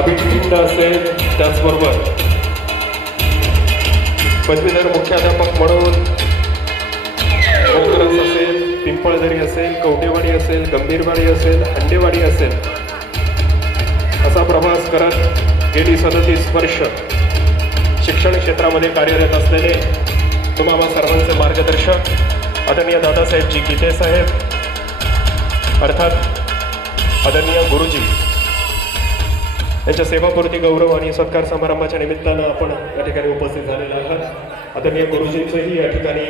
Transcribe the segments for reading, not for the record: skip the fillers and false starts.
अभिखिंड असेल, त्याचबरोबर पदवीधर मुख्याध्यापक म्हणून कोकरस असेल, पिंपळदरी असेल, कवटेवाडी असेल, गंभीरवाडी असेल, हंडेवाडी असेल, असा प्रवास करत गेली 37 वर्ष शिक्षण क्षेत्रामध्ये कार्यरत असलेले तुम्हाला सर्वांचे मार्गदर्शक आदरणीय दादासाहेबजी गीते साहेब, अर्थात आदरणीय गुरुजी यांच्या सेवापूर्ती गौरव आणि सत्कार समारंभाच्या निमित्तानं आपण या ठिकाणी उपस्थित झालेला आहात. आदरणीय गुरुजींचंही या ठिकाणी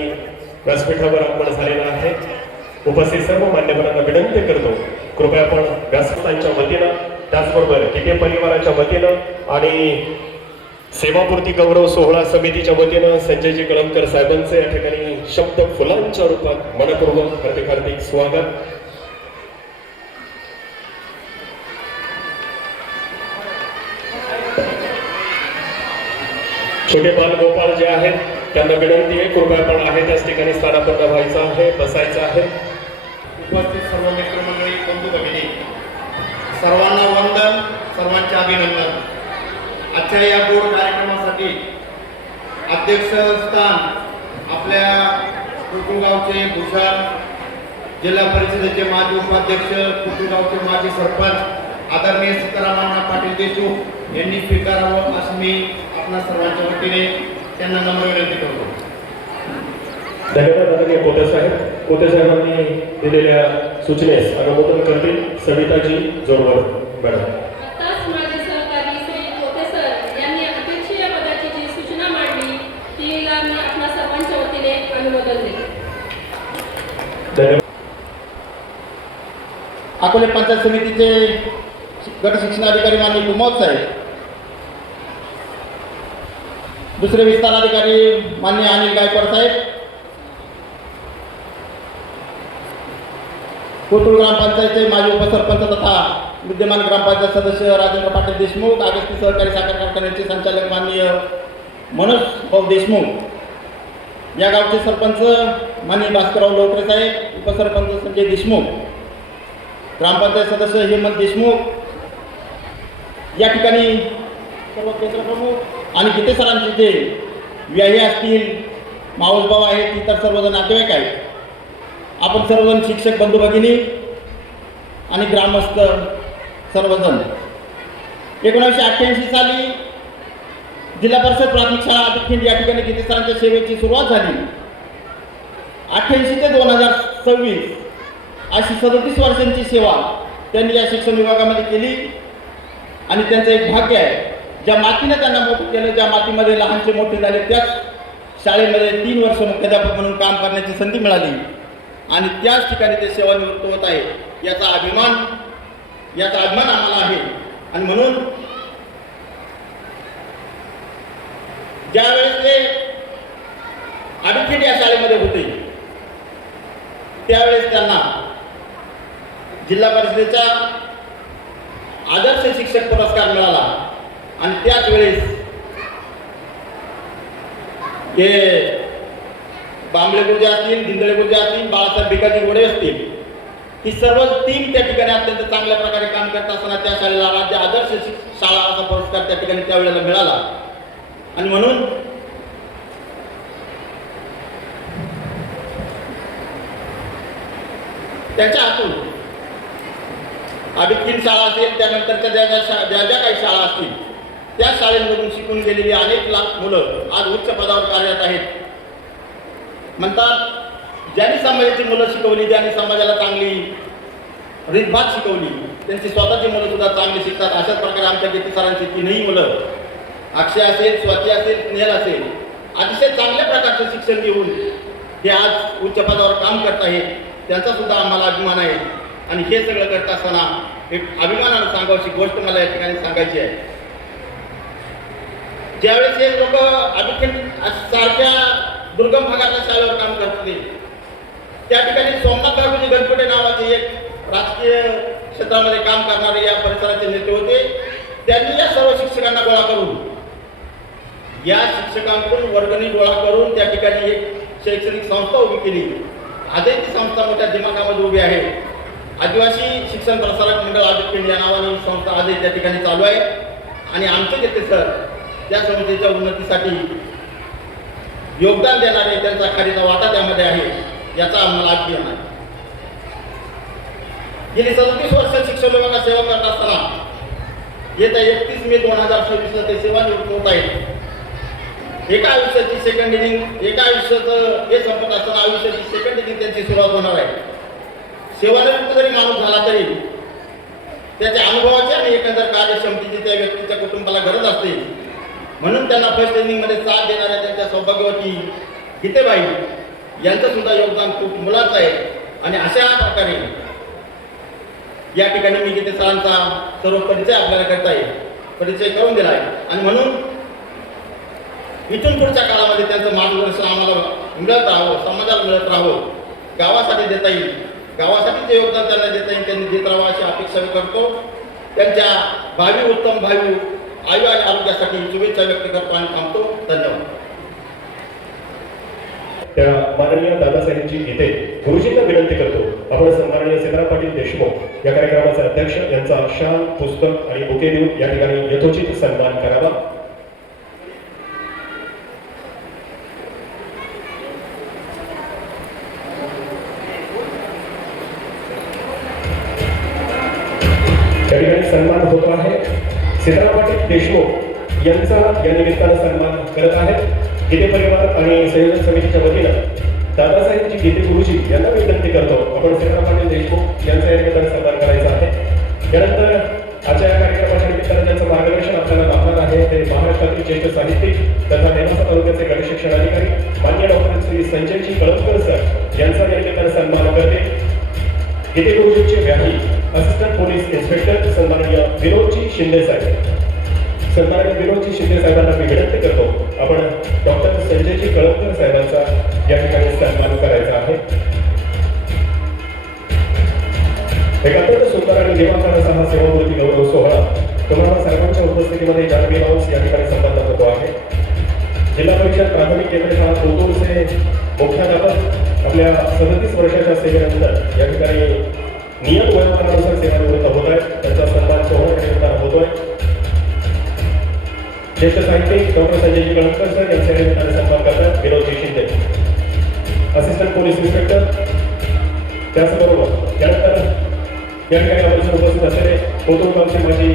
व्यासपीठावर आपण झालेलं आहे. उपस्थित सर्व मान्यवरांना विनंती करतो, कृपया आपण व्यासपीठांच्या वतीनं, त्याचबरोबर गीते परिवाराच्या वतीनं आणि सेवापूर्ती गौरव सोहळा समितीच्या वतीनं संजयजी कळमकर साहेबांचे या ठिकाणी शब्द फुलांच्या रूपात मनपूर्वक हार्दिक स्वागत. छोटे बाल गोपाळ जे आहेत त्यांना विनंती आहे, कृपया आपण आहे त्याच ठिकाणी स्थानापन्न व्हायचं आहे, बसायचं आहे. उपस्थित सर्व मित्रमंडळी, बंधू भगिनी, सर्वांना वंदन, सर्वांचे अभिनंदन. आजच्या या गोड कार्यक्रमासाठी अध्यक्षस्थान आपल्या कुटुंबाचे भूषण, जिल्हा परिषदेचे माजी उपाध्यक्ष, कुटुंबाचे माजी सरपंच आदरणीय सीतारामांना पाटील देशमुख यांनी स्वीकारावं असं मी आपल्या सर्वांच्या वतीने त्यांना नम्र विनंती करतो. धन्यवाद आदरणीय कोते साहेब. कोते साहेबांनी दिलेल्या सूचनेस अनुमोदन करतील सविताजी जोरवर मॅडम. आताच माझे सहकारी श्री कोते सर यांनी अध्यक्षीय पदाची जी सूचना मांडली तिला मी आपल्या सर्वांच्या वतीने अनुमोदन देते. धन्यवाद. अकोले पंचायत समितीचे गट शिक्षणाधिकारी माननीय कुमार साहेब, दुसरे विस्तार अधिकारी माननीय अनिल गायकवाड साहेब, कोथरूड ग्रामपंचायतचे माजी उपसरपंच तथा विद्यमान ग्रामपंचायत सदस्य राजेंद्र पाटील देशमुख, आगस्ती सहकारी साखर कारखान्याचे संचालक माननीय मनोज भाऊ देशमुख, या गावचे सरपंच माननीय भास्करराव लोकरे साहेब, उपसरपंच संजय देशमुख, ग्रामपंचायत सदस्य हेमंत देशमुख, या ठिकाणी सर्व केंद्रप्रमुख आणि गीते सरांचे जे व्याही असतील, मावसभाऊ आहेत, इतर सर्वजण नातेवाईक आहेत, आपण सर्वजण शिक्षक बंधू भगिनी आणि ग्रामस्थ सर्वजण. 1988 साली जिल्हा परिषद प्राथमिक शाळा अभिखिंड या ठिकाणी गीते सरांच्या सेवेची सुरुवात झाली. 88 ते 2026 अशी 37 वर्षांची सेवा त्यांनी या शिक्षण विभागामध्ये केली. आणि त्यांचं एक भाग्य आहे, ज्या मातीने त्यांना मोठं केलं, ज्या मातीमध्ये लहानचे मोठे झाले, त्याच शाळेमध्ये 3 वर्ष मुख्याध्यापक म्हणून काम करण्याची संधी मिळाली आणि त्याच ठिकाणी ते सेवानिवृत्त होत आहे. याचा अभिमान आम्हाला आहे. आणि म्हणून ज्यावेळेस ते अभिखिंड या शाळेमध्ये होते त्यावेळेस त्यांना जिल्हा परिषदेचा आदर्श शिक्षक पुरस्कार मिळाला. आणि त्याच वेळेस हे बांबळे गुरुजी असतील, दिंदळे गुरुजी असतील, बाळासाहेब भिकाजी गोडे असतील, ही सर्व टीम त्या ठिकाणी अत्यंत चांगल्या प्रकारे काम करत असताना त्या शाळेला राज्य आदर्श शाळा असा पुरस्कार त्या ठिकाणी त्यावेळेला मिळाला. आणि म्हणून त्याच्या हातून अभिखिंड शाळा असेल, त्यानंतरच्या ज्या काही शाळा असतील, त्या शाळेमधून शिकून गेलेली अनेक लाख मुलं आज उच्च पदावर कार्यरत आहेत. म्हणतात, ज्यांनी समाजाची मुलं शिकवली, ज्यांनी समाजाला चांगली रीतभात शिकवली, त्यांची स्वतःची मुलं सुद्धा चांगली शिकतात. अशाच प्रकारे आमच्या गीते सरांची 3ही मुलं, अक्षय असेल, स्वाती असेल, स्नेहल असेल, अतिशय चांगल्या प्रकारचं शिक्षण घेऊन हे आज उच्च पदावर काम करत आहेत. त्यांचा सुद्धा आम्हाला अभिमान आहे. आणि हे सगळं करत असताना एक अभिमानानं सांगायची गोष्ट मला या ठिकाणी सांगायची आहे. ज्यावेळेस हे लोक अभिखिंड सारख्या दुर्गम भागातल्या शाळेवर काम करत होते, त्या ठिकाणी सोमनाथ बाबूजी गणपटे नावाचे एक राजकीय क्षेत्रामध्ये काम करणारे या परिसराचे नेते होते. त्यांनी या सर्व शिक्षकांना गोळा करून, या शिक्षकांकडून वर्गणी गोळा करून त्या ठिकाणी एक शैक्षणिक संस्था उभी केली. आजही ती संस्था मोठ्या दिमागामध्ये उभी आहे. आदिवासी शिक्षण प्रसारक मंडळ अभिखिंड या नावाने संस्था आजही त्या ठिकाणी चालू आहे. आणि आमचे नेते सर त्या संस्थेच्या उन्नतीसाठी योगदान देणारे, त्यांचा खारीचा वाटा त्यामध्ये आहे, याचा आम्हाला अभिमान आहे. गेली 37 वर्ष शिक्षण विभागात सेवा करत असताना येत्या 31 मे 2026 ते सेवानिवृत्त होत आहेत. एका आयुष्याची सेकंड इनिंग, एका आयुष्याचं हे संपत असताना आयुष्याची सेकंड इनिंग त्यांची सुरुवात होणार आहे. सेवानिवृत्त जरी माणूस झाला तरी त्याच्या अनुभवाची आणि एकंदर कार्यक्षमतेची त्या व्यक्तीच्या कुटुंबाला गरज असते. म्हणून त्यांना फर्स्ट इनिंगमध्ये साथ देणाऱ्या त्यांच्या सौभाग्यवती गीतेबाई यांचं सुद्धा योगदान खूप मुलाचं आहे. आणि अशा प्रकारे या ठिकाणी मी गीते सरांचा सर्व परिचय आपल्याला करता येईल, परिचय करून दिला आहे. आणि म्हणून इथून पुढच्या काळामध्ये त्यांचं मार्गदर्शन आम्हाला मिळत राहावं, समाजाला मिळत राहावं, गावासाठी देता येईल, गावासाठी जे योगदान त्यांना देता येईल त्यांनी देत राहावं अशी अपेक्षा मी करतो. त्यांच्या भावी उत्तम भावी आयु आणि आरोग्यासाठी शुभेच्छा व्यक्त करतो आणि थांबतो. धन्यवाद. त्या माननीय दादासाहेबजी गीते गुरुजींना विनंती करतो आपण सन्माननीय सीताराम पाटील देशमुख या कार्यक्रमाचे अध्यक्ष यांचा शाल, पुस्तक आणि बुके देऊन या ठिकाणी यथोचित सन्मान करावा. या ठिकाणी सन्मान होतो आहे. सीताराम पाटील देशमुख यांचा या निमित्तानं सन्मान करत आहेत. गीते परिवार आणि संयोजन समितीच्या वतीनं दादासाहेबजी गीते गुरुजी यांना विनंती करतो आपण सीताराम पाटील देशमुख यांचा या निमित्तानं सन्मान करायचा आहे. यानंतर आजच्या या कार्यक्रमाच्या निमित्तानं ज्यांचं मार्गदर्शन आपल्याला लाभणार आहे ते महाराष्ट्रातील ज्येष्ठ साहित्यिक तथा नेवासा तालुक्याचे गट शिक्षण अधिकारी मान्य डॉक्टर श्री संजयजी कळमकर सर यांचा या निमित्तानं सन्मान करते. गीते गुरुजींचे व्याही असिस्टंट पोलीस इन्स्पेक्टर सन्माननीय विनोदजी शिंदे साहेब, सन्माननीय विनोदजी शिंदे साहेबांना मी विनंती करतो आपण डॉक्टर संजयजी कळमकर साहेबांचा या ठिकाणी सन्मान करायचा आहे. एक अत्यंत सुंदर आणि दिवाळखोर असा हा सेवापूर्ती गौरव सोहळा तुम्हाला सर्वांच्या उपस्थितीमध्ये जानवी हाऊस या ठिकाणी संपन्न होतो आहे. जिल्हा परिषद प्राथमिक केंद्र शाळा कोथरूडचे मुख्याध्यापक आपल्या 37 वर्षाच्या सेवेनंतर या ठिकाणी नियम वयोमानानुसार सेवानिवृत्त होत आहेत. त्यांचा सन्मान सोहळा होतोय. ज्येष्ठ साहित्यिक डॉक्टर संजयजी कळमकर सर यांच्या निमित्ताने सन्मान करतात विनोदजी शिंदे, असिस्टंट पोलीस इन्स्पेक्टर. त्याचबरोबर यानंतर या ठिकाणी आपण उपस्थित असलेले कोथरूड गावचे माजी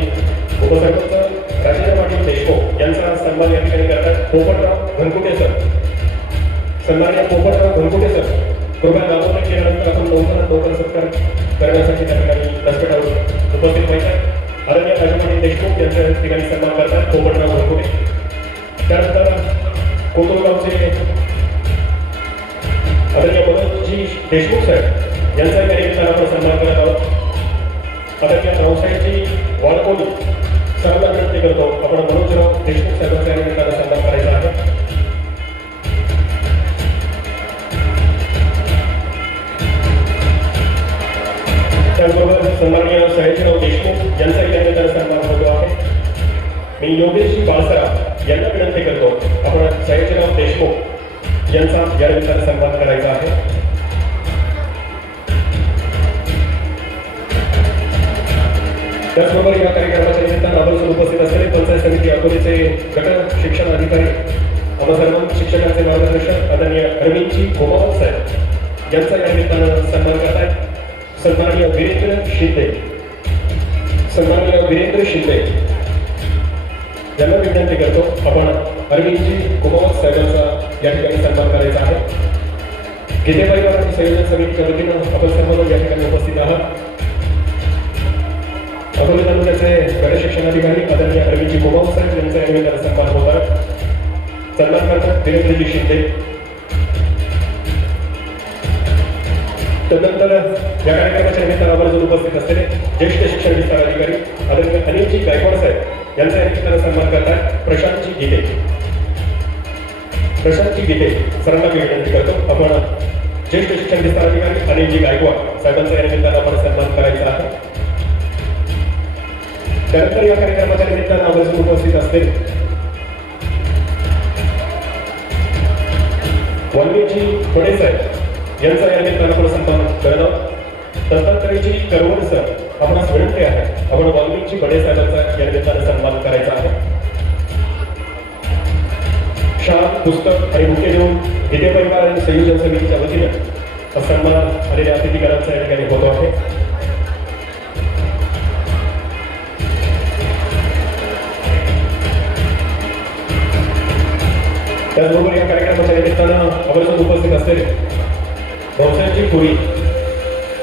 उपसरपंच राजेंद्र पाटील देशमुख यांचा सन्मान या ठिकाणी करतात पोपटराव घनकुटे सर. सन्माननीय पोपटराव घनकुटे सर कृपया दाखवून केल्यानंतर आपण लवकर सत्कार करण्यासाठी त्या ठिकाणी व्यासपीठावर उपस्थित व्हायचं. आदरणीय राजेंद्र देशमुख यांच्या ठिकाणी सन्मान करतात पोपटराव घनकुटे. त्यानंतर कोथरूड गावचे आदरणीय मनोजजी देशमुख साहेब यांचा या निमित्तानं आपण सन्मान करत आहोत. आदरणीय रावसाहेबजी वाळकोली सर्वांना विनंती करतो आपण मनोजराव देशमुख साहेबांचा या निमित्तानं सन्मान करायचा आहे. त्याचबरोबर सन्माननीय सयाजीराव देशमुख यांचा या निमित्तानं सन्मान होतो आहे. मी योगेशजी बाळसराव यांना विनंती करतो आपण सयाजीराव देशमुख यांचा या निमित्तानं सन्मान करायचा आहे. त्याचबरोबर या कार्यक्रमाच्या निमित्तानं आपण उपस्थित असलेले पंचायत समिती अकोलेचे गट शिक्षण अधिकारी आम्हा सर्व शिक्षकांचे मार्गदर्शक आदरणीय अरविंदजी गोमावत साहेब यांचा या निमित्तानं सन्मान करत आहेत. सन्माननीय वीरेंद्र शिंदे यांना विनंती करतो आपण अरविंदजी गोमावत साहेबांचा या ठिकाणी सन्मान करायचा आहे. गीते परिवार आणि संयोजन समितीच्या वतीनं आपण सर्वजण या ठिकाणी उपस्थित आहात. अकोले तालुक्याचे गट शिक्षण अधिकारी आदरणीय अरविंदजी गोमावत साहेब यांचा या निमित्तानं सन्मान होत आहे. सन्मान करतात वीरेंद्रजी शिंदे. तदनंतर या कार्यक्रमाच्या निमित्तानं आपण उपस्थित असलेले ज्येष्ठ शिक्षण विस्तार अधिकारी आदरणीय अनिलजी गायकवाड साहेब यांचा या निमित्तानं सन्मान करतात प्रशांतजी गीते सरांना मी विनंती करतो आपण ज्येष्ठ शिक्षण विस्तार अधिकारी अनिलजी गायकवाड साहेबांचा या निमित्तानं आपण सन्मान करायचा आहे. त्यानंतर या कार्यक्रमाच्या निमित्तानं आपण उपस्थित असलेले वाल्मीजी फडे साहेब यांचा या निमित्तानं आपण सन्मान करत आहोत. दत्तात्रेयजी करवड सर आपणास विनंती आहे आपण वाल्मिकी बडे साहेबांचा या निमित्तानं सन्मान करायचा आहे. शाल पुस्तक आणि बुके देऊन विद्या परिवार आणि संयोजन समितीच्या वतीने हा सन्मान आलेल्या अतिथीगणांचा या ठिकाणी होतो आहे. त्याचबरोबर या कार्यक्रमाच्या निमित्तानं आवर्जून उपस्थित असलेले भाऊसाहेबजी पुरी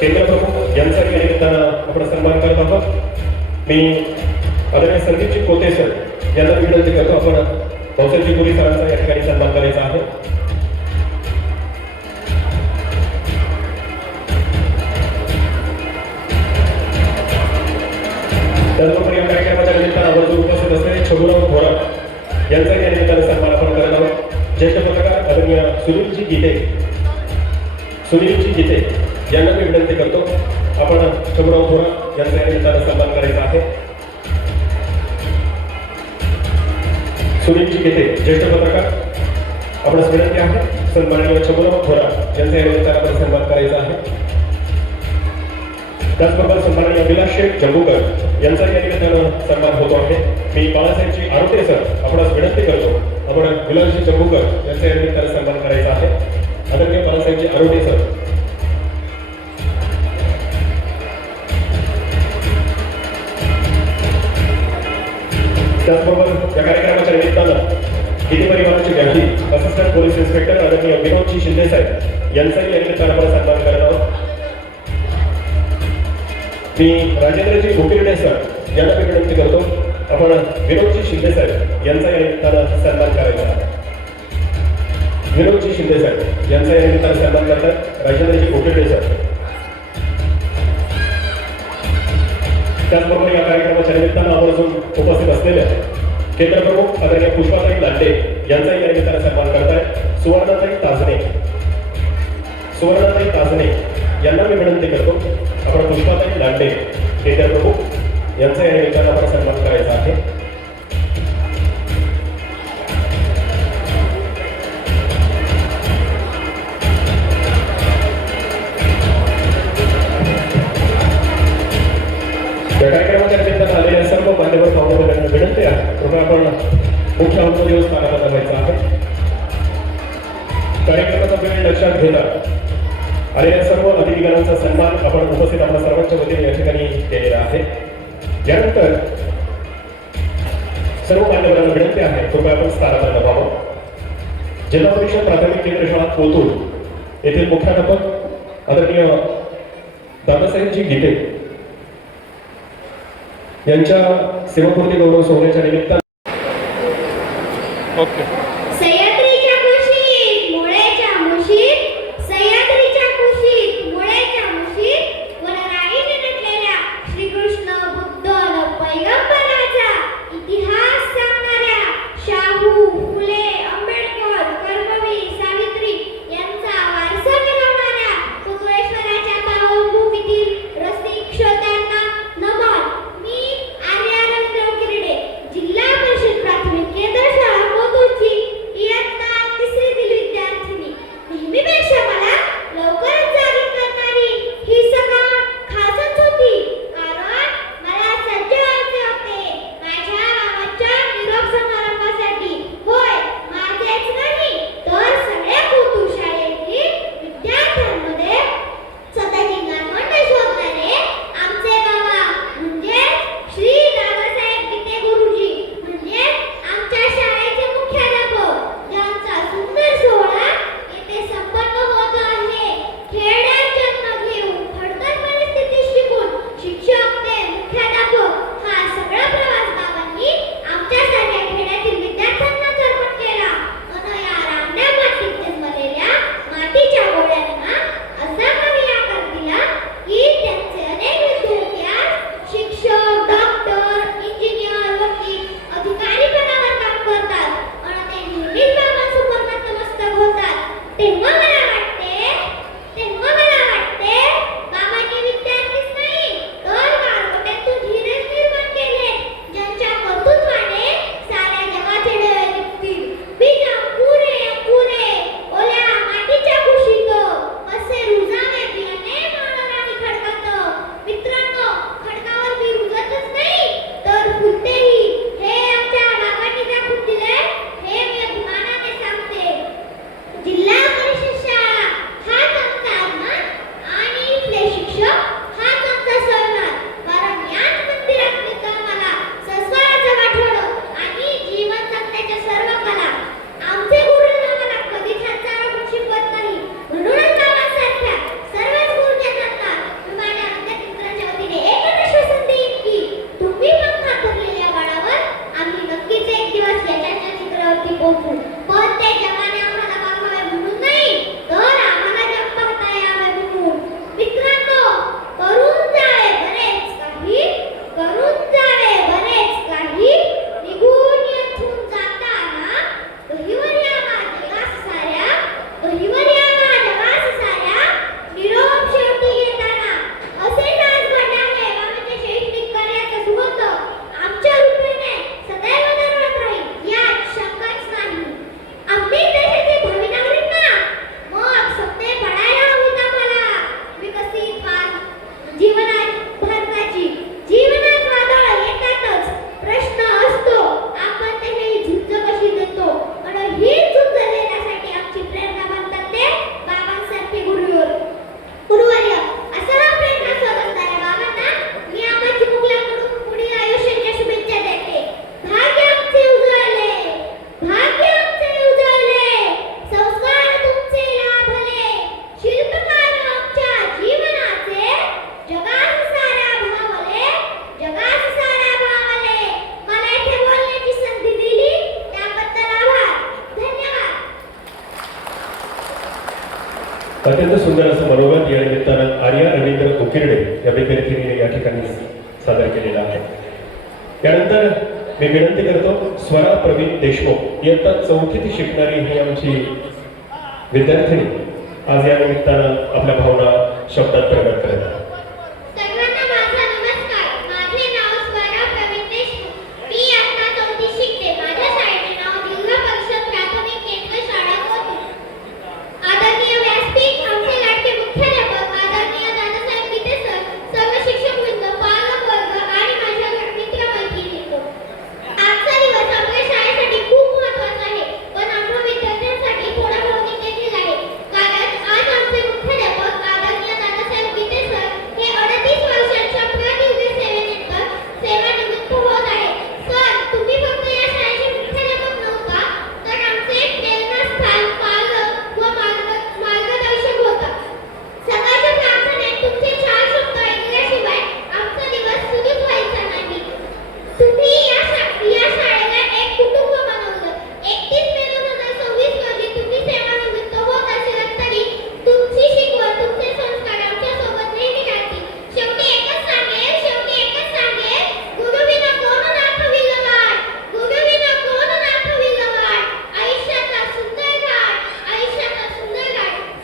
केंद्र प्रमुख यांचा या निमित्तानं आपण सन्मान करत आहोत. मी आदरणीय संदीपजी कोते सर यांना विनंती करतो आपण भाऊसाहेबजी पुरी सरांचा या ठिकाणी सन्मान करायचा आहे. त्याचबरोबर या कार्यक्रमाच्या निमित्तानं आवर्जून उपस्थित असलेले छगुराव थोरात यांचा या निमित्तानं सन्मान आपण करत आहोत. ज्येष्ठ पत्रकार आदरणीय सुनीलजी गीते यांना मी विनंती करतो आपण छगुराव थोरात यांचा या निमित्तानं सन्मान करायचा आहे. सुनीलजी गीते ज्येष्ठ पत्रकार आपणास विनंती आहे सन्माननीय छगुराव थोरात यांचा या निमित्तानं आपण सन्मान करायचा आहे. त्याचबरोबर सन्माननीय विलास शेठ जंबूकर यांचा या निमित्तानं सन्मान होतो आहे. मी बाळासाहेबजी आरोटे सर आपणास विनंती करतो आपण विलासजी जंबूकर यांचा या निमित्तानं सन्मान करायचा आहे. आदरणीय बाळासाहेबजी आरोटे सर. त्याचबरोबर या कार्यक्रमाच्या निमित्तानं विधी परिवाराचे व्याधी असिस्टंट पोलीस इन्स्पेक्टर आदरणीय विनोदजी शिंदे साहेब यांचाही या निमित्तानं आपण सन्मान करत आहोत. मी राजेंद्रजी भोकिर्डे सर यांना मी विनंती करतो आपण विनोदजी शिंदे साहेब यांचा या निमित्तानं सन्मान करायचा आहे. विनोदजी शिंदे साहेब यांचा या निमित्तानं सन्मान करतात राजेंद्रजी भोकिर्डे सर. त्याचबरोबर या कार्यक्रमाच्या निमित्तानं आवर्जून उपस्थित असलेल्या केंद्र प्रमुख आदरणीय पुष्पाताई लांडे यांचाही या निमित्तानं सन्मान करताय सुवर्णाताई ताजने यांना मी विनंती करतो आपण पुष्पाताई लांडे केंद्र प्रमुख यांचा या निमित्तानं आपण सन्मान करायचा आहे. या कार्यक्रमाच्या निमित्तानं आलेल्या सर्व मान्यवर पाहुण्यांना विनंती आहे कृपया आपण मुख्य अंतदेव स्थानाला व्हायचा आहे. कार्यक्रमाचा वेळ लक्षात घेता आलेल्या सर्व अतिथीगणांचा सन्मान आपण उपस्थित आपल्या सर्वांच्या वतीने या ठिकाणी केलेला आहे. यानंतर सर्व मान्यवरांना विनंती आहे कृपया आपण स्थानाला व्हावं. जिल्हा परिषद प्राथमिक केंद्र शाळा कोतूर येथील मुख्याध्यापक आदरणीय दादासाहेबजी गीते यांच्या सेवापूर्ती गौरव सोहळ्याच्या निमित्तानं सह्याद्रीच्या कुशीत मुळेच्या मुशीत सह्याद्रीच्या कुशीत मुळेच्या मुशीत वनराईने नटलेल्या श्रीकृष्ण बुद्ध पैगंबराचा इतिहास सांगणाऱ्या शाहू फुले आंबेडकर कर्मवीर सावित्री यांचा वारसा मिळवणाऱ्या कुतुळेश्वराच्या पावनभूमीतील रसिक श्रोत्यांना नमन. मी आर्या रवींद्र किरडे जिल्हा परिषद प्राथमिक केंद्र शाळा कोतूरची अत्यंत सुंदर असं मनोगत या निमित्तानं आर्या रवींद्र कोकिरडे या विद्यार्थिनीने या ठिकाणी सादर केलेला आहे. यानंतर मी विनंती करतो स्वरा प्रवीण देशमुख इयत्ता 4थीत शिकणारी ही आमची विद्यार्थिनी आज या निमित्तानं आपल्या भावना शब्दात प्रकट करत आहे. सर्वांना माझा नमस्कार. माझे नाव स्वरा प्रवीण देशमुख. मी आता 4थी शिकते. माझ्या शाळेचे नाव जिल्हा परिषद प्राथमिक केंद्र शाळा कोथरूड. आदरणीय व्यासपीठ, आमचे लाडके मुख्याध्यापक आदरणीय दादासाहेब गीते सर, सर्व शिक्षकवृंद, पालक वर्ग आणि माझ्या मित्रमैत्रिणींनो, आजचा दिवस आपल्या शाळेसाठी खूप महत्त्वाचा आहे, पण आम्हा विद्यार्थ्यांसाठी थोडा भावनिक देखील आहे. कारण आज आमचे मुख्याध्यापक आदरणीय दादासाहेब गीते सर हे 38 वर्षांच्या प्रदीर्घ सेवेनंतर सेवानिवृत्त होत आहेत. सर, तुम्ही फक्त या शाळेचे मुख्याध्यापक नव्हता, तर आमचे प्रेरणास्थान, पालक व मार्गदर्शक होता. सकाळच्या प्रार्थनेत तुमचे 4 शब्द ऐकल्याशिवाय आमचा दिवस सुरूच व्हायचा नाही. तुम्ही या शाळेला एक कुटुंब बनवलं. 31 मे 2026 रोजी तुम्ही सेवानिवृत्त होत असलात तरी तुमची शिकवण, तुमचे संस्कार आमच्या सोबत नेहमी राहतील. शेवटी एकच सांगेल, गुरुविना कोण नाथ विलवाड, गुरुविना कोण नाथ विलवाड. आयुष्याचा सुंदर घाट.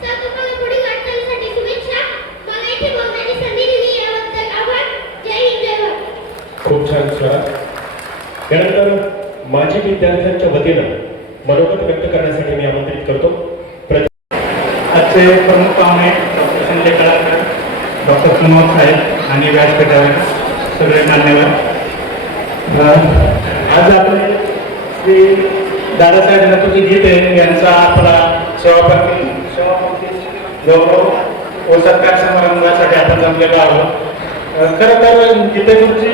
सर, तुम्हाला पुढील वाटचालीसाठी शुभेच्छा. मला इथे बोलण्याची संधी दिली याबद्दल आभार. जय हिंद, जय भारत. खूप छान स्वरा. यानंतर माजी विद्यार्थ्यांच्या वतीनं मनोगत व्यक्त करण्यासाठी मी आमंत्रित करतो आजचे प्रमुख पाहुणे डॉक्टर संजय कळाकर, डॉक्टर प्रमोद साहेब आणि व्यासपीठावर सगळे मान्यवर. आज आपण श्री दादासाहेब नथुजी गीते यांचा आपला सेवापूर्ती गौरव व सत्कार समारंभासाठी आपण जमलेलो आहोत. खरं तर गीते गुरुजी,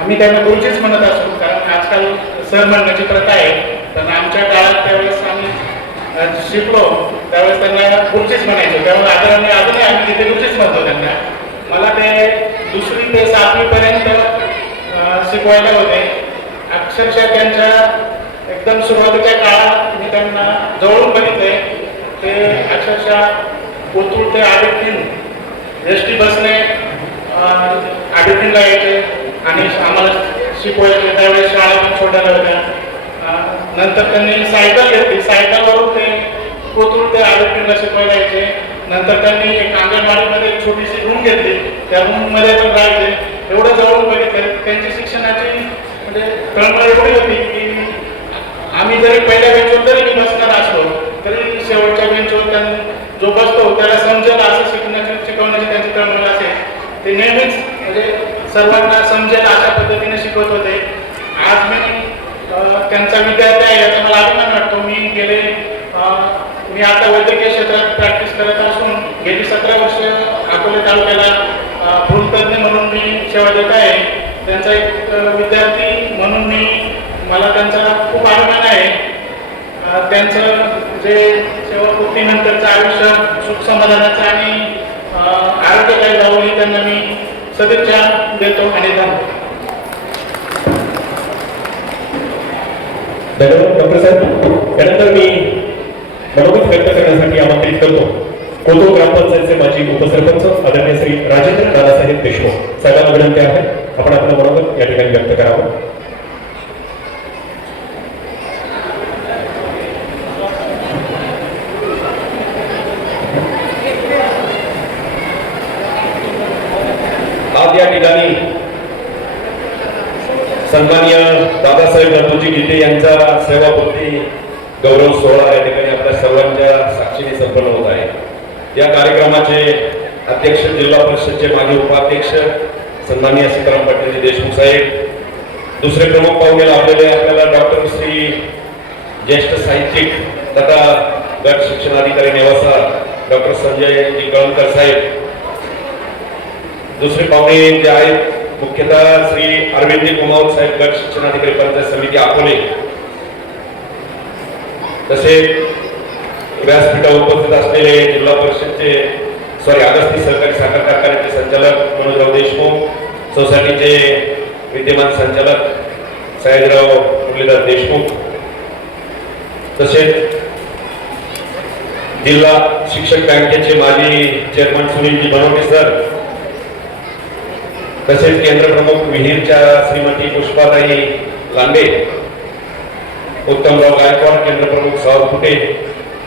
आम्ही त्यांना गुरुजीच म्हणत असतो, कारण आजकाल सर म्हणण्याची प्रथा आहे, पण आमच्या काळात त्यावेळेस आम्ही शिकलो त्यावेळेस त्यांना गुरुजीच म्हणायचो. त्यामुळे आदराने अजूनही आम्ही गीते गुरुजीच म्हणतो त्यांना. मला ते 2री ते 7वी पर्यंत शिकवायला होते. अक्षरशः त्यांच्या एकदम सुरुवातीच्या काळात मी त्यांना जवळून बघितले. ते अक्षरशः कोथरूड ते आडेतीन एस टी बसने आडेतीनला यायचे आणि आम्हाला शिकवायचे. त्यावेळेस शाळा पण छोट्याला होत्या. नंतर त्यांनी सायकल घेतली. सायकलवरून ते कोथरूड ते आडेतीनला शिकवायला यायचे. नंतर त्यांनी एक अंगणवाडीमध्ये एक छोटीशी रूम घेतली. त्या रूममध्ये पण राहायचे. एवढं जवळून बघितलं. त्यांची शिक्षणाची म्हणजे तळमळ एवढी होती की आम्ही जरी पहिल्या बेंचवर जरी मी बसणार असलो तरी शेवटच्या बेंचवर जो बसतो त्याला समजेल असं शिकवण्याची त्यांची तळमळ असेल. ते नेहमीच म्हणजे सर्वांना समजेल अशा पद्धतीने शिकवत होते. आज मी त्यांचा विद्यार्थी आहे याचा मला अभिमान वाटतो. मी आता वैद्यकीय क्षेत्रात प्रॅक्टिस करत असून गेली 17 वर्ष अकोले तालुक्याला भूलतज्ञ म्हणून मी सेवा देत आहे. त्यांचा एक विद्यार्थी म्हणून मला त्यांचा खूप अभिमान आहे. त्यांचं जे सेवापूर्तीनंतरचं आयुष्य सुख समाधानाचं आणि आरोग्यदायी जावं ही त्यांना मी सदिच्छा देतो आणि धन्यवाद. डॉक्टर साहेब. त्यानंतर मी मनोगत व्यक्त करण्यासाठी आमंत्रित करतो कोथरूड ग्रामपंचायतचे माजी उपसरपंच आदरणीय श्री राजेंद्र दादासाहेब देशमुख साहेबांना विनंती आहे आपण आपलं मनोगत या ठिकाणी व्यक्त करावं. आज या ठिकाणी सन्माननीय दादासाहेब नथुजी गीते यांचा सेवापूर्ती गौरव सोहळा या ठिकाणी आपल्या सर्वांच्या साक्षीने संपन्न होत आहे. या कार्यक्रमाचे अध्यक्ष जिल्हा परिषदचे माजी उपाध्यक्ष सन्माननीय सीताराम पाटील देशमुख साहेब, दुसरे प्रमुख पाहुणे लाभलेले आपल्याला डॉक्टर श्री ज्येष्ठ साहित्यिक तथा गट शिक्षणाधिकारी नेवासा डॉक्टर संजय जी कळमकर साहेब, दुसरे पाहुणे जे आहेत मुख्यतः श्री अरविंद कुमार साहेब गट शिक्षणाधिकारी पंचायत समिती अकोले, तसेच व्यासपीठावर उपस्थित असलेले जिल्हा परिषदचे अगस्ती सहकारी साखर कारखान्याचे संचालक मनोजराव देशमुख, सोसायटीचे विद्यमान संचालक सयाजीराव मुरलीधर देशमुख, तसेच जिल्हा शिक्षक बँकेचे माजी चेअरमन सुनीलजी बनवटे सर, तसेच केंद्र प्रमुख विहीरच्या श्रीमती पुष्पाताई लांडे, उत्तमराव गायकवाड केंद्र प्रमुख सावध कुटे,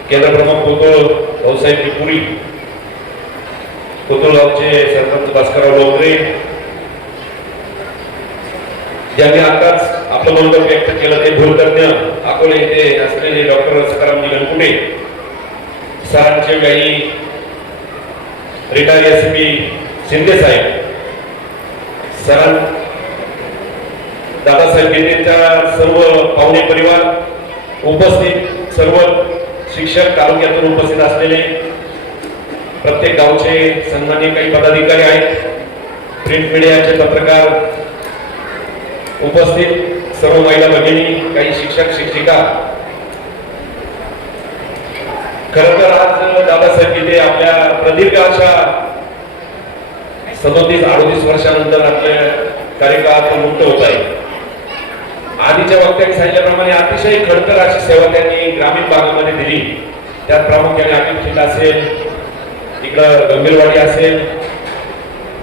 केंद्र प्रमुख कोतुळ भाऊसाहेब त्रिपुरी, कोतुळगावचे सरपंच भास्करराव लोकरे, ज्यांनी आताच आपलं मनोगत व्यक्त केलं ते भूलतज्ञ अकोले येथे असलेले डॉक्टर सकारामजी गणकुटे, सरांचे काही रिटायर एसपी शिंदे साहेब, सरां दादासाहेब गेटेंचा सर्व पाहुणे परिवार, उपस्थित सर्व शिक्षक, तालुक्यातून उपस्थित असलेले प्रत्येक गावचे सन्माननीय काही पदाधिकारी आहेत, प्रिंट मीडियाचे पत्रकार, उपस्थित सर्व महिला भगिनी, काही शिक्षक शिक्षिका. खरं तर आज दादासाहेब गेटे आपल्या प्रदीर्घ अशा 37-38 वर्षानंतर आपल्या कार्यकाळात मुक्त होत आहे. आधीच्या वक्त्यांनी सांगितल्याप्रमाणे अतिशय खडतर अशी सेवा त्यांनी ग्रामीण भागामध्ये दिली. त्यात प्रामुख्याने अकिल असेल, इकडं गंभीरवाडी असेल,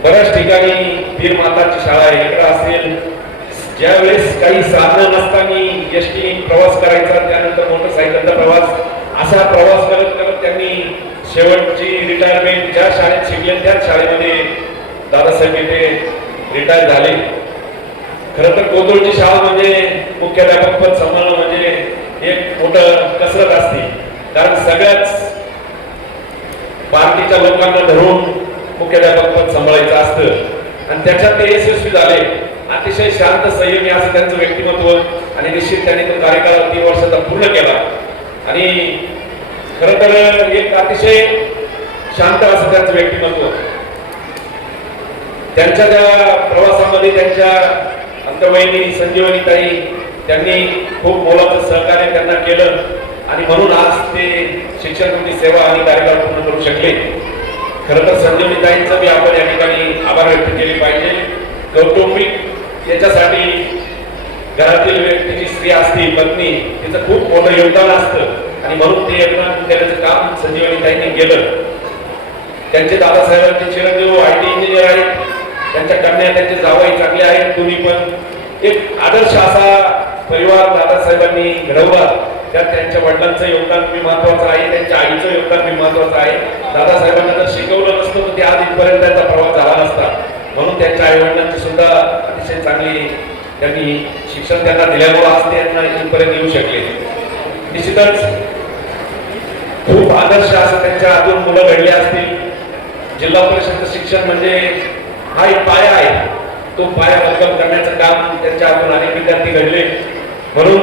बऱ्याच ठिकाणी वीर माताची शाळा आहे इकडं असेल. ज्यावेळेस काही साधन नसताना एसटी प्रवास करायचा, त्यानंतर मोटरसायकलचा प्रवास, असा प्रवास करत करत त्यांनी शेवटची रिटायरमेंट ज्या शाळेत शिकले त्याच शाळेमध्ये दादासाहेब गेटे रिटायर झाले. खरं तर कोतुळची शाळा म्हणजे मुख्याध्यापक पद सांभाळणं म्हणजे एक मोठं कसरत असते, कारण सगळ्याच पार्टीच्या लोकांना धरून मुख्याध्यापक पद सांभाळायचं असतं आणि त्याच्यात ते यशस्वी झाले. अतिशय शांत संयमी असं त्यांचं व्यक्तिमत्व आणि निश्चित त्यांनी तो कार्यकाळ 3 वर्षाचा पूर्ण केला आणि खरं तर एक अतिशय शांत असं त्यांचं व्यक्तिमत्व. त्यांच्या त्या प्रवासामध्ये त्यांच्या अंतवहिनी संजीवनीताई त्यांनी खूप मोलाचं सहकार्य त्यांना केलं आणि म्हणून आज ते शिक्षण सेवा आणि कार्यकाळ पूर्ण करू शकले. खरं तर संजीवनीताईंचं मी आपण या ठिकाणी आभार व्यक्त केले पाहिजे. कौटुंबिक याच्यासाठी घरातील व्यक्तीची स्त्री असते, पत्नी, तिचं खूप मोठं योगदान असतं आणि म्हणून ते देण्याचं काम संजीवनीताईंनी केलं. त्यांचे दादासाहेबांचे चिरंजीव IT इंजिनियर आहेत, त्यांच्या कन्या त्यांचे जावई चांगले आहेत. तुम्ही पण एक आदर्श असा परिवार दादासाहेबांनी घडवला. त्यात त्यांच्या वडिलांचं योगदान मी महत्वाचं आहे, त्यांच्या आईचं योगदान मी महत्वाचं आहे. दादासाहेबांना जर शिकवलं नसतं तर ते आज इथपर्यंत त्यांचा प्रवास झाला नसता. म्हणून त्यांच्या आई वडिलांची सुद्धा अतिशय चांगली त्यांनी शिक्षण त्यांना दिल्यामुळे आज ते यांना इथपर्यंत येऊ शकले. निश्चितच खूप आदर्श असं त्यांच्या अजून मुलं घडली असतील. जिल्हा परिषद शिक्षण म्हणजे हा एक पाया आहे, तो पाया भक्कम करण्याचं काम त्यांच्या अजून अनेक विद्यार्थी घडले. म्हणून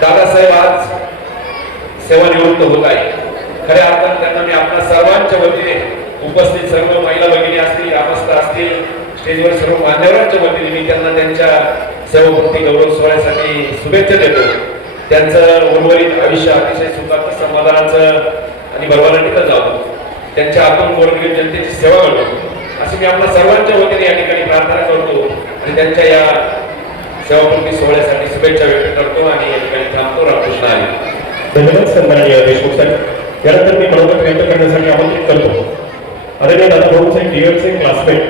दादासाहेब आज सेवानिवृत्त होत आहे. खऱ्या अर्थानं त्यांना मी आपल्या सर्वांच्या वतीने, उपस्थित सर्व महिला भगिनी असतील, ग्रामस्थ असतील, स्टेजवर सर्व मान्यवरांच्या वतीने मी त्यांना त्यांच्या सेवापूर्ती गौरव सोहळ्यासाठी शुभेच्छा देतो. त्यांचं उर्वरित आयुष्य अतिशय सुखाचं, समाधानाचं आणि भरभराटीचं जावं. त्यांच्या आपण गोरगरीब जनतेची सेवा करतो अशी मी आपल्या सर्वांच्या वतीने या ठिकाणी प्रार्थना करतो आणि त्यांच्या या सेवापूर्ती सोहळ्यासाठी शुभेच्छा व्यक्त करतो आणि या ठिकाणी थांबतो. रामकृष्ण हरी. धन्यवाद सन्माननीय देशमुख साहेब. यानंतर मी मनोगत व्यक्त करण्यासाठी आमंत्रित करतो आदरणीय दादा भाऊसाहेब DEDचे क्लासमेट,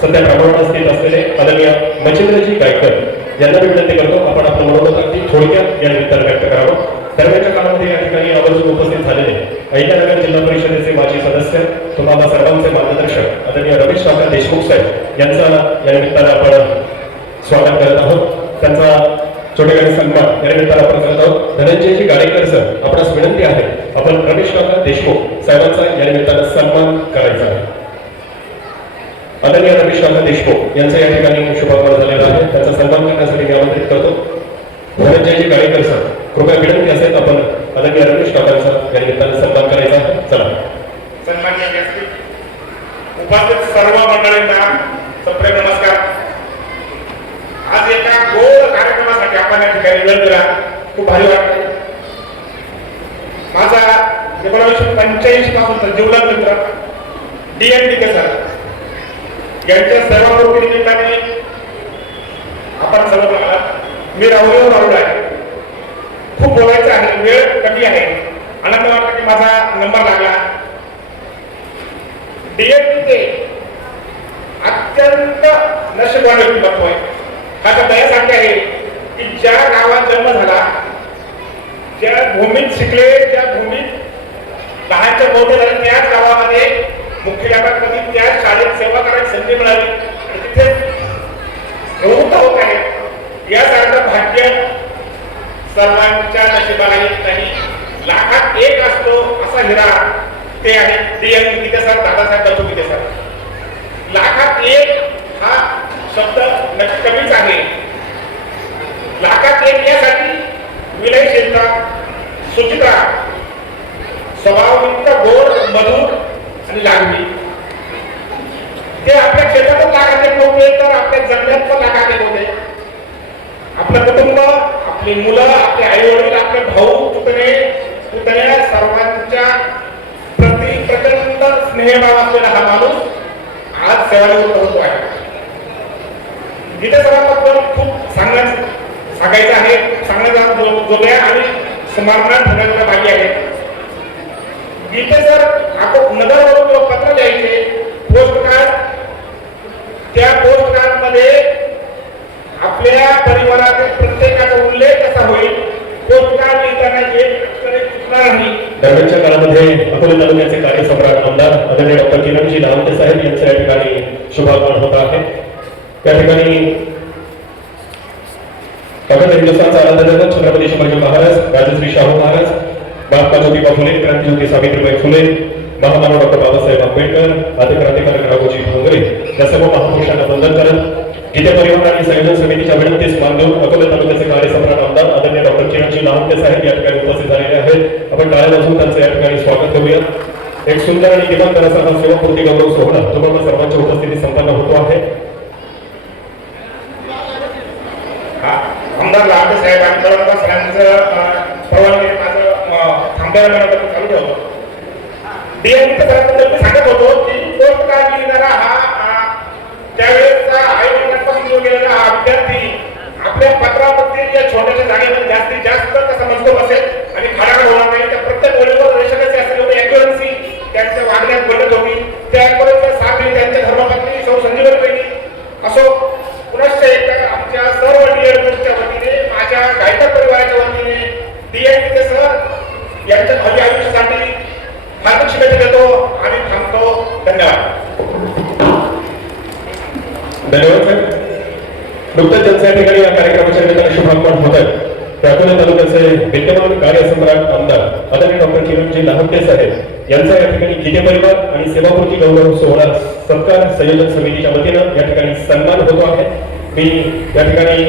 सध्या भ्रमणात स्थित असलेले आदरणीय मच्छिंद्रजी गायकर यांना मी विनंती करतो आपण आपलं मनोगत अगदी थोडक्यात या निमित्तानं व्यक्त करावं. दरम्यानच्या काळामध्ये या ठिकाणी आवर्जून उपस्थित झालेले अहिल्यानगर जिल्हा परिषदेचे माजी सदस्य, तुम्हाला सर्वांचे मार्गदर्शक आदरणीय रमेश काका देशमुख साहेब यांचा या निमित्तानं आपण स्वागत करत आहोत. त्यांचा छोटेखानी सन्मान या निमित्तानं आपण करत आहोत. धनंजयजी गाडेकर सर, आपणास विनंती आहे आपण रमेश काका देशमुख साहेबांचा या निमित्तानं सन्मान करायचा आहे. आदरणीय रमेश काका देशमुख यांचा या ठिकाणी शुभागमन झालेला आहे. त्यांचा सन्मान करण्यासाठी मी आमंत्रित करतो. धनंजयजी गाडेकर सर, कृपया विनंती असेल आपण आदरणीय रमेश काकांचा या निमित्तानं सन्मान करायचा आहे. चला. सन्माननीय व्यासपीठ, उपस्थित सर्व मंडळींना सप्रेम नमस्कार. आज एका गोड कार्यक्रमासाठी आपण या ठिकाणी वेळ दिला, खूप भारी वाटते. माझा 1985 पासूनचा जीवलग मित्र DNDK सर यांच्या सेवापूर्ती निमित्ताने आपण सर्व बघा. मी राहुल आहे. खूप बोलायचं आहे, वेळ कमी आहे. आनंद वाटतं की माझा नंबर लागला. डीएमचे अत्यंत नशीबवान व्यक्तिमत्व आहे. माझ्या दयासाठी आहे की ज्या गावात जन्म झाला, ज्या भूमीत शिकले, ज्या भूमीत लहानच्या मोठे झाले, त्याच गावामध्ये मुख्याध्यापकपदी त्याच शाळेत सेवा करायची संधी मिळाली आणि तिथे प्रवृत्त होत आहे. यासारखं भाग्य सर्वांच्या नशिबाला येत नाही. लाखात एक असतो असा हिरा ते आहे डीएम विद्यासागर दादासाहेब दत्तू विद्यासागर. लाखात एक हा शब्द नक्की कमीच आहे. लाखात एक यासाठी विलयशीलता, सुचित्रा, स्वभावयुक्त, गोड, मधुर आणि लागणी ते आपल्या क्षेत्रातच लागायचे नव्हते तर आपल्या जगण्यात पण लागायचे होते. आपलं कुटुंब, आपली मुलं, आपले आई वडील, आपले भाऊ, पुतण्या सर्वांच्या प्रति प्रचंड स्नेहभाव असलेला हा माणूस आज सेवानिवृत्त होतो आहे. गीते सरांबद्दल खूप सांगायचं आहे, सांगण्याचा जोड्या आणि स्मरणात ठेवण्याच्या बाकी आहे. गीते सर आपण नगरवरून पत्र लिहायचे, पोस्ट कार्ड, त्या पोस्ट कार्ड मध्ये आपल्या परिवारातील प्रत्येकाचा उल्लेख कसा होईल, पोस्ट कार्ड लिहिताना एक चुकणार नाही. दरम्यानच्या काळामध्ये अकोला तालुक्याचे कार्यसम्राट आमदार आदरणीय डॉक्टर किरणजी लावंते साहेब यांच्या या ठिकाणी शुभागमन होत आहे. या ठिकाणी अखंड हिंदुस्थानचा आराध्य छत्रपती शिवाजी महाराज, राजश्री शाहू महाराज, महात्मा ज्योतिबा फुले, क्रांतिज्योती सावित्रीबाई फुले, महामानव डॉक्टर बाबासाहेब आंबेडकर, आदी क्रांतिकारक राघोजी भोंगरे या सर्व महापुरुषांना वंदन करत गीते परिवहन आणि संयोजन समितीच्या विनंतीस मान देऊन अकोला तालुक्याचे कार्यसम्राट आमदार आदरणीय डॉक्टर किरणजी लावंते साहेब या ठिकाणी उपस्थित झालेले आहेत. आपण टाळ्या वाजवून त्यांचं या ठिकाणी स्वागत करूया. एक सुंदर आणि दिवंगत असा हा सेवापूर्ती गौरव सोहळा तुम्हाला सर्वांच्या उपस्थितीत संपन्न होतो आहे. आमदार लावंते साहेबांचं सरांचं परवानगी माझं थांबायला मिळालं चालू ठेवतो. डीएम सरांबद्दल मी सांगत होतो की पोस्ट कार्ड लिहिणारा हा त्यावेळेसचा आई वडिलांपासून जो गेलेला हा विद्यार्थी आपल्या पत्रामध्ये या छोट्याशा जागेमध्ये जास्तीत जास्त कसा मजबूत असेल आणि खडाखड होणार नाही. त्या प्रत्येक ओळीवर रेषाकशी असेल होते, ॲक्युरन्सी त्यांच्या वागण्यात घडत होती. त्याबरोबर साथी त्यांच्या धर्मपत्नी सौ संजीवनी बहिणी असो. पुनश्च एकदा आमच्या सर्व डीएडच्या वतीने, माझ्या गायकर परिवाराच्या वतीने डीएड सर यांच्या भावी आयुष्यासाठी हार्दिक शुभेच्छा देतो आणि थांबतो. धन्यवाद. धन्यवाद साहेब. नुकतंच ज्यांच्या या ठिकाणी या कार्यक्रमाच्या निमित्ताने शुभागमन होत आहे ते अकोला तालुक्याचे विद्यमान कार्यसम्राट आमदार आदरणीय डॉक्टर किरणजी लावंते साहेब यांचा या ठिकाणी गीते परिवार आणि सेवापूर्ती गौरव सोहळा सत्कार संयोजन समितीच्या वतीनं या ठिकाणी सन्मान होतो आहे. मी या ठिकाणी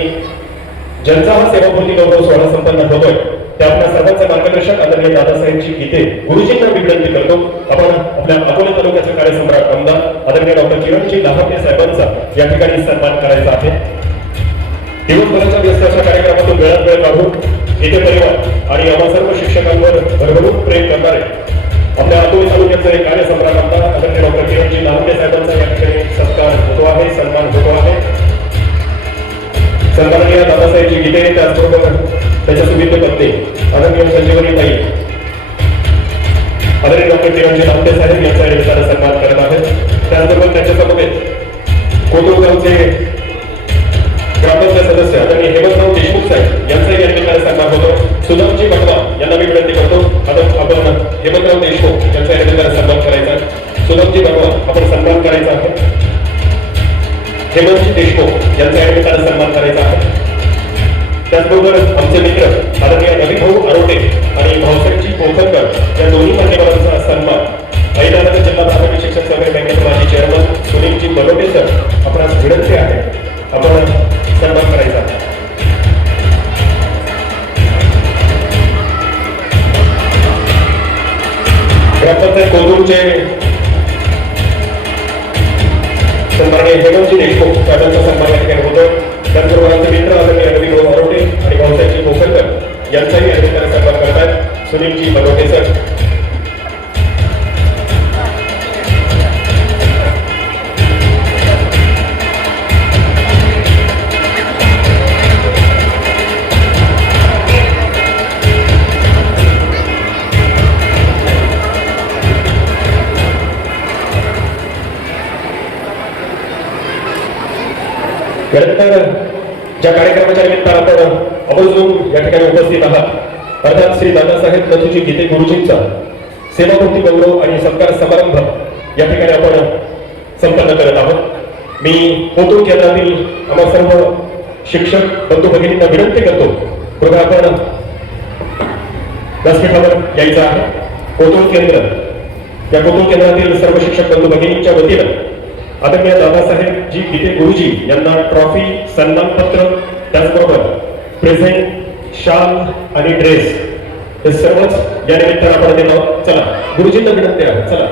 ज्यांचा हा सेवापूर्ती गौरव सोहळा संपन्न होतोय त्या आपल्या सर्वांचे मार्गदर्शक आदरणीय दादासाहेबची गीते गुरुजींना विनंती करतो. आपण आपल्या अकोला तालुक्याचे कार्यसम्राट आमदार आदरणीय डॉक्टर किरणजी लावंते साहेबांचा या ठिकाणी सन्मान करायचा आहे. दिवसभराच्या व्यस्ताच्या कार्यक्रमातून वेळात वेळ काढून गीते परिवार आणि आम्हा सर्व शिक्षकांवर भरभरून प्रेम करणारे आपल्या अकोला तालुक्याचे कार्यसम्राट आमदार आदरणीय डॉक्टर किरणजी लावंते साहेबांचा या ठिकाणी सत्कार होतो आहे, सन्मान होतो आहे. सन्माननीय दादासाहेबची गीते त्याचबरोबर त्याच्या सुविध पत्नी आदरणीय संजीवनी ताई आदरणीय डॉक्टर किरणजी लावंते साहेब यांचा निमित्ताने सन्मान करत आहेत. त्याचबरोबर त्याच्या समवेत कोथरूडचे ग्रामपंचायत सदस्य आदरणीय हेमंतराव देशमुख साहेब यांचाही या निमित्ताने सन्मान होतो. सुदामजी बटवा यांना मी विनंती करतो आपण हेमंतराव देशमुख यांचा या निमित्ताने सन्मान करायचा आहे. सुदामजी बटवा आपण सन्मान करायचा आहे. हेमंतजी देशमुख यांचा या निमित्ताने सन्मान करायचा आहे. त्याचबरोबर आमचे मित्र आदरणीय रविभाऊ आरोटे आणि भाऊसाहेबजी कोकणकर या दोन्ही मान्यवरांचा सन्मान अहिल्यानगर जिल्हा प्राथमिक शिक्षक सहकारी बँकेचे माजी चेअरमन सुनीलजी बलोटे सर आपणास विनंती आहे आपण सन्मान करायचा आहे. ग्रामपंचायत कोथरूडचे सन्माननीय हेमंतजी देशमुख साहेबांचा सन्मान या ठिकाणी होतो. त्याचबरोबर आमचे मित्र आदरणीय रविभाऊ आरोटे आणि भाऊसाहेबजी कोकणकर यांचाही या ठिकाणी सन्मान करतात सुनीलजी बलोटे सर. यानंतर ज्या कार्यक्रमाच्या निमित्तानं आपण आवर्जून या ठिकाणी उपस्थित आहात अर्थात श्री दादासाहेब नथुजी गीते गुरुजींचा सेवापूर्ती गौरव आणि सत्कार समारंभ या ठिकाणी आपण संपन्न करत आहोत। मी कोतूर केंद्रातील आम्हा सर्व शिक्षक बंधू भगिनींना विनंती करतो कृपया आपण व्यासपीठावर यायचं आहे। कोतूर केंद्र या कोतूर केंद्रातील सर्व शिक्षक बंधू भगिनींच्या वतीनं आदरणीय दादासाहेब जी गीते गुरुजी यांना ट्रॉफी, सन्मानपत्र, त्याचबरोबर प्रेझेंट, शाल आणि ड्रेस हे सर्वच या निमित्तानं आपण देतो। चला गुरुजींना विनंती आहे, चला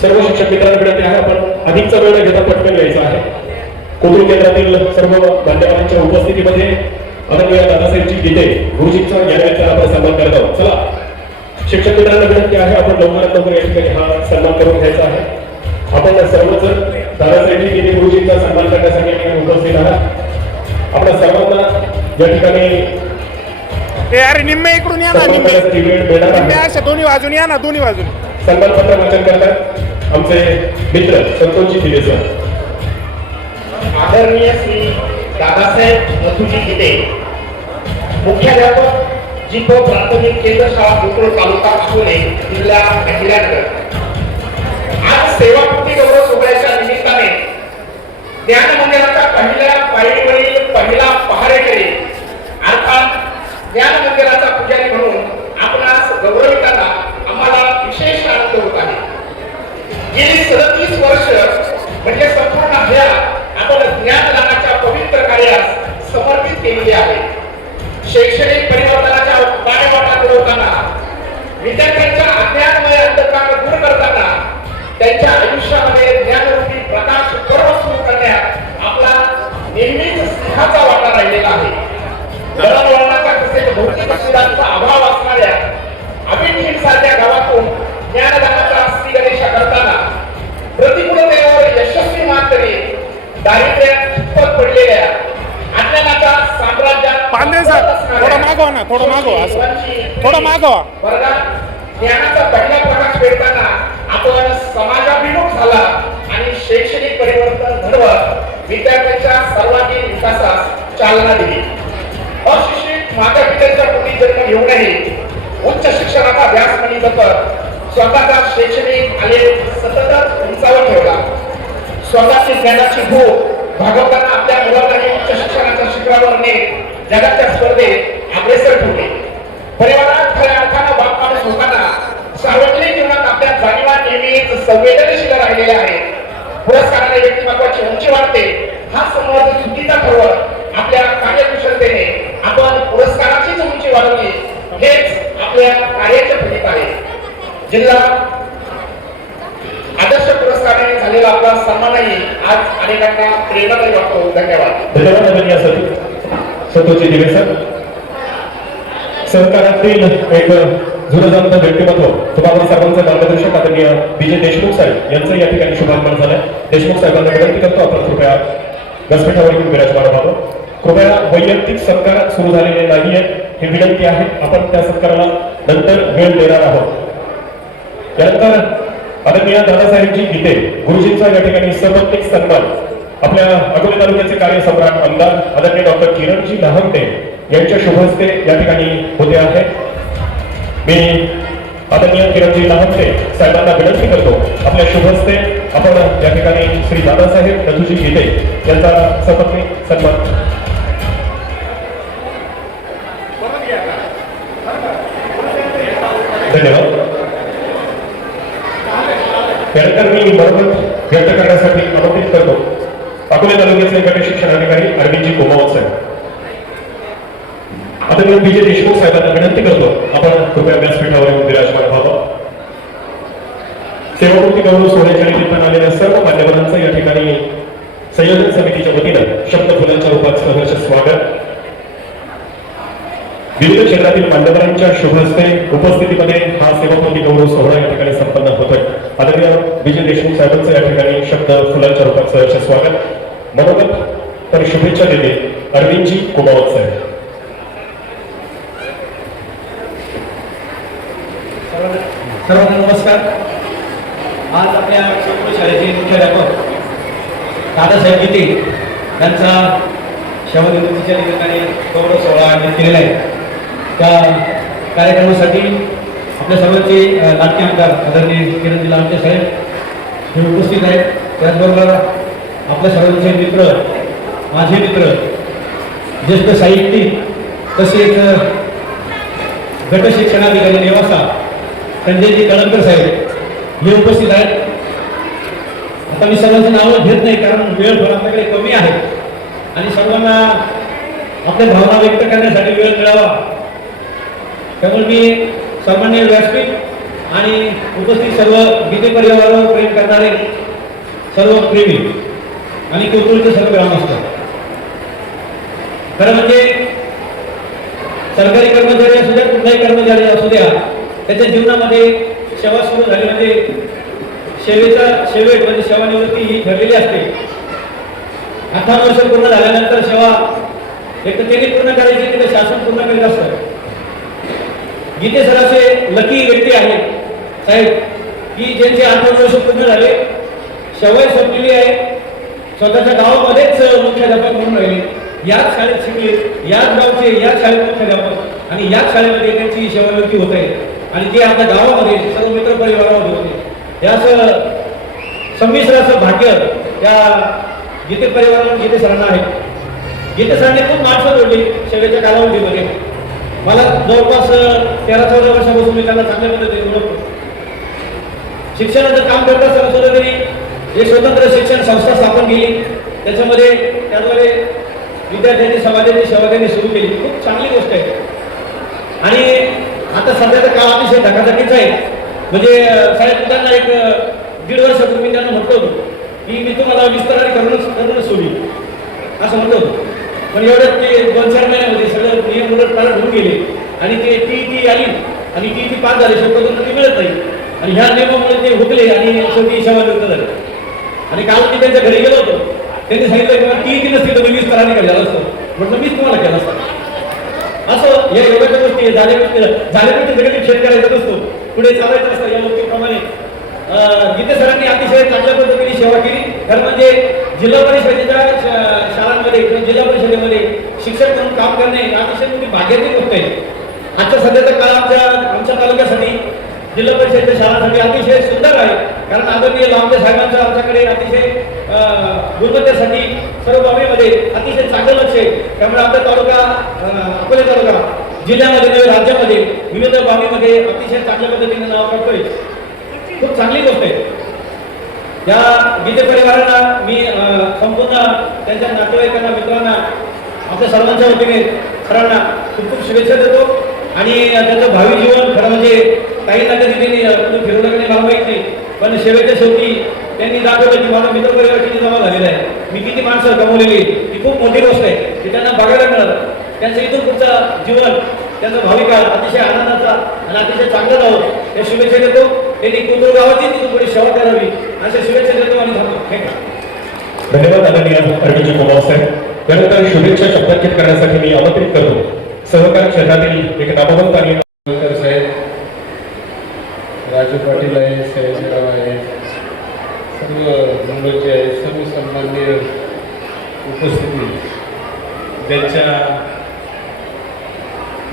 सर्व शिक्षक मित्रांना विनंती आहे आपण अधिकचा वेळ न घेता पटकन यायचा आहे। कोतूर केंद्रातील सर्व मान्यवरांच्या उपस्थितीमध्ये आदरणीय दादासाहेबजी गीते गुरुजींचा या निमित्तानं आपण सन्मान करत आहोत। चला शिक्षक मित्रांना विनंती आहे आपण लवकरात लवकर या ठिकाणी हा सन्मान करून घ्यायचा आहे। आपण सर्वजण दादासाहेबजी गीते गुरुजींचा सन्मान करण्यासाठी या ठिकाणी उपस्थित आहात। आपल्या सर्वांना या ठिकाणी अरे निम्मे इकडून या ना, निम्मे अशा दोन्ही बाजून या ना, दोन्ही बाजून सन्मानपत्र वाचन करतात आमचे मित्र संतोषजी दिले सर। आदरणीय श्री दादासाहेब नथुजी गीते मुख्याध्यापक जिपो प्राथमिक केंद्र शाळा कोथरूड तालुका अकोले जिल्हा अहिल्यानगर। आज सेवापूर्ती गौरव सोहळ्याच्या निमित्ताने ज्ञान मंदिराच्या पहिल्या पायरीवरील पहिला पहारेकरी अर्थात ज्ञान मंदिराचा पुजारी म्हणून आपणास गौरविताना आम्हाला विशेष आनंद होत आहे। गेली 37 वर्ष म्हणजे संपूर्ण हयात आपण ज्ञानदानाच्या पवित्र कार्यास समर्पित केलेली आहे। शैक्षणिक परिवर्तनाच्या पायवाटा पुरवताना, विद्यार्थ्यांच्या अज्ञानमय अंधकार दूर करताना, त्यांच्या आयुष्यामध्ये ज्ञानरूपी प्रकाश पर्व सुरू करण्यात आपला नेहमीच सिंहाचा वाटा राहिलेला आहे। दळणवळणाचा तसेच भौतिक सुविधांचा अभाव असणाऱ्या अभिनखीन सारख्या गावातून ज्ञानदानाचा श्री गणेशा करताना प्रतिकूलतेवर यशस्वी मात करीत दारिद्र्यात चिपत पडलेल्या अज्ञानाच्या साम्राज्यात पांढरे सर थोडं मागवा ना, थोडं मागवा, असं थोडं मागवा। वर्गात ज्ञानाचा पहिला प्रकाश पेटताना आपण समाजाभिमुख झाला आणि शैक्षणिक परिवर्तन घडवत विद्यार्थ्यांच्या सर्वांगीण विकासास चालना दिली। अशिक्षित माता पित्याच्या पोटी जन्म घेऊनही उच्च शिक्षणाचा व्यासमणी जपत स्वतःचा शैक्षणिक आलेख सतत उंचावर ठेवला। स्वतःची ज्ञानाची भूक भागवताना आपल्या मुलांनाही उच्च शिक्षणाच्या शिखरावर नेत जगाच्या स्पर्धेत अग्रेसर ठेवले। परिवारात खऱ्या अर्थानं बाप माणूस होताना सार्वजनिक जीवनात आपल्या जाणीवा नेहमीच संवेदनशील राहिलेल्या आहेत। पुरस्काराने व्यक्तिमत्वाची उंची वाढते हा संवाद चुकीचा ठरवत आपल्या कार्यकुशलतेने आपण पुरस्काराचीच उंची वाढवली हेच आपल्या कार्याचे फलित आहे। जिल्हा आदर्श पुरस्काराने झालेला आपला सन्मानही आज अनेकांना प्रेरणादायी वाटतो। धन्यवाद। धन्यवाद संतोषजी दिले सर। सहकारातील एक जुनजांत व्यक्तिमत्व तुम्हाला सर्वांचे मार्गदर्शक आदरणीय विजय देशमुख साहेब यांचं या ठिकाणी शुभागमन झालंय। देशमुख साहेबांना विनंती करतो आपण कृपया व्यासपीठावर येऊन विराजमान व्हावं। कृपया वैयक्तिक सत्कार सुरू झालेले नाहीये ही विनंती आहे, आपण त्या सत्काराला नंतर वेळ देणार आहोत। यानंतर आदरणीय दादासाहेबजी गीते गुरुजींचा या ठिकाणी सर्वाधिक सन्मान आपल्या अकोले तालुक्याचे कार्यसम्राट आमदार आदरणीय डॉक्टर किरणजी लहामटे यांच्या शुभ हस्ते या ठिकाणी होते आहे। मी आदरणीय किरणजी लहामटे साहेबांना विनंती करतो आपल्या शुभ हस्ते आपण या ठिकाणी श्री दादासाहेब नथुजी गीते यांचा सर्वाधिक सन्मान। धन्यवाद। त्यानंतर मी मनोगत व्यक्त करण्यासाठी आमंत्रित करतो अकोले तालुक्याचे गट शिक्षण अधिकारी अरविंदजी कोमावत साहेब। आता मी विजय देशमुख साहेबांना विनंती करतो आपण कृपया व्यासपीठावर येऊन विराजमान व्हावं। सेवापूर्ती गौरव सोहळ्याच्या निमित्तानं आलेल्या सर्व मान्यवरांचं या ठिकाणी संयोजन समितीच्या वतीनं शब्द फुलांच्या रूपात सहर्ष स्वागत। विविध क्षेत्रातील मान्यवरांच्या शुभ हस्ते उपस्थितीमध्ये हा सेवापूर्ती गौरव सोहळा या ठिकाणी संपन्न होतोय। आदरणीय विजय देशमुख साहेबांचं या ठिकाणी शब्द फुलांच्या रूपात सहर्ष स्वागत। मनोगत तर शुभेच्छा देते अरविंदजी कुमावत साहेब। सर्वांना नमस्कार। आज आपल्या शाळेचे मुख्याध्यापक दादासाहेब गीते त्यांचा शवनिवृत्तीच्या निमित्ताने गौरव सोहळा आयोजित केलेला आहे. त्या कार्यक्रमासाठी आपल्या सर्वांचे लाडके आमदार आदरणीय किरणजी लामटे साहेब हे उपस्थित आहेत. त्याचबरोबर आपल्या सर्वांचे मित्र, माझे मित्र, ज्येष्ठ साहित्यिक तसेच गट शिक्षणाधिकारी नेवासा संजयजी कळमकर साहेब हे उपस्थित आहेत. आता मी सर्वांची नावं घेत नाही कारण वेळ पण आपल्याकडे कमी आहे आणि सर्वांना आपल्या भावना व्यक्त करण्यासाठी वेळ मिळावा, त्यामुळे मी सामान्य व्यासपीठ आणि उपस्थित सर्व गीते परिवारावर प्रेम करणारे सर्व प्रेमी आणि कौतुकाचे सर्व ग्रामस्थ, खरं म्हणजे सरकारी कर्मचारी असू द्या, कुठलाही कर्मचारी असू द्या, त्याच्या जीवनामध्ये सेवा सुरू झाली म्हणजे सेवेत म्हणजे सेवानिवृत्ती ही ठरलेली असते. 18 वर्ष पूर्ण झाल्यानंतर सेवा एक तर त्यांनी पूर्ण करायची की शासन पूर्ण करीत असतं. गीते सर असे लकी व्यक्ती आहेत साहेब की ज्यांचे 18 वर्ष पूर्ण झाले, सवय संपलेली आहे, स्वतःच्या गावामध्येच मुख्याध्यापक म्हणून राहिले, याच शाळेत शिकले, याच गावचे याच शाळेत मुख्याध्यापक आणि याच शाळेमध्ये त्यांची सेवानिवृत्ती होत आहे आणि ते आपल्या गावामध्ये सर्व मित्र परिवारामध्ये होते. हे असं संमिश्र असं भाग्य त्या गीते परिवाराला गीते सरांना आहे. गीते सरांनी खूप माणसं जोडली सेवेच्या कालावधीमध्ये. मला जवळपास 13-14 वर्षापासून मी त्यांना चांगल्या पद्धतीने ओळखतो. शिक्षणाचं काम करत असताना सुद्धा त्यांनी एक स्वतंत्र शिक्षण संस्था स्थापन केली, त्याच्यामध्ये त्याद्वारे विद्यार्थ्यांची समाजाची सेवा त्यांनी सुरू केली. खूप चांगली गोष्ट आहे. आणि आता सध्याचा काळ अतिशय धकाधकीचा आहे. म्हणजे साहेब त्यांना एक 1.5 वर्षापूर्वी त्यांना म्हटलं होतं की मी तुम्हाला विस्तार करूनच सोडली असं म्हटलं होतं, पण एवढ्यात ते 2-4 महिन्यामध्ये सगळं नियम उलट पालट होऊन गेले आणि ते टी आली आणि टी पास झाले, शेवटी मिळत नाही आणि ह्या नियमामुळे ते हुकले आणि शेवटी सेवानिवृत्त झाले. आणि काल मी त्यांच्या घरी गेलो होतो, त्यांनी सांगितलं की टी नसती तर मी विस्ताराने केलं असतं. म्हटलं मीच तुम्हाला केलं असतं. असं या योगाच्या गोष्टी झाल्यापेक्षा सगळे खेळ करायचा नसतो, पुढे चालायचं असतं. या गोष्टीप्रमाणे गीते सरांनी अतिशय चांगल्या पद्धतीने सेवा केली. खरं म्हणजे जिल्हा परिषदेच्या शाळांमध्ये किंवा जिल्हा परिषदेमध्ये शिक्षक म्हणून काम करणे अतिशय मोठी भाग्याची गोष्ट आहे. आजच्या सध्याचा काळ आमच्या तालुक्यासाठी जिल्हा परिषदेच्या शाळांसाठी अतिशय सुंदर आहे, कारण आदरणीय लामटे साहेबांचं आमच्याकडे अतिशय गुणवत्तेसाठी सर्व बाबीमध्ये अतिशय चांगलं लक्ष आहे. त्यामुळे आपला तालुका अकोले तालुका जिल्ह्यामध्ये नव्हे राज्यामध्ये विविध बाबीमध्ये अतिशय चांगल्या पद्धतीने नाव करतोय. खूप चांगली गोष्ट आहे. या गीते परिवाराला मी संपूर्ण त्यांच्या नातेवाईकांना, मित्रांना, आपल्या सर्वांच्या वतीने सरांना खूप खूप शुभेच्छा देतो. आणि त्यांचं भावी जीवन खरं म्हणजे काही ना कधी त्यांनी फिरवलं की मला माहीत नाही, पण सेवेच्या शेवटी त्यांनी दाखवलं की माझा मित्र परिवार किती जमा झालेला आहे, मी किती माणसं गमवलेली, ही खूप मोठी गोष्ट आहे की त्यांना बघायला मिळालं. त्यांचं इथून पुढचं जीवन, त्यांचा भावी काळ अतिशय आनंदाचा आणि अतिशय चांगला जावं या शुभेच्छा देतो. त्यांनी कुंदूर गावाची तिथून पुढे सेवा करावी अशा शुभेच्छा देतो आणि थांबतो. धन्यवाद आदरणीय अर्जुनजी पवार साहेब. त्यानंतर शुभेच्छा शब्दांकित करण्यासाठी मी आमंत्रित करतो सहकार क्षेत्रातील एक नामवंत आणि साहेब, राजू पाटील आहे, सयाजीराव आहे, सर्व मुंबईचे आहे, सर्व सन्माननीय उपस्थिती, ज्यांच्या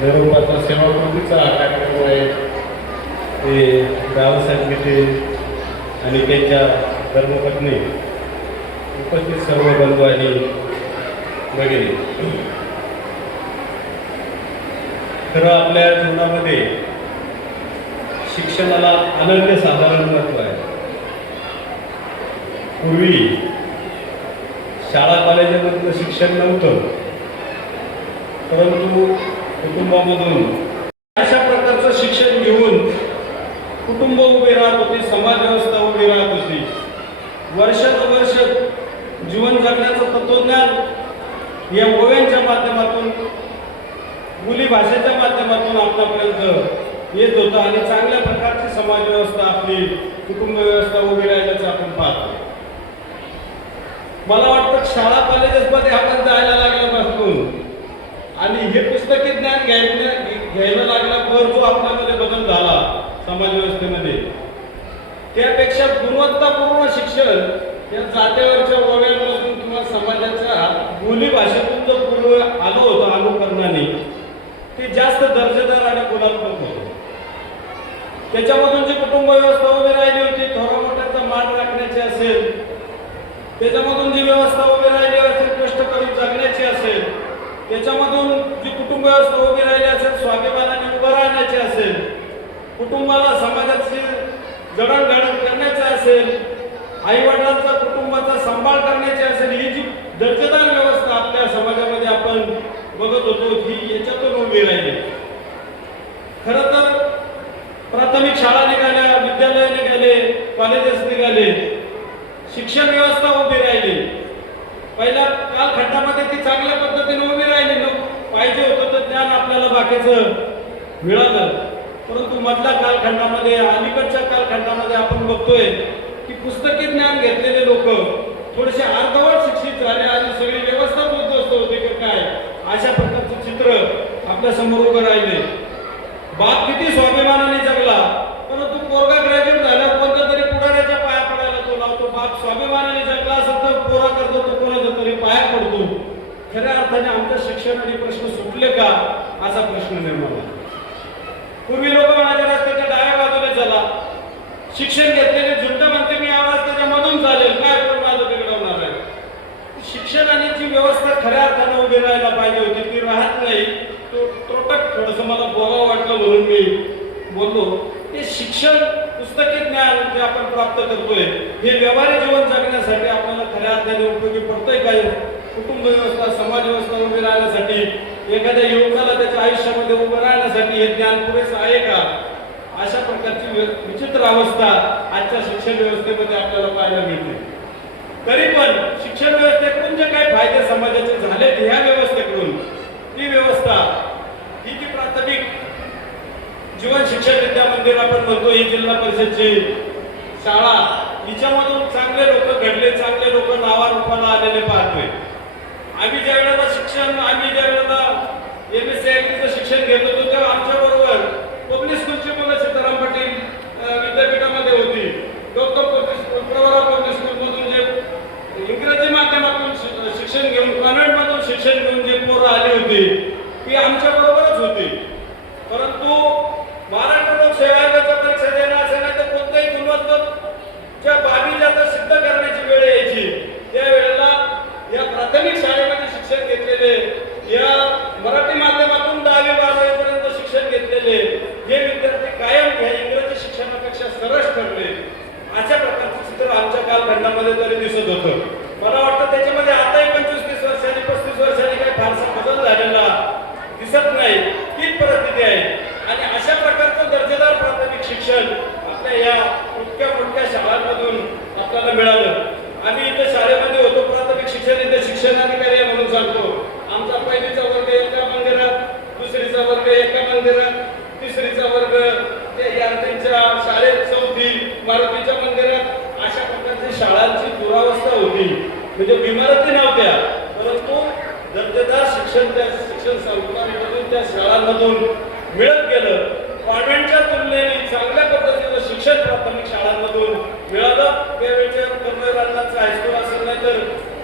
निरोपाचा सेवाकृतीचा कार्यक्रम आहे ते रावसाहेब गीते आणि त्यांच्या धर्मपत्नी, उपस्थित सर्व बंधू आणि भगिनी. खरं आपल्या जीवनामध्ये शिक्षणाला अनन्यसाधारण महत्त्व आहे. पूर्वी शाळा कॉलेजामधलं शिक्षण नव्हतं, परंतु कुटुंबामधून अशा प्रकारचं शिक्षण घेऊन कुटुंब उभे राहत होते, समाज व्यवस्था उभी राहत होती. वर्षानुवर्ष जीवन जगण्याचं तत्वज्ञान या ओव्यांच्या माध्यमातून, बोली भाषेच्या माध्यमातून आपल्यापर्यंत येत होतं आणि चांगल्या प्रकारची समाज व्यवस्था, आपली कुटुंब व्यवस्था उभी राहिल्याचं आपण पाहतो. मला वाटतं शाळा कॉलेजेसमध्ये आपण जायला लागल्यापासून आणि हे पुस्तकी ज्ञान घ्यायला लागल्यावर जो आपल्यामध्ये बदल झाला समाज व्यवस्थेमध्ये, त्यापेक्षा गुणवत्तापूर्ण शिक्षण या जात्यावरच्या ओव्यांमधून किंवा समाजाच्या बोलीभाषेतून जो पूर्व आलो होतो अनुकरणाने, ते जास्त दर्जेदार आणि गुणात्मक होतं. त्याच्यामधून जी कुटुंब व्यवस्था उभी राहिली होती, थोरा मोठ्यांचा मान राखण्याची असेल, त्याच्यामधून जी व्यवस्था उभी राहिली असेल कष्ट करून जगण्याची असेल, त्याच्यामधून जी कुटुंब व्यवस्था उभी राहिली असेल स्वाभिमानाने उभं राहण्याची असेल, कुटुंबाला समाजाची जडणघडण करण्याचं असेल, आई वडिलांचा कुटुंबाचा सांभाळ करण्याची असेल, ही जी दर्जेदार व्यवस्था आपल्या समाजामध्ये आपण बघत होतो ही याच्यातून उभी राहिली. खरं तर प्राथमिक शाळा निघाल्या, विद्यालय निघाले, कॉलेजेस निघाले, शिक्षण व्यवस्था उभी राहिली. पहिल्या कालखंडामध्ये ती चांगल्या पद्धतीने उभी राहिली. पाहिजे होतं तर ज्ञान आपल्याला बाकीचं मिळालं, परंतु मधल्या कालखंडामध्ये, अलीकडच्या कालखंडामध्ये आपण बघतोय की पुस्तकी ज्ञान घेतलेले लोक थोडेसे अर्धवट शिक्षित झाले आणि सगळी व्यवस्था उद्ध्वस्त होते की काय, अशा प्रकारचं चित्र आपल्या समोर उभं राहिले. बाप किती स्वाभिमानाने जगला, परंतु पोरगा ग्रॅज्युएट झाल्यावर कोणत्या तरी पुढाऱ्याच्या पाया पडायला तो लावतो. बाप स्वाभिमानाने जगला असेल तर पोरा करतो, तो कोणाचा तरी पाया पडतो. खऱ्या अर्थाने आमच्या शिक्षणाचे प्रश्न सुटले का असा प्रश्न निर्माण झाला. पूर्वी लोक माझ्या रस्त्याच्या डाव्या बाजूने चला, शिक्षण घेतलेले झुंड म्हणते मी या रस्त्याच्या मधून चालेल, काय पण माझं बिघडवणार आहे. शिक्षणाची जी व्यवस्था खऱ्या अर्थाने उभी राहायला पाहिजे होती ती राहत नाही. तो त्रोटक थोडंसं मला बोलावं वाटलं म्हणून मी बोललो. ते शिक्षण, पुस्तकी ज्ञान जे आपण प्राप्त करतोय हे व्यवहारिक जीवन जगण्यासाठी आपल्याला खऱ्या अर्थाने उपयोगी पडतंय काय? कुटुंब व्यवस्था, समाज व्यवस्था उभी राहण्यासाठी, एखाद्या युवकाला त्याच्या आयुष्यामध्ये उभं राहण्यासाठी हे ज्ञान पुरेसं आहे का? अशा प्रकारची विचित्र अवस्था आजच्या शिक्षण व्यवस्थेमध्ये आपल्याला पाहायला मिळते. तरी पण शिक्षण व्यवस्थेकडून जे काही फायदे समाजाचे झाले ह्या व्यवस्थेकडून, ती व्यवस्था ही जी प्राथमिक जीवन शिक्षण विद्या मंदिर आपण म्हणतो, ही जिल्हा परिषदची शाळा, हिच्यामधून चांगले लोक घडले, चांगले लोक नावारूपाला आलेले पाहतोय. आम्ही ज्या वेळेला ज्या वेळेला MSc शिक्षण घेत होतो तेव्हा आमच्या बरोबर पब्लिक स्कूलची मुलं सीताराम पाटील विद्यापीठामध्ये होती. Gautam public school, Pravara public school मधून जे इंग्रजी माध्यमातून शिक्षण घेऊन, कन्नड मधून शिक्षण घेऊन जे पोरं आली होती ती आमच्या बरोबरच होती. परंतु महाराष्ट्र लोकसेवा आयोगाच्या परीक्षा देणं असेल नाही तर कोणत्याही गुणवत्तेच्या बाबी ज्या सिद्ध करण्याची वेळ यायची, त्यावेळेला या प्राथमिक शाळेमध्ये शिक्षण घेतलेले, या मराठी माध्यमातून 10वी 12वी पर्यंत शिक्षण घेतलेले हे विद्यार्थी कायम या इंग्रजी शिक्षणापेक्षा सरस ठरले. अशा प्रकारचं चित्र आमच्या कालखंडामध्ये तरी दिसत होतं. मला वाटतं त्याच्यामध्ये आताही 25-30 वर्षांनी 35 वर्षांनी काही फारसा बदल झालेला दिसत नाही, हीच परिस्थिती आहे. आणि अशा प्रकारचं दर्जेदार प्राथमिक शिक्षण आपल्या या मोठ्या मोठ्या शाळांमधून आपल्याला मिळालं. आम्ही इथे शाळेमध्ये होतो, प्राथमिक शिक्षण इथे शिक्षणाधिकारी म्हणून सांगतो. आमचा पहिलीचा वर्ग एका मंदिरात, दुसरीचा वर्ग एका मंदिरात, तिसरीचा वर्ग त्यांच्या शाळेत, चौथी मारुतीच्या मंदिरात, अशा प्रकारची शाळांची दुरावस्था होती. म्हणजे इमारती नव्हत्या, परंतु दर्जेदार शिक्षण त्या शिक्षण संस्थांमधून, त्या शाळांमधून मिळत गेलं. कॉन्व्हेंटच्या तुलनेने चांगल्या पद्धतीचं शिक्षण प्राथमिक शाळांमधून मिळालं. त्यावेळेच्या कर्मवीरांचं हायस्कूल असेल नाही तर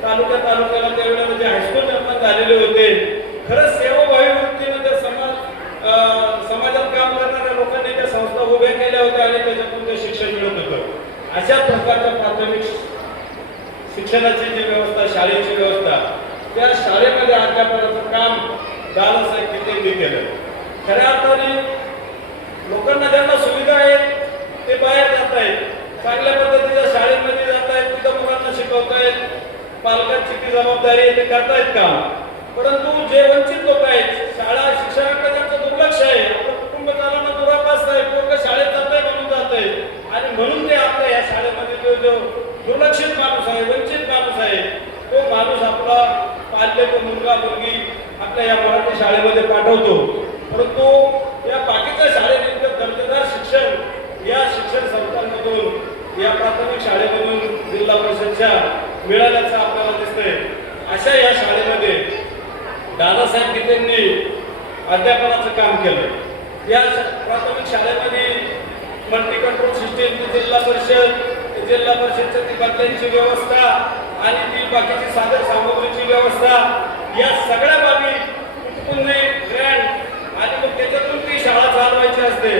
तालुक्याला त्यावेळेमध्ये हायस्कूल निर्माण झालेले होते. खरंच सेवाभावी वृत्तीमध्ये समाजात काम करणाऱ्या लोकांनी त्या संस्था उभ्या केल्या होत्या आणि त्याच्यातून ते शिक्षण मिळत होतं. अशा प्रकारच्या प्राथमिक शिक्षणाची जी व्यवस्था, शाळेची व्यवस्था, त्या शाळेमध्ये अध्यापनाचं काम दादासाहेब कितेंनी केलं. खऱ्या अर्थाने लोकांना ज्यांना सुविधा आहेत ते बाहेर जात आहेत, चांगल्या पद्धतीच्या शाळेमध्ये जात आहेत, तिथं मुलांना शिकवतायत, पालकांची ती जबाबदारी आहे ते करतायत काम. परंतु जे वंचित लोक आहेत, शाळा शिक्षणाकडे त्यांचं दुर्लक्ष आहे, आपलं कुटुंब चालवणं दुरापास्त आहे, पोरग शाळेत जात आहे म्हणून जात आहे आणि म्हणून ते आपल्या या शाळेमध्ये जो दुर्लक्षित माणूस आहे, वंचित माणूस आहे, तो माणूस आपला पाल्य मुलगा मुलगी आपल्या या मराठी शाळेमध्ये पाठवतो. परंतु या बाकीच्या शाळेत दर्जेदार शिक्षण या शिक्षण संस्थांमधून, या प्राथमिक शाळेमधून, जिल्हा परिषदच्या मिळाल्याचं आपल्याला दिसतंय. अशा या शाळेमध्ये दादासाहेब कितेंनी अध्यापनाचं काम केलं. या प्राथमिक शाळेमध्ये मल्टी कंट्रोल सिस्टीम, जिल्हा परिषदच्या ती बदल्यांची व्यवस्था, आणि ती बाकीची साधन सामग्रीची व्यवस्था या सगळ्या बाबी पुणे ग्रँड आणि मग त्याच्यातून ती शाळा चालवायची असते.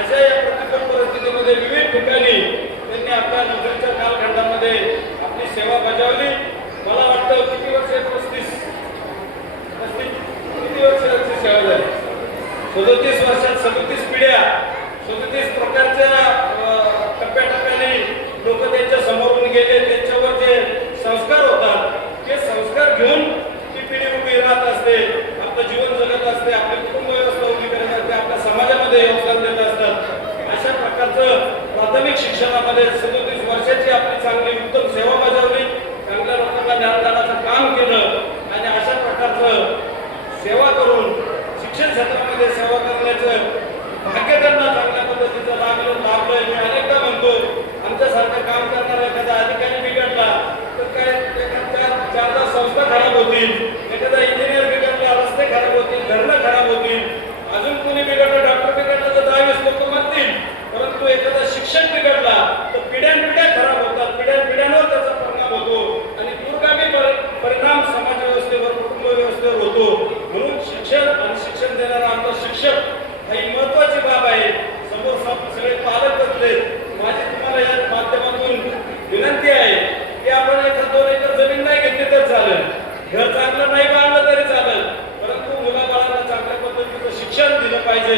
अशा या प्रतिकूल परिस्थितीमध्ये विविध ठिकाणी त्यांनी आपल्या नोकरीच्या कालखंडामध्ये आपली सेवा बजावली. मला वाटतं किती वर्ष 35 किती वर्षाची सेवा झाली? 37 वर्षात 37 पिढ्या, 37 प्रकारच्या टप्प्याटप्प्याने लोक त्यांच्या समोरून गेले. त्यांच्यावर जे संस्कार होतात ते संस्कार घेऊन ती पिढी उभी राहत असते, आपलं जीवन जगत असते, आपली कुटुंब व्यवस्था उभी करत असते, आपल्या समाजामध्ये योगदान देत असतात. अशा प्रकारचं प्राथमिक शिक्षणामध्ये 37 वर्षाची आपली चांगली उत्तम सेवा बजावली, चांगल्या लोकांना ज्ञानदानाचं काम केलं आणि अशा प्रकारचं सेवा करून शिक्षण क्षेत्रामध्ये सेवा करण्याचं भाग्य त्यांना चांगल्या पद्धतीचं लाभलंय. मी अनेकदा म्हणतो, आमच्यासारखं काम करणारा एखादा अधिकारी बिघडला तर काय चार संस्था खराब होतील, एखादा इंजिनियर बिघडला रस्ते खराब होतील, धरणं खराब होतील, अजून कोणी बिघडलं, डॉक्टर बिघडलं तर 10-20 लोक म्हणतील. परंतु एखादा शिक्षक बिघडला तर पिढ्यानपिढ्या खराब होतात, पिढ्यानपिढ्यांवर त्याचा परिणाम होतो आणि दूरगामी परिणाम समाज व्यवस्थेवर, कुटुंब व्यवस्थेवर होतो. म्हणून शिक्षण आणि शिक्षण देणारा आमचा शिक्षक ही महत्वाची बाब आहे. समोर सगळे पालक बसले. माझी तुम्हाला या माध्यमातून विनंती आहे की आपण 1-2 एकर जमीन नाही घेतली तर चालेल, घर चांगलं नाही बांधलं तरी चालेल, परंतु मुलाबाळांना चांगल्या पद्धतीचं शिक्षण दिलं पाहिजे.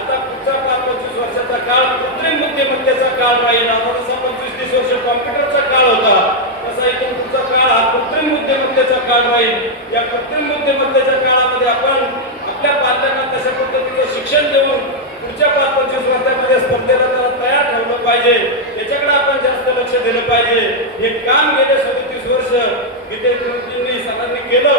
आता पुढचा 5-25 वर्षाचा काळ कृत्रिम बुद्धिमत्तेचा काळ राहील. आता जसा 25-30 वर्ष कॉम्प्युटरचा काळ होता तसा इथून पुढचा काळ हा कृत्रिम बुद्धिमत्तेचा काळ राहील. या कृत्रिम बुद्धिमत्तेच्या काळामध्ये आपण आपल्या पालकांना तशा पद्धतीचं शिक्षण देऊन पुढच्या 5-25 वर्षामध्ये स्पर्धेला तयार ठेवलं पाहिजे. याच्याकडे आपण जास्त लक्ष दिलं पाहिजे. हे काम गेले 37 वर्ष गीते गुरुजींनी सरांनी केलं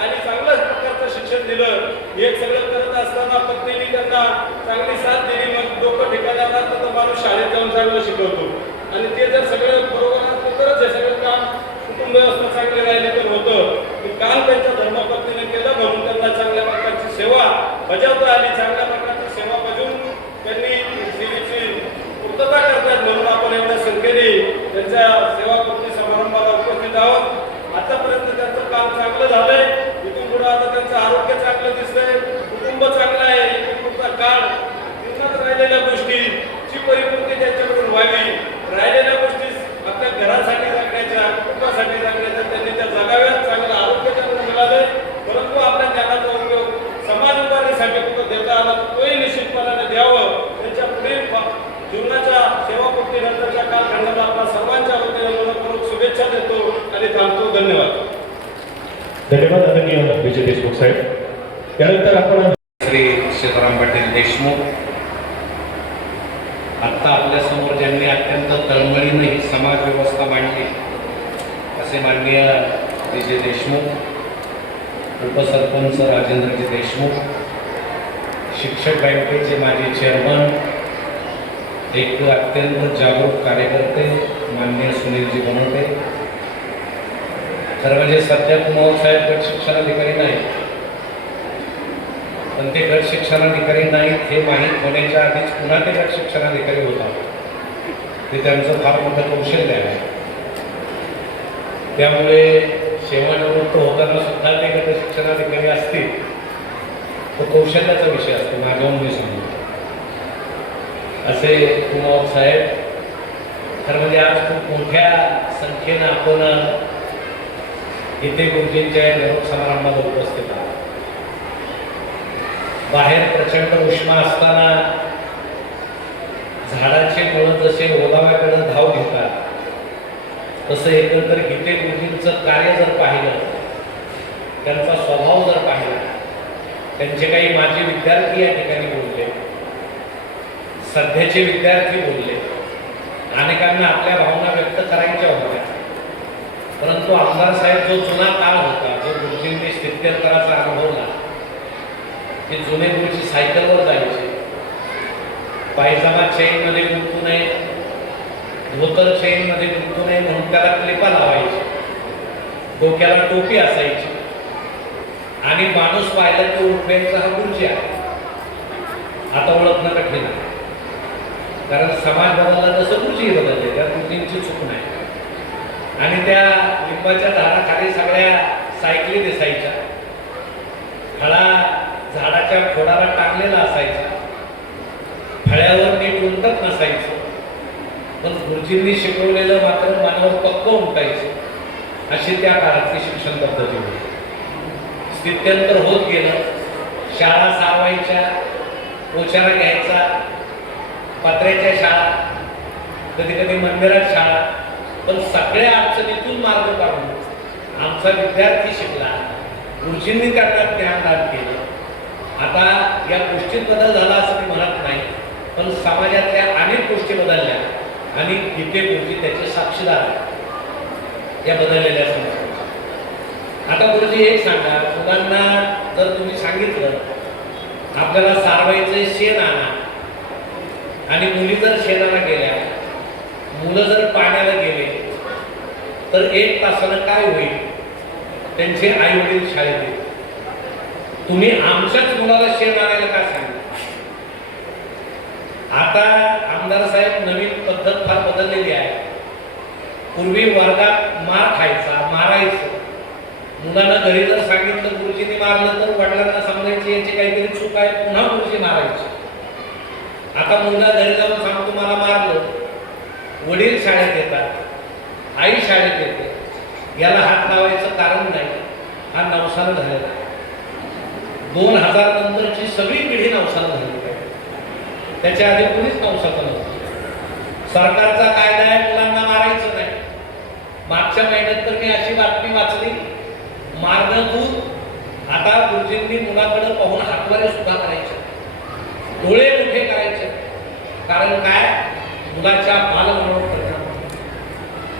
आणि चांगल्याच प्रकारचं शिक्षण दिलं. हे सगळं करत असताना पत्नीने त्यांना चांगली साथ दिली. मग डोकं ठिकाणी आलं तर माणूस शाळेत जाऊन चांगलं शिकवतो आणि ते जर सगळं बरोबर असलं तरच हे सगळं काम कुटुंब व्यवस्था चांगली राहिली तर होतं. हे काम त्यांच्या धर्मपत्नीने केलं म्हणून त्यांना चांगल्या प्रकारची सेवा बजावता आली. चांगल्या प्रकारची सेवा बजावून त्यांनी सेवेची पूर्तता करतात. म्हणून आपण एवढ्या संख्येने त्यांच्या सेवापूर्ती समारंभाला उपस्थित आहोत. आतापर्यंत त्यांचं काम चांगलं झालंय. इथून पुढे आता त्यांचं आरोग्य चांगलं दिसतंय, कुटुंब चांगलं आहे. इथून पुढचा काळ जीवनात राहिलेल्या गोष्टीची परिपूर्ती त्यांच्याकडून व्हावी. राहिलेल्या गोष्टी आपल्या घरासाठी जगण्याच्या, कुटुंबासाठी जगण्याच्या त्यांनी त्या जगाव्यात. चांगलं आरोग्य त्यांना मिळालंय. परंतु आपल्या ज्ञानाचा उपयोग समाज उभारणीसाठी कुठं देता आला तोही निश्चितपणाने द्यावं. त्यांच्या पुढील जीवनाच्या सेवापूर्ती नंतरच्या कालखंडाला आपल्या सर्वांच्या वतीने मनपूर्वक शुभेच्छा देतो आणि थांबतो. धन्यवाद. धन्यवाद आदरणीय विजय देशमुख साहेब. त्यानंतर आपण श्री सीताराम पाटील देशमुख. आत्ता आपल्यासमोर ज्यांनी अत्यंत तळमळीनं ही समाज व्यवस्था मांडली असे माननीय विजय देशमुख, उपसरपंच राजेंद्रजी देशमुख, शिक्षक बँकेचे माजी चेअरमन, एक अत्यंत जागरूक कार्यकर्ते माननीय सुनीलजी बनवते. खरं म्हणजे सध्या कुमार साहेब गट शिक्षणाधिकारी नाही, पण ते गट शिक्षणाधिकारी नाहीत हे माहीत होण्याच्या आधीच पुन्हा ते गट शिक्षणाधिकारी होतात. ते त्यांचं फार मोठं कौशल्य आहे. त्यामुळे सेवानिवृत्त होताना सुद्धा ते गट शिक्षणाधिकारी असतील तो कौशल्याचा विषय असतो. माझ्याहून मी सांगतो असे कुमार साहेब. खरं म्हणजे आज खूप मोठ्या संख्येनं आपण इथे गुरुजींच्या निरोप समारंभात उपस्थित आहोत. बाहेर प्रचंड उष्मा असताना झाडाचे मुळं जसे ओलाव्याकडे धाव घेतात तसं एकंदर गीते गुरुजींचं कार्य जर पाहिलं, त्यांचा स्वभाव जर पाहिला, त्यांचे काही माजी विद्यार्थी या ठिकाणी बोलले, सध्याचे विद्यार्थी बोलले, अनेकांना आपल्या भावना व्यक्त करायच्या होत्या. परंतु आमदार साहेब जो जुना काळ होता, जो गुरुजींनी स्थित्यंतराचा अनुभवला, ते जुने गुरुजी सायकलवर जायचे, पायजामा चेनमध्ये गुंतू नये, धोतर चेनमध्ये गुंतू नये म्हणून त्याला क्लिपा लावायचे, डोक्याला टोपी असायची आणि माणूस पाहिला की ओळखायचा हा गुरुजी आहे. आता ओळखणं कठीण आहे, कारण समाज बदलला तसं गुरुजी बदलले, त्या गुरुजींची चूक नाही. आणि त्या लिंबाच्या झाडाखाली सगळ्या सायकली दिसायच्या, फळा झाडाच्या खोडाला टांगलेला असायचा, फळ्यावर नीट उंटत नसायचं, पण गुरुजींनी शिकवलेलं मात्र मनावर पक्क उमटायचं. अशी त्या काळातली शिक्षण पद्धती होती. स्थित्यंतर होत गेलं, शाळा सारवायच्या, उचारा घ्यायचा, पत्र्याच्या शाळा, कधी कधी मंदिरात शाळा, पण सगळ्या अडचणीतून मार्ग काढून आमचा विद्यार्थी शिकला. गुरुजींनी त्यांना ज्ञानदान केलं. आता या गोष्टीत बदल झाला असं मी म्हणत नाही, पण समाजातल्या अनेक गोष्टी बदलल्या आणि इथे गुरुजी त्याचे साक्षीदार आहेत या बदललेल्या संस्कृती. आता गुरुजी एक सांगा, मुलांना जर तुम्ही सांगितलं आपल्याला सारवायचं शेण आणा आणि मुली जर शेणाला गेल्या, मुलं जर पाण्याला गेले, तर 1 तासानं काय होईल? त्यांचे आई वडील शाळेत येतील. तुम्ही आमच्याच मुलाला शेण आणायला का सांगितलं? आता आमदार साहेब नवीन पद्धत फार बदललेली आहे. पूर्वी वर्गात मार खायचा, मारायचं. मुलांना घरी जर सांगितलं गुरुजींनी मारलं तर वडिलांना समजायचे याची काहीतरी चूक आहे, पुन्हा गुरुजी मारायचे. आता मुलगा घरी जाऊन सांगतो मला मारलं, वडील शाळेत येतात, आई शाळेत येते, याला हात लावायचं कारण नाही. हा नवसानं झालेला आहे. 2000 नंतरची सगळी पिढी नवसानं झाली पाहिजे. त्याच्या आधी कुणीच नवसाचं नव्हतं. सरकारचा कायदा आहे मुलांना मारायचं नाही. मागच्या महिन्यात तर मी अशी बातमी वाचली, मारणं दूर, आता गुरुजींनी मुलाकडे पाहून हातवारे सुद्धा करायचे, डोळे मोठे करायचे. कारण काय? मुलाच्या बालमनावर परिणाम.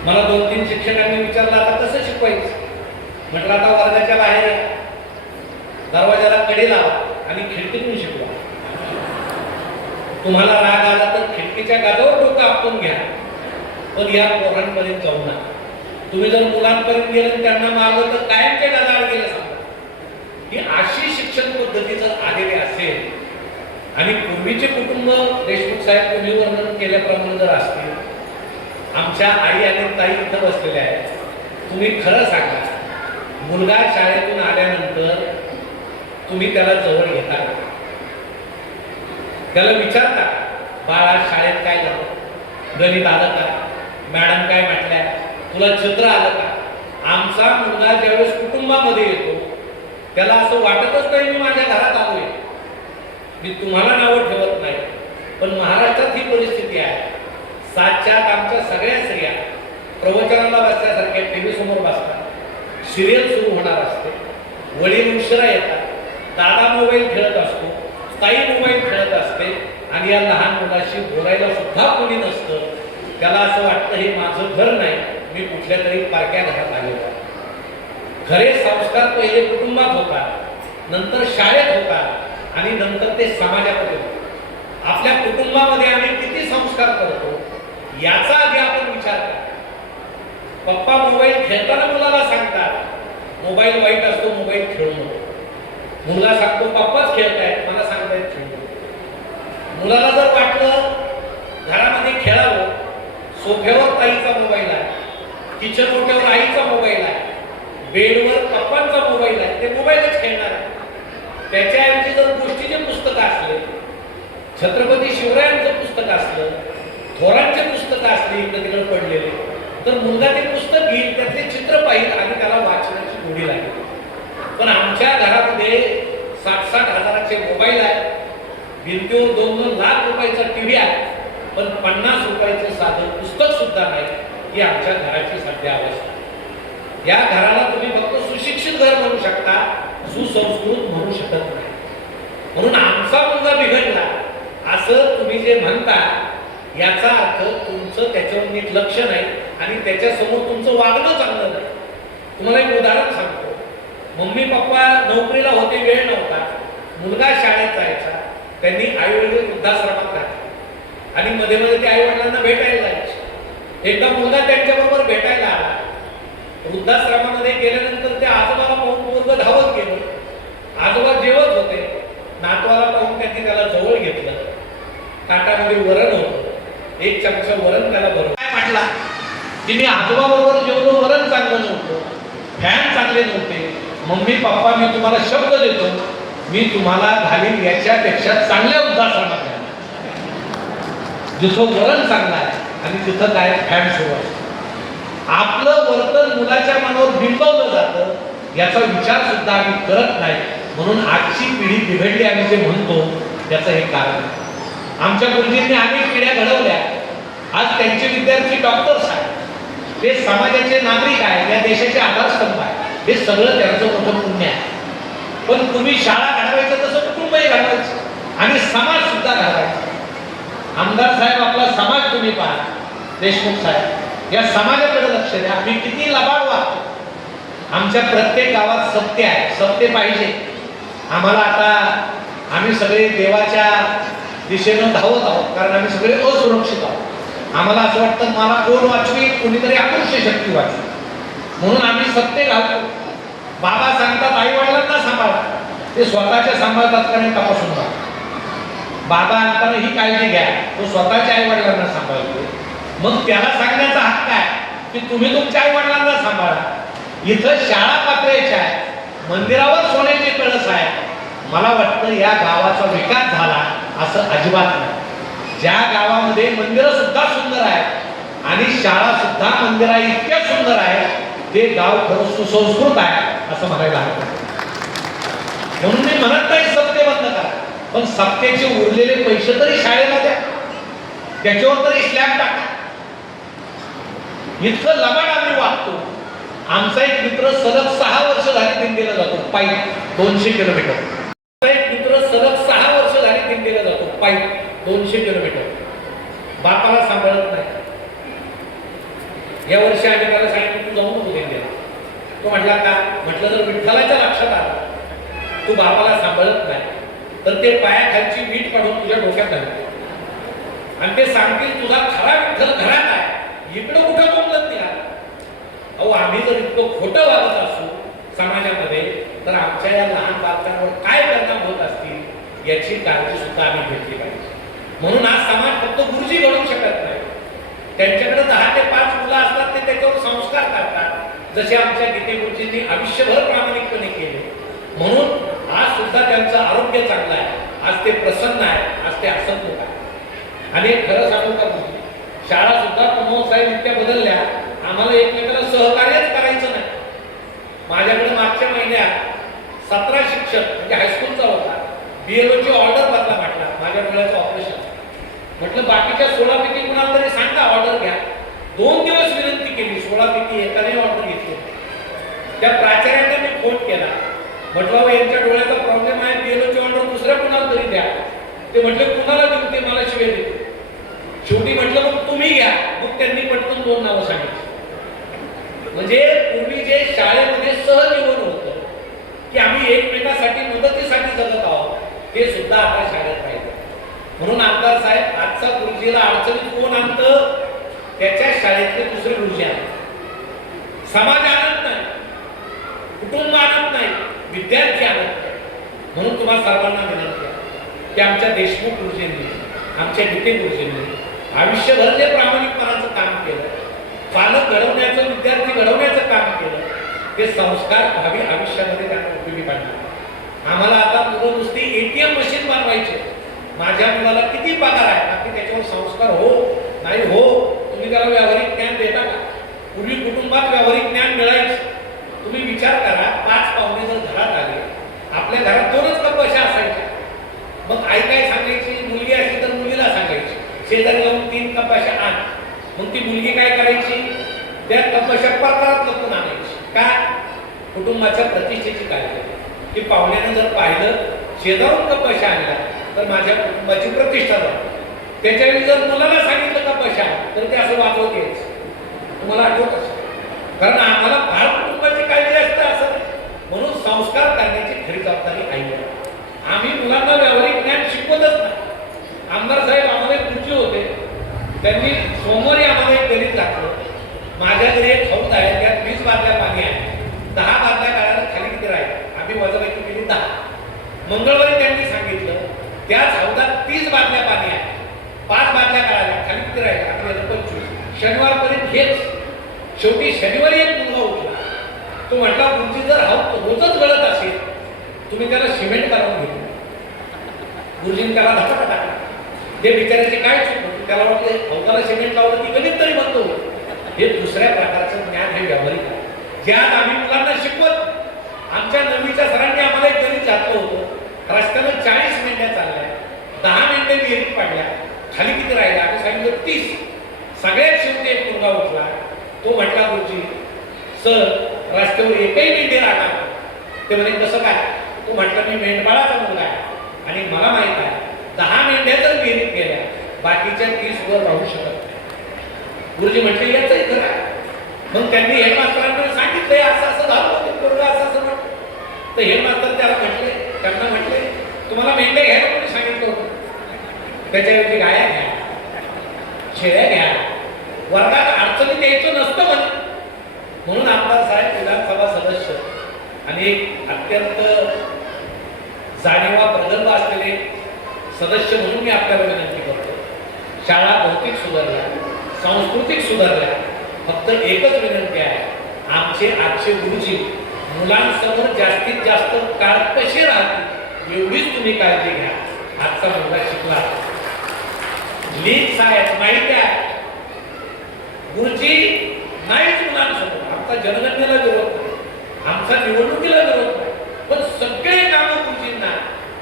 मला 2-3 शिक्षकांनी विचारलं आता कसं शिकवायचं? म्हटलं आता वर्गाच्या बाहेर या, दरवाजाला कडी लावा आणि खिडकीतून शिकवा. तुम्हाला राग आला तर खिडकीच्या गाजावर डोकं आपटून घ्या, पण या पोरांपर्यंत जाऊ नका. तुम्ही जर मुलांपर्यंत गेलं आणि त्यांना मारलं तर कायमच्या गाजावर गेलं सांगा. ही अशी शिक्षण पद्धती जर आलेली असेल आणि पूर्वीचे कुटुंब देशमुख साहेब तुम्ही वर्णन केल्याप्रमाणे जर असतील, आमच्या आई आणि ताई इथं बसलेल्या आहेत, तुम्ही खरं सांगा, मुलगा शाळेतून आल्यानंतर तुम्ही त्याला जवळ घेता का? त्याला विचारता बाळा शाळेत काय झालं? गणित आलं का? मॅडम काय म्हटल्या? तुला चित्र आलं का? आमचा मुलगा ज्यावेळेस कुटुंबामध्ये येतो त्याला असं वाटतच नाही मी माझ्या घरात आलोय. मी तुम्हाला नावं ठेवत नाही, पण महाराष्ट्रात ही परिस्थिती आहे. 7च्या आत आमच्या सगळ्या स्त्रिया प्रवचनाला बसल्यासारख्या टीव्ही समोर बसतात, सिरियल सुरू होणार असते, वडील उशिरा येतात, दादा मोबाईल खेळत असतो, ताई मोबाईल खेळत असते आणि या लहान मुलाशी बोलायला सुद्धा कोणी नसतं. त्याला असं वाटतं हे माझं घर नाही, मी कुठल्या तरी पारक्या घरात आलेलो आहे. खरे संस्कार पहिले कुटुंबात होतात, नंतर शाळेत होतात आणि नंतर ते समाजामध्ये होतात. आपल्या कुटुंबामध्ये आम्ही किती संस्कार करतो याचा आधी आपण विचार करा. पप्पा मोबाईल खेळताना मुलाला सांगतात मोबाईल वाईट असतो, मोबाईल खेळू नको. मुलगा सांगतो पप्पाच खेळतायत, मला सांगतायत खेळू नको. मुलाला जर वाटलं घरामध्ये खेळावं, सोफ्यावर ताईचा मोबाईल आहे, किचन ओट्यावर आईचा मोबाईल आहे, बेडवर पप्पांचा मोबाईल आहे, ते मोबाईलच खेळणार आहे. त्याच्याऐवजी जर गोष्टीचे पुस्तक असले, छत्रपती शिवरायांचं पुस्तक असलं, थोरांचे पुस्तक असले इकडे तिकडे पडलेले, तर मुलगा ते पुस्तक घेईल, त्यातले चित्र पाहिजे आणि त्याला वाचण्याची गोडी लागेल. पण आमच्या घरामध्ये 60-60 हजाराचे मोबाईल आहेत, भिंतीवर 2-2 लाख रुपयाचा टीव्ही आहे, पण 50 रुपयाचं साधं पुस्तक सुद्धा नाही. ही आमच्या घराची सध्या अवस्था. या घराला तुम्ही फक्त सुशिक्षित घर म्हणू शकता, सुसंस्कृत म्हणू शकत नाही. म्हणून आमचा मुलगा बिघडला असं तुम्ही जे म्हणता याचा अर्थ तुमचं त्याच्यावर नीट लक्ष नाही आणि त्याच्या समोर तुमचं वागणं चांगलं नाही. तुम्हाला एक उदाहरण सांगतो. मम्मी पप्पा नोकरीला होते, वेळ नव्हता, मुलगा शाळेत जायचा, त्यांनी आई वडील वृद्धाश्रमात राहिले आणि मध्ये मध्ये ते आई वडिलांना भेटायला जायचे. एकदा मुलगा त्यांच्याबरोबर भेटायला आला. वृद्धाश्रमामध्ये गेल्यानंतर ते आजोबाला पाहून मुलगा धावत गेलो. आजोबा जेवत होते, नातवाला पाहून त्यांनी त्याला जवळ घेतलं. ताटामध्ये वरण होतं, 1 चमचा वरण त्याला भरलं. काय म्हटला की मी आजोबा बरोबर जेवलो चांगले नव्हते. मम्मी पप्पा मी तुम्हाला शब्द देतो, मी तुम्हाला घालीन याच्यापेक्षा चांगल्या वृद्धाश्रमात घालीन. जिथं वरण चांगलं आहे आणि तिथं काय फॅन सुरू आहे. आपलं वर्तन मुलाच्या मनावर बिंबवलं जातं याचा विचार सुद्धा आम्ही करत नाही. म्हणून आजची पिढी बिघडली आम्ही जे म्हणतो त्याचं हे कारण आहे. आमच्या गुरुजींनी अनेक पिढ्या घडवल्या. आज त्यांचे विद्यार्थी डॉक्टर्स आहेत, ते समाजाचे नागरिक आहेत, या देशाचे आधारस्तंभ आहे. हे सगळं त्यांचं मोठं पुण्य आहे. पण तुम्ही शाळा घडवायचं तसं कुटुंबही घडवायचं आणि समाज सुद्धा घडवायचा. आमदार साहेब आपला समाज तुम्ही पहा, देशमुख साहेब या समाजाकडे लक्ष द्या. आम्ही किती लबाड वागतो. आमच्या प्रत्येक गावात सत्य आहे, सत्य पाहिजे. आम्हाला आता आम्ही सगळे देवाच्या दिशेनं धावत आहोत कारण आम्ही सगळे असुरक्षित आहोत. आम्हाला असं वाटतं मला कोण वाचवी, कोणीतरी अदृश्य शक्ती वाचवी, म्हणून आम्ही सत्य घालतो. बाबा सांगतात आई वडिलांना सांभाळा, ते स्वतःच्या सांभाळतात का नाही तपासून बघा. बाबा आणताना ही काळजी घ्या, तो स्वतःच्या आई वडिलांना सांभाळतो. मग त्याला सांगण्याचा हक्क आहे की तुम्ही तुमच्या आई वडिलांना सांभाळा. इथं शाळा पातळीच्या आहे, मंदिरावर सोन्याचे कळस आहे. मला वाटतं या गावाचा विकास झाला असं अजिबात नाही. ज्या गावामध्ये मंदिरं सुद्धा सुंदर आहेत आणि शाळा सुद्धा मंदिरा इतक्या सुंदर आहेत, ते गाव खरं सुसंस्कृत आहे असं म्हणायला हवं. म्हणून मी म्हणत नाही सत्य बंद करा, पण सत्तेचे उरलेले पैसे तरी शाळेला द्या, त्याच्यावर तरी स्लॅब टाका. इतकं लबाड आम्ही वागतो. आमचा एक मित्र सलग 6 वर्ष झाली दिंडीला जातो पायी 200 किलोमीटर. एक मित्र सलग 6 वर्ष झाली दिंडीला जातो पायी 200 किलोमीटर. बापाला सांभाळत नाही. या वर्षी आम्ही त्याला सांगितलं तू जाऊ नको दिंडीला. तो म्हटला का? म्हटलं जर विठ्ठलाच्या लक्षात आलं तू बापाला सांभाळत नाही तर ते पायाखालची वीट काढून तुझ्या डोक्यात घालते आणि ते सांगतील तुझा खरा विठ्ठल घरात आहे, इकडं कुठं बोलत नाही. अहो आम्ही जर इतकं खोटं वागत असू समाजामध्ये तर आमच्या या लहान बालकांवर काय परिणाम होत असतील याची काळजी सुद्धा आम्ही घेतली पाहिजे. म्हणून हा समाज फक्त गुरुजी घडवू शकत नाही. त्यांच्याकडे 10 ते 5 मुलं असतात, ते त्याच्यावर संस्कार करतात, जसे आमच्या गीते गुरुजींनी आयुष्यभर प्रामाणिकपणे केले. म्हणून आज सुद्धा त्यांचं आरोग्य चांगलं आहे, आज ते प्रसन्न आहे, आज ते हसतमुख आहे. आणि खरं सांगू का, शाळा सुद्धा प्रमोद साहेब इतक्या बदलल्या, आम्हाला एकमेकाला सहकार्यच करायचं नाही. माझ्याकडे मागच्या महिन्यात 17 शिक्षक म्हणजे हायस्कूलचा होता, BLO ची ऑर्डर बदला म्हटला, माझ्या डोळ्याचं ऑपरेशन. म्हटलं बाकीच्या 16 पैकी कुणाला तरी सांगा ऑर्डर घ्या. 2 दिवस विनंती केली, 16 पैकी एकाने ऑर्डर घेतली. त्या प्राचार्याने मी फोन केला, म्हटलं यांच्या डोळ्याचा प्रॉब्लेम आहे, BLO ची ऑर्डर दुसऱ्या कुणाला तरी द्या. ते म्हटले कुणाला देऊ, ते मला शिवाय देते. शेवटी म्हटलं मग तुम्ही घ्या. मग त्यांनी पटकन 2 नावं सांगितली. म्हणजे पूर्वी जे शाळेमध्ये सहजीवन होतं की आम्ही एकमेकासाठी मदतीसाठी जगत आहोत, ते सुद्धा आता शाळेत राहिलं. म्हणून आमदार साहेब आजचा गुरुजीला अडचणीत कोण आणतं? त्याच्या शाळेतले दुसरे गुरुजी आणत. समाज आणत नाही, कुटुंब आणत नाही, विद्यार्थी आणत नाही. म्हणून तुम्हाला सर्वांना विनंती आहे की आमच्या देशमुख गुरुजींनी, आमच्या गीते गुरुजींनी आयुष्यभर जे प्रामाणिकपणाचं काम केलं, पालक घडवण्याचं, विद्यार्थी घडवण्याचं काम केलं, ते संस्कार भावी आयुष्यामध्ये त्यांना उपयोगी पडणार. आम्हाला आता मुलं नुसती ATM मशीन बनवायचे. माझ्या मुलाला किती पगार आहे, बाकी त्याच्यावर संस्कार हो नाही हो, तुम्ही त्याला व्यावहारिक ज्ञान देता का? पूर्वी कुटुंबात व्यावहारिक ज्ञान मिळायचं. तुम्ही विचार करा, 5 पाहुणे जर घरात आले, आपल्या घरात 2च कपाशा असायच्या. मग आई काय सांगायची? मुलगी असली तर मुलीला सांगायची शेजारी जाऊन 3 कपाशा आण. मग ती मुलगी काय करायची? त्या कपाशा परत लपून आणायची. का? कुटुंबाच्या प्रतिष्ठेची काळजी की पाहुण्याने जर पाहिलं शेजारून कपाशा आणला तर माझ्या कुटुंबाची प्रतिष्ठा झाली. त्याच्यावेळी जर मुलाला सांगितलं कपाशा तर ते असं वाजवत यायचं. तुम्हाला आठवत असेल, कारण आम्हाला बाळ कुटुंबाची काळजी असते असं. म्हणून संस्कार करण्याची खरी जबाबदारी आईवर. आम्ही मुलांना व्यावहारिक ज्ञान शिकवतच नाही. आमदार साहेब आम्हाला एक गुरुजी होते, त्यांनी सोमवारी आम्हाला एक गणित दाखवलं. माझ्या घरी एक हौद आहे, त्यात 20 बादल्या पाणी आहे, 10 बादल्या काढायला खाली किती राहील? आम्ही वजाबाकी केली 10. मंगळवारी त्यांनी सांगितलं त्याच हौदात 30 बादल्या पाणी आहे, 5 बादल्या काढायला खाली किती राहील? आपल्याला 25. शनिवारपर्यंत हेच. शेवटी शनिवारी एक मुलगा उठला, तो म्हटला तुमची जर रोजच गळत असेल तुम्ही त्याला सिमेंट काढून घेतलं. गुरुजींनी त्याला धक्का टाकला. ते बिचाराचे काय चूक होती, त्याला वाटले अवताला सिमेंट लावलं की गणित तरी बंद होईल. हे दुसऱ्या प्रकारचं ज्ञान हे व्यावहारिक आहे. ज्यात आम्ही मुलांना शिकवत, आमच्या नववीच्या सरांनी आम्हाला एक गणित घातलं होतं. रस्त्यानं 40 मेंढ्या चालल्या, 10 मेंढ्या विहिरीत पाडल्या, खाली किती राहिल्या? आम्ही सांगितलं 30. सगळ्यात शेवटी एक मुलगा उठला. तो म्हटला गुरुजी सर रस्त्यावर एकही मेंढी राहणार नाही. ते म्हणे कसं काय? तो म्हटलं मी मेंढपाळाचा मुलगा आहे आणि मला माहित आहे 10 मेंढ्या जर विहिरीत गेल्या बाकीच्या 30 वर राहू शकत नाही. गुरुजी म्हटले याचंही खरं आहे. मग त्यांनी हेडमास्टरांना सांगितलंय असं असं झालं ते पोरगं असं असं म्हणतो. तर हेडमास्टर त्यांना म्हटले तुम्हाला मेंढ्या घ्यायला कोणी सांगितलं होतं? त्याच्याऐवजी गाया घ्या, शेळ्या घ्या, वर्गात अडचणीत यायचं नसतं म्हणे. म्हणून आमदार साहेब विधानसभा सदस्य आणि एक अत्यंत जाणीवा प्रगल्भ असलेले सदस्य म्हणून मी आपल्याला विनंती करतो. शाळा भौतिक सुधारल्या, सांस्कृतिक सुधारल्या. फक्त एकच विनंती आहे, आजचे गुरुजी मुलांसमोर जास्तीत जास्त काळ कसे राहतील एवढीच तुम्ही काळजी घ्या. आजचा मुलगा शिकला, लीड साहेब माहिती आहे गुरुजी नाहीच मुलांसमोर. आमचा जनगणनेला विरोध नाही, आमचा निवडणुकीला विरोध नाही, पण सगळे कामं गुरुजींना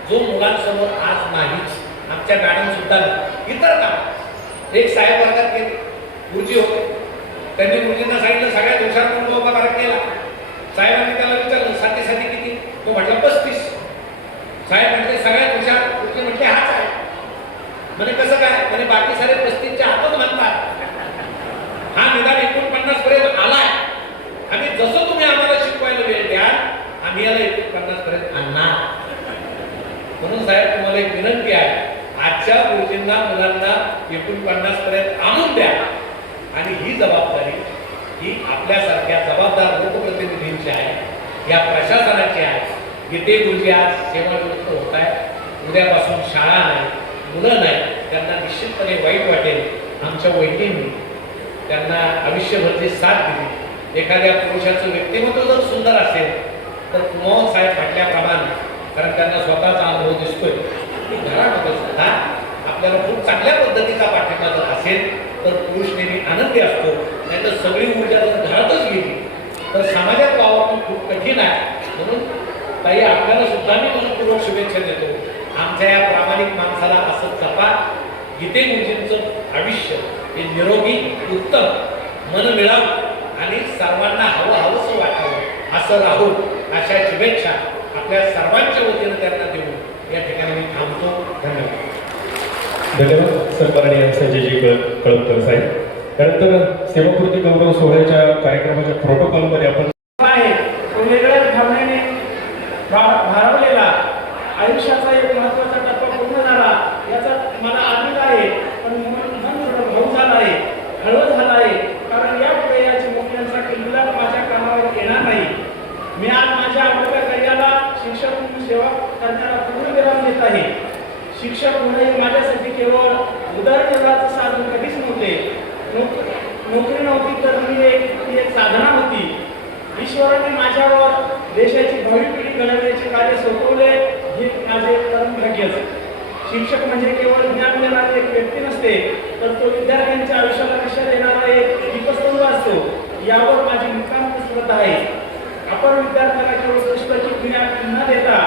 जो मुलांसमोर आज नाहीच. आमच्या मॅडम सुद्धा इतर काम. एक साहेब वर्गात गेले, गुरुजी होते, त्यांनी गुरुजींना सांगितलं सगळ्यात हुशार मुलगा उभा केला. साहेबांनी त्याला विचारलं साठी किती? तो म्हटला 35. साहेब म्हटले सगळ्यात हुशार? गुरुजी म्हटले हाच आहे. म्हणजे कसं काय? म्हणजे बाकी सारे 35च्या हातच म्हणतात, हा निदान 49 पर्यंत आलाय. आणि जसं तुम्ही आम्हाला शिकवायला वेळ द्या आम्ही याला 49 पर्यंत आणणार. म्हणून साहेब तुम्हाला एक विनंती आहे, आजच्या गुरुजींना मुलांना 49 पर्यंत आणून द्या. आणि ही जबाबदारी ही आपल्यासारख्या जबाबदार लोकप्रतिनिधींची आहे, या प्रशासनाची आहे. जिथे गुरुजी आज सेवानिवृत्त होत आहे, उद्यापासून शाळा नाही, मुलं नाही, त्यांना निश्चितपणे वाईट वाटेल. आमच्या वैद्यांनी त्यांना आयुष्यभर जी साथ दिली. एखाद्या पुरुषाचं व्यक्तिमत्व जर सुंदर असेल तर मोहन साहेब म्हटल्याप्रमाणे, कारण त्यांना स्वतःचा अनुभव दिसतोय की घरामध्ये सुद्धा आपल्याला खूप चांगल्या पद्धतीचा पाठिंबा जर असेल तर पुरुष नेहमी आनंदी असतो. नाही तर सगळी ऊर्जा जर घरातच गेली तर समाजात वावरणं खूप कठीण आहे. म्हणून ताई आपल्याला सुद्धा मी मनपूर्वक शुभेच्छा देतो. आमच्या या प्रामाणिक माणसाला असं जपा. गीते गुरुजींचं आयुष्य हे निरोगी, उत्तम, मनमिळावू आणि सर्वांना हवंसं वाटावं असं राहू, अशा शुभेच्छा आपल्या सर्वांच्या वतीनं त्यांना देऊन या ठिकाणी मी थांबतो. धन्यवाद. धन्यवाद सन्माननीय संजयजी कळमकर साहेब. त्यानंतर सेवापूर्ती गौरव सोहळ्याच्या कार्यक्रमाच्या प्रोटोकॉलमध्ये आपण वेगळ्याच भावनेने भारावलेला आयुष्याचा एक महत्वाचा टप्पा पूर्ण झाला याचा मला आनंद आहे. पण मन थोडं भाऊ झाला आहे, हळद झाला आहे, कारण यापुढे या चिमुकल्यांसाठी मुलाला माझ्या कामावर येणार नाही. मी आज माझ्या मोठ्या कार्याला शिक्षक म्हणून सेवा करण्याला पूर्णविराम देत आहे. शिक्षक होणे माझ्यासाठी केवळ उदरनिर्वाहाचं साधन कधीच नव्हते. नोकरी नव्हती तर मी एक साधना होती. ईश्वराने माझ्यावर देशाची भावी पिढी घडवण्याचे कार्य सोपवले हे माझे परम भाग्यच. शिक्षक म्हणजे केवळ ज्ञान देणारी एक व्यक्ती नसते, तर तो विद्यार्थ्यांच्या आयुष्याला दिशा देणारा एक दीपस्तंभ असतो. यावर माझी मुक्काम श्रद्धा आहे. आपण विद्यार्थ्यांना केवळ पुस्तकी ज्ञान न देता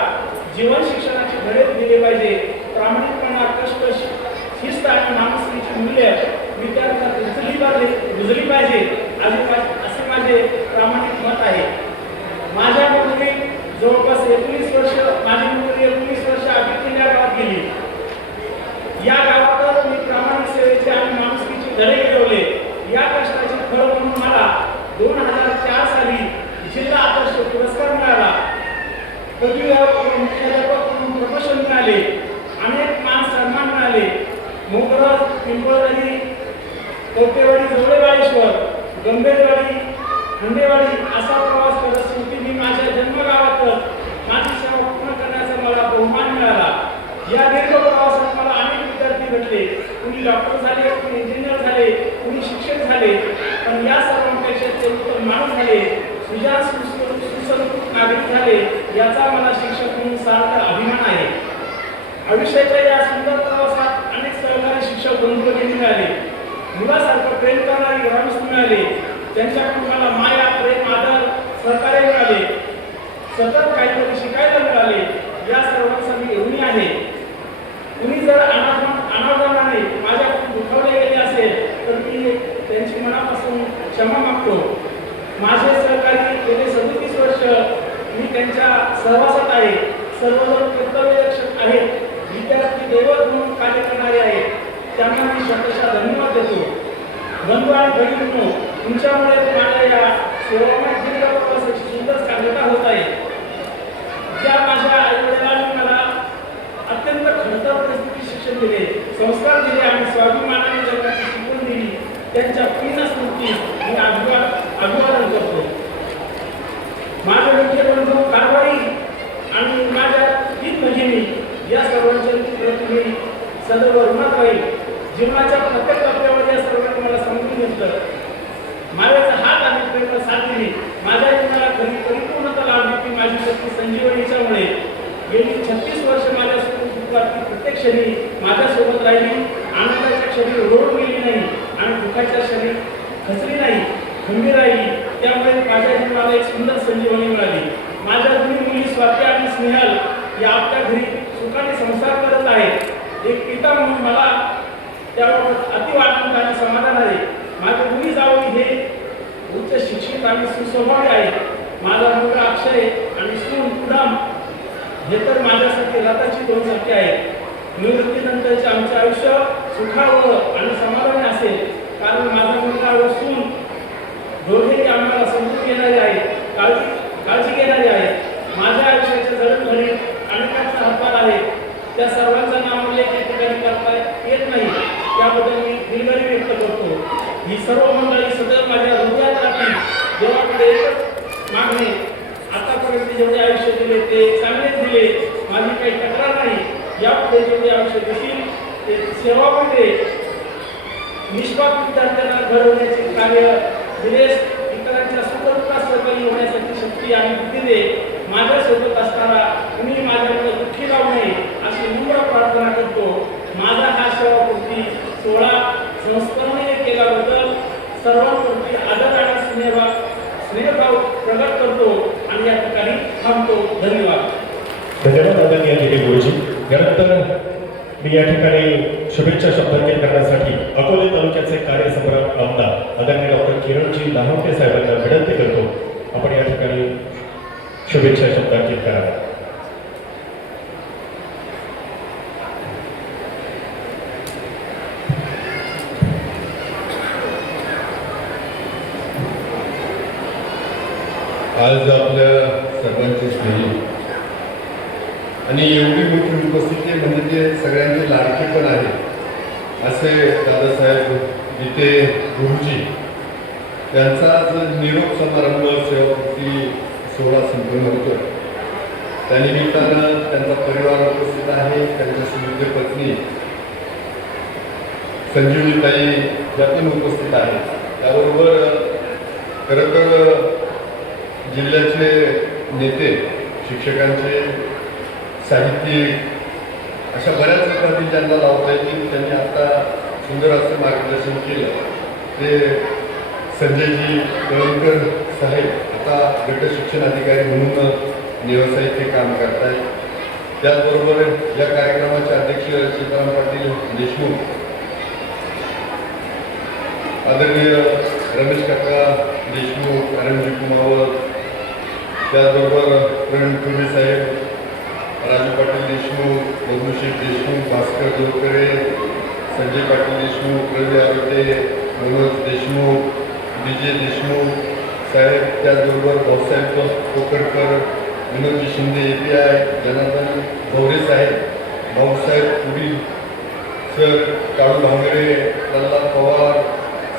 जीवन शिक्षणाचे धडे दिले पाहिजे. प्रामाणिकपणा, कष्ट, शिस्त आणि माणुसकीची मूल्य विद्यार्थ्यांना रुजली पाहिजे असे माझे प्रामाणिक मत आहे. माझ्या नोकरी जवळपास 19 वर्ष, माझी नोकरी 19 वर्ष आधी या गावात गेली. या गावातच मी प्रामाणिक सेवेचे आणि माणुसकीचे धडे घडवले. या कष्टाचे फळ म्हणून मला 2004 साली जिल्हा आदर्श पुरस्कार मिळाला. मुख्याध्यापक म्हणून प्रमोशन मिळाले. अनेक मान सन्मान मिळाले. मोगरज, पिंपळदरी, कवटेवाडी, जवळेवाडेश्वर, गंभेरवाडी, खंडेवाडी असा प्रवास करत शेवटी मी माझ्या जन्मगावातच माझी सेवा पूर्ण करण्याचा मला बहुमान मिळाला. या दीर्घ प्रवासात मला अनेक विद्यार्थी भेटले. कुणी डॉक्टर झाले, कुणी इंजिनियर झाले, कुणी शिक्षक झाले, पण या सर्वांपेक्षा ते उत्तम माणूस झाले. सुजान, सुस्कृत, नागरिक झाले याचा मला शिक्षक म्हणून सार्थ अभिमान आहे. आयुष्याच्या या सुंदर प्रवासात अनेक सहकारी शिक्षक बंधू मिळाले. मुलासारखं प्रेम करणारी ग्रामस्थ मिळाले. त्यांच्याकडून मला माया, प्रेम, आदर, सहकार्य मिळाले. सतत काहीतरी शिकायला मिळाले. या सर्वांचा मी ऋणी आहे. तुम्ही जर अनावधानाने माझ्याकडून दुखावले गेले असेल तर मी त्यांची मनापासून क्षमा मागतो. माझे सहकारी गेले 37 वर्ष मी त्यांच्या सहवासात आहे. सर्वजण कर्तव्यदक्ष आहेत. विद्यार्थी दैवत म्हणून कार्य करणारे आहेत. त्यांना मी शतशः धन्यवाद देतो. बंधू आणि भगिनींनो, तुमच्यामुळे माझ्या या सेवामय दीर्घ प्रवासाची सुंदर सांगता होत आहे. ज्या माझ्या आईवडिलांनी मला अत्यंत खडतर परिस्थितीत शिक्षण दिले, संस्कार दिले आणि स्वाभिमानाने जगाची शिकवण दिली, त्यांच्या पूर्ण स्मृती मी अभिवादन करतो. माझे मुख्य बंधू कारवाई आणि माझ्या 3 भगिनी या सर्वांच्या प्रति सदैव ऋणात राहील. जीवनाच्या प्रत्येक टप्प्यावर या सर्वांनी मला समजून घेतलं. माझ्याचा हात आणि प्रेम साथ दिली. माझ्या जीवनाला खरी परिपूर्णता लावली ती माझी पत्नी संजीवनीच्यामुळे. गेली 36 वर्ष माझ्या सुखदुःखातील प्रत्येक क्षणी माझ्यासोबत राहिली. आनंदाच्या क्षणी ओढून गेली नाही आणि दुःखाच्या क्षणी खचली नाही, खंबीर राहिली. त्यामुळे माझ्या जीवनाला एक सुंदर संजीवनी मिळाली. माझ्या दोन्ही मुली स्वाती आणि स्नेहल या आपल्या घरी सुखाने संसार करत आहेत. एक पिता म्हणून मला त्याबाबत अतिवाटून आणि समाधान आहे. माझे दोन्ही जावई हे उच्च शिक्षित आणि सुस्वभावी आहेत. माझा मुलगा अक्षय आणि सून पूनम हे तर माझ्यासाठी रथाची 2 चाके आहेत. निवृत्तीनंतरचे आमचे आयुष्य सुखावं आणि समाधानी असेल, कारण माझा मुलगा व सून दोघेही आम्हाला समजून घेणारे आहेत, काळजी घेणारे आहेत. माझ्या आयुष्याच्या जडणघडीत अनेकांचा हातभार आहे. त्या सर्वांचा नामोल्लेख या ठिकाणी करता येत नाही, त्याबद्दल मी दिलगिरी व्यक्त करतो. ही सर्व मंडळी सदैव माझ्या हृदयात राहतील. देवाकडे एकच मागणे, आतापर्यंत जेवढे आयुष्य दिले ते चांगलेच दिले, माझी काही तक्रार नाही. यापुढे जेवढे आयुष्य देतील ते सेवामध्ये निष्पाप विद्यार्थ्यांना घडवण्याचे कार्य दिलेस. इतरांच्या सुखदुःखात सहभागी होण्यासाठी शक्ती आणि बुद्धी दे. माझ्यासोबत असताना तुम्ही माझ्याकडे दुःखी राहू नये अशी नम्र प्रार्थना करतो. माझा हा सेवापूर्ती सोहळा संस्मरणीय केल्याबद्दल सर्वांप्रती आदर आणि स्नेहभाव प्रकट करतो आणि या ठिकाणी थांबतो. धन्यवाद. धन्यवाद आदरणीय दिलीप गुरुजी. यानंतर मी या ठिकाणी शुभेच्छा शब्दांकित करण्यासाठी अकोले तालुक्याचे कार्यसम्राट आमदार आदरणीय डॉक्टर किरणजी लाहोटे साहेबांना विनंती करतो, आपण या ठिकाणी शुभेच्छा शब्दांकित कराव्या. आज आपल्या सर्वांची स्नेही आणि एवढी मोठी उपस्थिती म्हणजे ते सगळ्यांचे लाडके पण आहे असे दादासाहेब गीते गुरुजी यांचा आज निरोप समारंभ सेवापूर्ती सोहळा संपन्न होतो. त्यानिमित्तानं त्यांचा परिवार उपस्थित आहे. त्यांच्या सुविध पत्नी संजीवनीताई या पण उपस्थित आहेत. त्याबरोबर खरं तर जिल्ह्याचे नेते, शिक्षकांचे, साहित्यिक अशा बऱ्याच लोकांनी ज्यांना लावता येतील त्यांनी आता सुंदर असं मार्गदर्शन केलं. ते संजयजी कळमकर साहेब आता गट शिक्षण अधिकारी म्हणून नेवासा इथे काम करत आहेत. त्याचबरोबर या कार्यक्रमाचे अध्यक्ष सीताराम पाटील देशमुख, आदरणीय रमेश काका देशमुख, आरंजी कुमावत, त्याचबरोबर प्रणव ठुबे साहेब, राजू पाटील देशमुख, मधुशेठ देशमुख, भास्कर जोरकरे, संजय पाटील देशमुख, रवी आरोटे, मनोज देशमुख, विजय देशमुख साहेब, त्याचबरोबर Bhausaheb Kokankar, Vinodji Shinde API, Janardan Bhavare Saheb, Bhausaheb Puri sir, Kalu Bhangare, Pralhad Pawar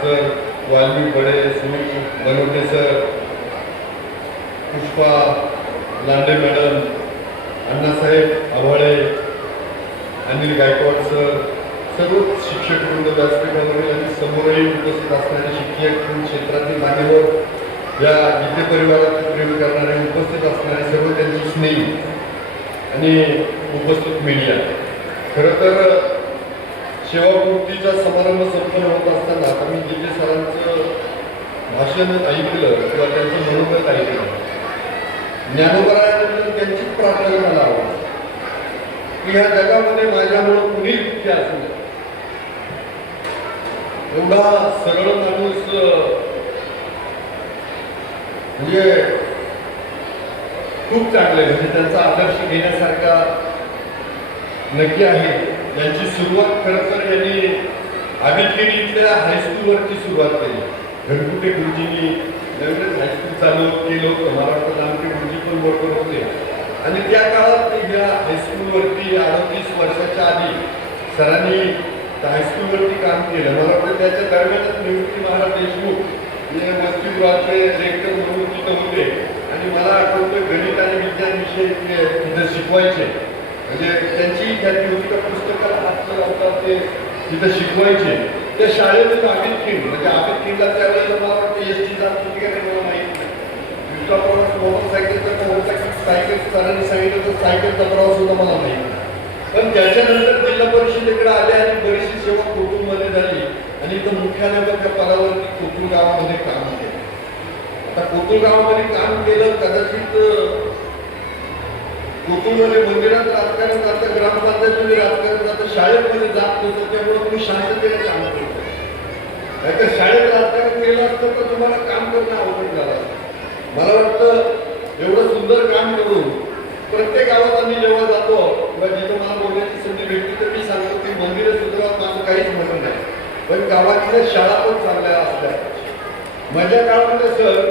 sir, Valmi Bade, Sunil Banavate sir, Pushpa Lande madam, Annasaheb Avhale, Anil Gaikwad sir, सर्व शिक्षक वृंद व्यासपीठावरील आणि समोरही उपस्थित असणारे शिक्षक क्षेत्रातील मान्यवर, या गीते परिवाराचे प्रेम करणारे उपस्थित असणारे सर्व त्यांची स्नेही आणि उपस्थित मीडिया. खरं तर सेवापूर्तीचा समारंभ संपन्न होत असताना आम्ही गीते सरांचं भाषण ऐकलं किंवा त्यांचं मनोगत ऐकलं. ज्ञानोबरायानंतर त्यांचीच प्रार्थना मला आवडते की ह्या जगामध्ये माझ्यामुळं कुणी दुःखी असू नये. एवढा सरळ माणूस म्हणजे खूप चांगले, म्हणजे त्यांचा आदर्श घेण्यासारखा नक्की आहे. यांची सुरुवात खरं तर यांनी आबितखेडी इथल्या हायस्कूलवरची सुरुवात केली. घरगुटे गुरुजींनी नवीनच हायस्कूल चालू केलं होतं. मला वाटतं लांबटे गुरुजी पण बरोबर होते आणि त्या काळात ह्या हायस्कूलवरती 38 वर्षाच्या आधी सरांनी हायस्कूलवरती काम केलं. मला वाटतं त्याच्या दरम्यानच निवृत्ती महाराज देशमुख हे वसतिगृहाचे लेक्चर म्हणून तिथं होते आणि मला आठवतं गणित आणि विज्ञान विषय तिथं शिकवायचे. म्हणजे त्यांची ख्याती होती का पुस्तकाला हात लावतात ते तिथं शिकवायचे. त्या शाळेतून आबितखेड, म्हणजे आबितखेडला त्यावेळेला मला वाटतं एसटी जात होती का नाही मला माहीत नाही. दुसरा प्रवास मोटरसायकलचा होता की सायकल सरांनी सांगितलं तर सायकलचा प्रवास होता मला माहीत नाही. पण त्याच्यानंतर जिल्हा परिषदेकडे आले आणि बरीचशी सेवा कोकणमध्ये झाली आणि इथं मुख्याध्यापक पदावरती कोकण गावामध्ये काम केलं. आता कोकण गावामध्ये काम केलं, कदाचित कोकणमध्ये मंदिरात राजकारण जातं, ग्रामपंचायतीमध्ये राजकारण जातं, शाळेमध्ये जात नसतं. त्यामुळे तुम्ही शांततेने काम करतो. नाहीतर शाळेत राजकारण केलं असतं तर तुम्हाला काम करणं अवघड झालं असतं. मला वाटतं एवढं सुंदर काम करून प्रत्येक गावात आम्ही जेव्हा जातो किंवा जिथं मला बोलण्याची संधी भेटते तर मी सांगतो की मंदिरं सुधारात माझं काहीच म्हणणं नाही, पण गावातल्या शाळा पण चांगल्या असल्या. माझ्या काळामध्ये सर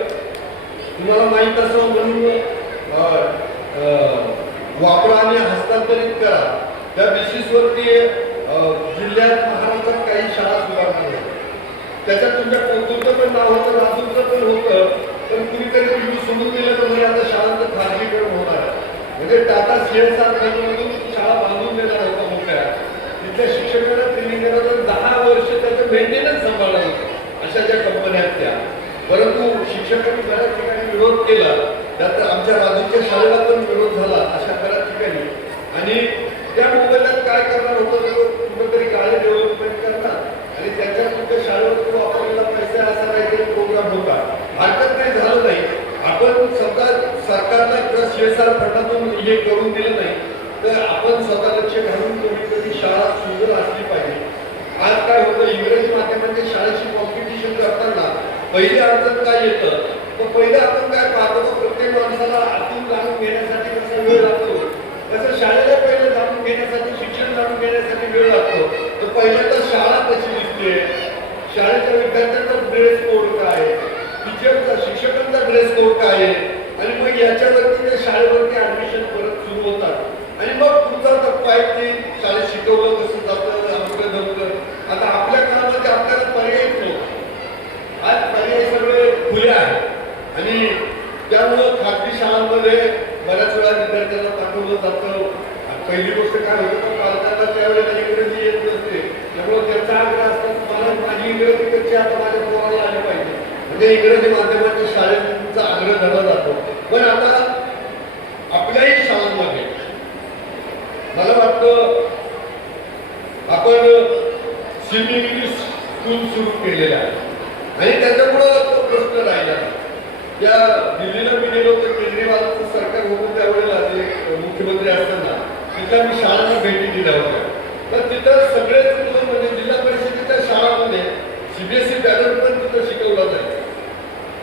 तुम्हाला माहीत असावं म्हणून वापरा आणि हस्तांतरित करा त्या बेसिसवरती जिल्ह्यात महाराष्ट्रात काही शाळा सुधारणार होत्या. त्याच्यात तुमच्या कोकणचं पण नाव होतं, लातूरचं पण होतं, पण कुणीतरी तुम्ही सोडून दिलं तर म्हणजे आता शाळांचं खाजगीकरण होणार आहे. म्हणजे टाटा CSR मधून शाळा बांधून देणार होता मोठ्या. तिथल्या शिक्षकांना ट्रेनिंग देणार तर 10 वर्ष त्याचं मेंटेनन्स सांभाळणार होतं अशा ज्या कंपन्या आहेत त्या. परंतु शिक्षकांनी बऱ्याच ठिकाणी विरोध केला. त्यात आमच्या बाजूच्या शाळेला पण विरोध झाला अशा बऱ्याच ठिकाणी. आणि त्या मोबदल्यात काय करणार होतं तर कुठंतरी गाडी डेव्हलपमेंट करणार आणि त्याच्या तुमच्या शाळेवर वापरलेला पैसा असा काहीतरी प्रोग्राम होता. हरकत काही झालं नाही. आपण सरकारला किंवा CSR फंडातून हे करून दिलं नाही तर आपण स्वतः लक्ष घालून कधी शाळा सुंदर असली पाहिजे. आज काय होतं, इंग्रजी माध्यमाच्या शाळेची कॉम्पिटिशन करताना पहिली अडचण काय येतं तर पहिलं आपण काय पाहतो प्रत्येक माणसाला आतून जाणून घेण्यासाठी कसा वेळ लागतो तसं शाळेला पहिलं जाणून घेण्यासाठी, शिक्षण जाणून घेण्यासाठी वेळ लागतो. तर पहिल्यांदा शाळा कशी दिसते, शाळेच्या विद्यार्थ्यांचा ड्रेस कोड काय, टीचरचा शिक्षकांचा ड्रेस कोड काय आहे आणि मग याच्यावरती त्या शाळेवरती ऍडमिशन परत सुरू होतात आणि मग पुढचा टप्पा आहे की शाळेत शिकवलं कसं जातं आमचं जमतं. आता आपल्या काळामध्ये आपल्याला पर्यायच नव्हतं. आज पर्याय सगळे खुले आहेत आणि त्यामुळं खाजगी शाळांमध्ये बऱ्याच वेळा विद्यार्थ्यांना पाठवलं जातं. पहिली गोष्ट काय होतं तर पालकांना त्यावेळेला इंग्रजी येत नसते, त्यामुळे त्यांचा आग्रह असतात मला माझी इंग्रजी कशी आता माझ्या पोराला आली पाहिजे, म्हणजे इंग्रजी माध्यमाच्या शाळेचा आग्रह धरला जातो. पण आता आपल्याही शाळांमध्ये मला वाटतं आपण सेमी इंग्लिश स्कूल सुरू केलेलं आहे आणि त्याच्यामुळं तो प्रश्न राहिला. त्या दिल्लीला मी गेलो तर केजरीवालचं सरकार होतं त्यावेळेला मुख्यमंत्री असताना तिथं मी शाळांना भेटी दिल्या होत्या. तर तिथं सगळेच मुलं म्हणजे जिल्हा परिषदेच्या शाळांमध्ये CBSE पॅटर्न पण तिथं शिकवला जायचं.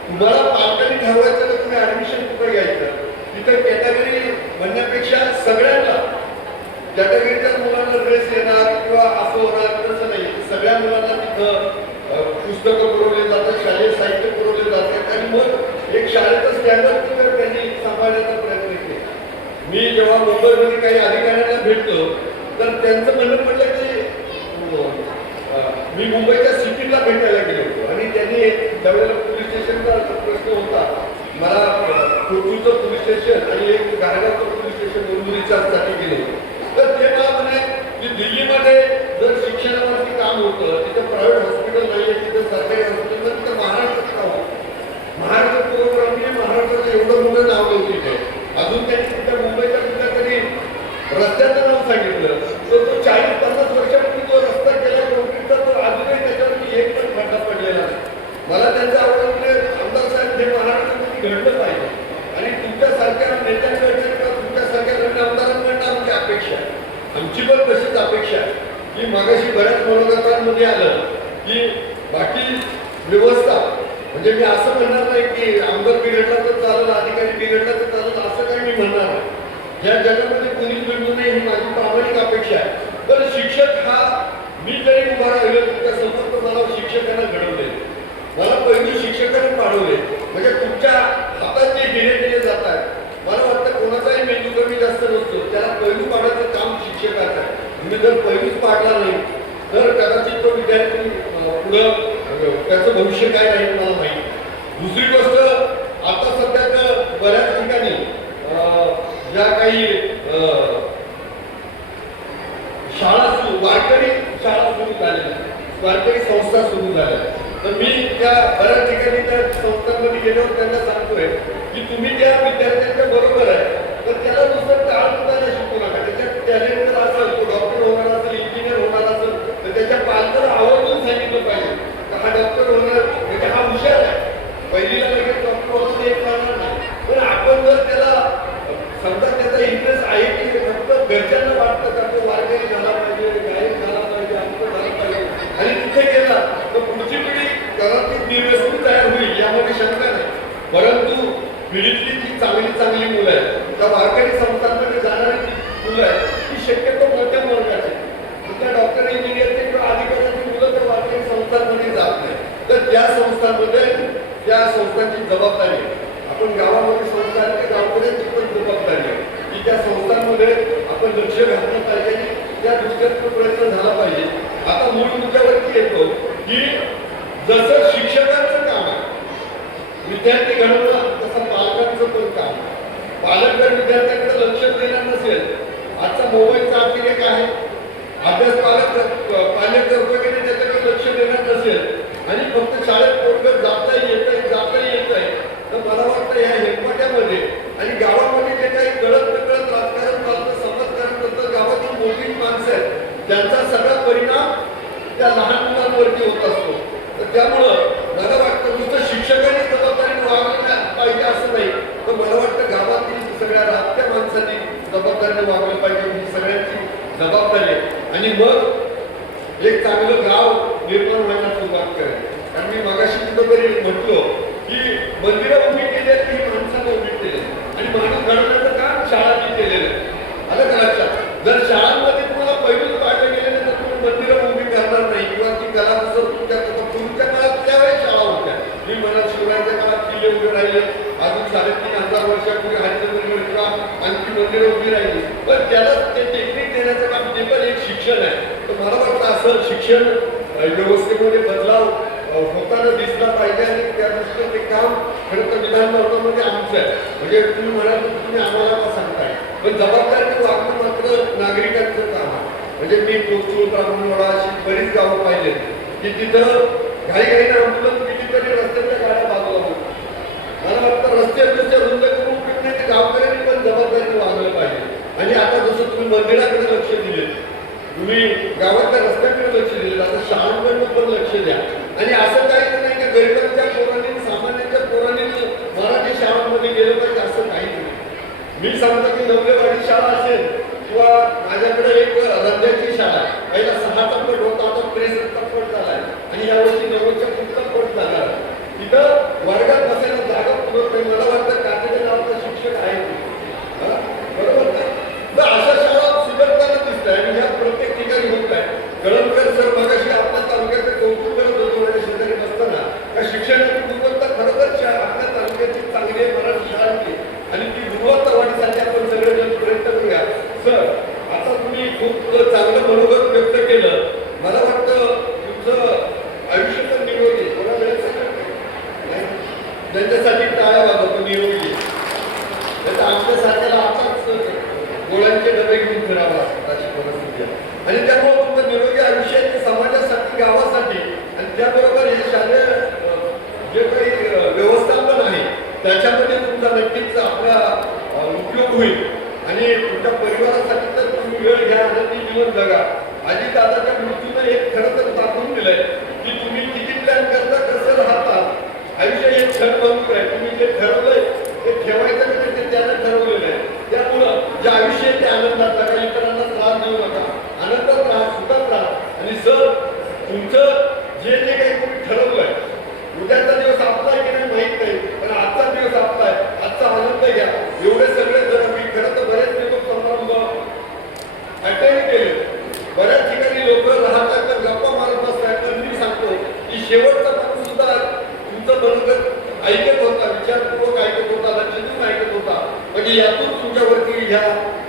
तुम्हाला पालकांनी ठरवायचं तर तुम्ही ऍडमिशन कुठं घ्यायचं. तिथं कॅटेगरी म्हणण्यापेक्षा सगळ्यांना कॅटेगरीच्या मुलांना ड्रेस येणार किंवा असं होणार तसं नाही. सगळ्या मुलांना तिथं पुस्तकं पुरवले जातात, शालेय साहित्य पुरवले जातात आणि मग एक शाळेचं स्टँडर्ड तिथं त्यांनी सांभाळण्याचा प्रयत्न केला. मी जेव्हा मुंबईमध्ये काही अधिकाऱ्यांना भेटलो तर त्यांचं म्हणणं पडलं की मी मुंबईच्या सिटीला भेटायला गेलो होतो आणि त्यांनी त्यावेळेला पोलीस स्टेशनचा प्रश्न होता. मला कोथरूडचं पोलीस स्टेशन आणि एक गारगावचं पोलीस स्टेशन मुंबईच्यासाठी गेलो होतो. तर ते मला म्हणे की दिल्लीमध्ये जर शिक्षणावरती काम होतं तिथं प्रायव्हेट हॉस्पिटल नाही आहे, तिथं सरकारी हॉस्पिटल तिथं महाराष्ट्रात काम होतं. महाराष्ट्रात आमची पण तशीच अपेक्षा आहे की मागाशी बऱ्याच मनोगतांमध्ये आलं की बाकी व्यवस्था, म्हणजे मी असं म्हणणार नाही की आमदार बिघडला तर चालेल, अधिकारी बिघडला तर चालेल, असं काही मी म्हणणार नाही. या जगामध्ये कोणीच बिघडू नये ही माझी प्रामाणिक अपेक्षा आहे. पण शिक्षक हा मी जरी उभा राहिलो त्या समोर तर मला शिक्षकांना घडवले, मला पहिली शिक्षकांनी पाडवले. म्हणजे तुमच्या हातात जे हिरे केले जात आहेत, मला वाटतं कोणाचाही मेंदू कमी जास्त नसतो, त्याला पैलू पाडायचं काम शिक्षकाचं आहे. तुम्ही जर पैलूच पाडला नाही तर कदाचित तो विद्यार्थी पुढं त्याचं भविष्य काय राहील मला माहिती. दुसरी गोष्ट, आता सध्या तर बऱ्याच ठिकाणी ज्या काही शाळा वारकरी शाळा सुरू झालेल्या, वारकरी संस्था सुरू झाल्या, तर मी त्या बऱ्याच ठिकाणी त्या संस्थांमध्ये गेल्यावर त्यांना सांगतोय की तुम्ही त्या विद्यार्थ्यांच्या बरोबर आहे, तर त्याला दुसरं टाळ सुद्धा शिकू नका. त्याच्यात टॅलेंट जर असेल, तो डॉक्टर होणार असेल, इंजिनियर होणार असेल, तर त्याच्या पालकाला आवर्जून सांगितलं पाहिजे हा डॉक्टर होणार म्हणजे हा हुशार आहे, पहिलीला लगेच डॉक्टर होतं एक करणार नाही. पण आपण जर त्याला समजा त्याचा इंटरेस्ट आहे की फक्त घरच्यांना वाटतं का तो वारकरी झाला पाहिजे, गायक झाला पाहिजे, आमचं झाला पाहिजे, आणि तिथे गेला तर पुढची पिढी घरातली निर्व्यसनी तयार होईल यामध्ये शंका नाही. परंतु पिढीतली जी चांगली मुलं आहेत, त्या वारकरी संस्थांमध्ये जाणारी जी मुलं आहेत ती शक्यतो मध्यम वर्गाची, त्या डॉक्टर इंजिनियरचे किंवा अधिकाऱ्यांची मुलं त्या वारकरी संस्थांमध्ये जात नाही. तर त्या संस्थांमध्ये त्या संस्थांची जबाबदारी आहे. आपण गावामध्ये संस्था आहे, त्या गावकऱ्यांची पण जबाबदारी आहे की त्या संस्थांमध्ये आपण लक्ष घातलं पाहिजे आणि त्या दृष्टीचा प्रयत्न झाला पाहिजे. आता मूळ मुद्द्यावरती येतो की जसं शिक्षकांचं काम आहे विद्यार्थी घडवणं, तसं पालकांचं पण काम. पालक जर विद्यार्थ्यांकडे लक्ष देणार नसेल, आजचा मोबाईलचा अतिरेक आहे, अभ्यास पालक करतो की नाही त्याच्याकडे लक्ष देणार नसेल आणि फक्त शाळेत पोरगं जाता येत आहे, तर मला वाटतं या हेलपाट्यामध्ये आणि गावामध्ये जे काही कळत नकळत राजकारण चालतं, समाजकारण चालतं, गावातील मोठी माणसं आहेत त्यांचा सगळा परिणाम त्या लहान मुलांवरती होत असतो. तर त्यामुळं मला वाटतं नुसतं शिक्षकांनी जबाबदारीने वागलं पाहिजे असं नाही, तर मला वाटतं गावातील सगळ्या राजकीय माणसांनी जबाबदारीने वागलं पाहिजे, ही सगळ्यांची जबाबदारी आहे. आणि मग एक चांगलं गाव निर्माण व्हायला सुरुवात करेल. कारण मी मगाशी कुठंतरी म्हटलो की मंदिरं उभी केली आहेत की माणसानं उभी केली आणि माणूस घडवण्याचं काम शाळांनी केलेलं आहे. आलं का लक्षात? जर शाळांमध्ये तुम्हाला पहिलीच काढले गेले नाही तर तुम्ही मंदिरं उभी करणार नाही किंवा ती कला जसं तुमच्या काळात त्यावेळेस शाळा होत्या. मी म्हणा शिवरायांच्या काळात किल्ले उभे राहिले, अजून 3,500 वर्षापूर्वी हरिचंद्र किंवा आणखी मंदिरं उभी राहिली, पण त्याला ते टेक्निक देण्याचं काम ते पण एक शिक्षण आहे. तर मला वाटतं असं शिक्षण व्यवस्थेमध्ये बदलाव होताना दिसला पाहिजे आणि त्या दृष्टीने ते काम खरं तर विधानसभामध्ये आमचं आहे. म्हणजे तुम्ही म्हणाल तर तुम्ही आम्हाला का सांगताय, पण जबाबदारीने वागणं मात्र नागरिकांचं काम आहे. म्हणजे मी कोचूर, ब्राह्मणवाडा अशी बरीच गावं पाहिजे की तिथं घाईघाईनं ॲम्ब्युलन्स कितीतरी रस्त्याच्या गाड्या बाजूला होतात. मला वाटतं रस्त्याचे रुंद करून उपयोग ते गावकऱ्यांनी पण जबाबदारीने वागलं पाहिजे. आणि आता जसं तुम्ही मंदिराकडे लक्ष दिले, तुम्ही गावातल्या रस्त्याकडे लक्ष दिले, आता शाळांकडनं पण लक्ष द्या. आणि असं काहीच नाही की गरिबांच्या पोरांनी सामान्यांच्या पोरांनी मराठी शाळांमध्ये गेलं पाहिजे असं काहीच नाही. मी सांगतो की नवलेवाडी शाळा असेल किंवा माझ्याकडे एक रंध्याची शाळा आहे, पहिला 6चा पट होता, आता 63चा पट झाला आहे आणि यावर्षी 90च्या पुढचा पट झाला आहे. तिथं वर्गात बसायला जागा पुरत नाही. मला वाटतं काकडे नावाचा शिक्षक आहे बरोबर ना. तर अशा शाळा सुधारताना दिसत आहे आणि ह्या प्रत्येक ठिकाणी होत आहे. कळमकर सर मगाशी आपल्या तालुक्याचं कौतुक करत होतो आणि शेजारी बसताना त्या शिक्षणाची गुणवत्ता खरोखर आपल्या तालुक्याची चांगली आहे मराठी शाळांची आणि ती गुणवत्ता वाढीसाठी आपण सगळेजण प्रयत्न करूया. सर आता तुम्ही खूप चांगलं मनोगत व्यक्त केलं. मला वाटतं तुमचं आयुष्य पण निरोगी थोडा वेळ त्यांच्यासाठी टाळ्या वाजवतो निरोगी. त्याचा आमच्यासारख्याला आताच गोळ्यांचे डबे घेऊन फिरावं लागतात अशी परिस्थिती आहे. आणि त्यामुळे तुमचं निरोगी आयुष्य समाजासाठी, गावासाठी आणि त्याबरोबर हे शालेय जे काही व्यवस्थापन आहे त्याच्यामध्ये तुमचा नक्कीच आपला उपयोग होईल. आणि तुमच्या परिवारासाठी तर तुम्ही वेळ घ्या आणि ती जीवन जगा. आजी दादाच्या मृत्यूने एक खरं तर दाखवून दिलंय की तुम्ही किती प्लॅन करता, कसं राहतात. आयुष्य एक क्षण बंद आहे. तुम्ही जे ठरवलंय ते ठेवायचं म्हणजे ते त्यानं ठरवलेलं आहे. त्यामुळं जे आयुष्य ते आनंदात जगा, इतरांना त्रास देऊ नका. तुमचं जे जे काही तुम्ही ठरवलंय, उद्याचा दिवस आपला आहे की नाही माहित नाही, पण आजचा दिवस आपला आहे, आजचा आनंद घ्या. एवढे सगळे जण मी खरं तर बरेच निरोप समारंभ अटेंड केले, बऱ्याच ठिकाणी लोक राहतात तर गप्पा मारत बसतात, तर मी सांगतो की शेवटचा माणूस सुद्धा तुमचं मनोगत ऐकत होता, विचारपूर्वक ऐकत होता, लक्ष देऊन ऐकत होता. म्हणजे यातून तुमच्यावरती ह्या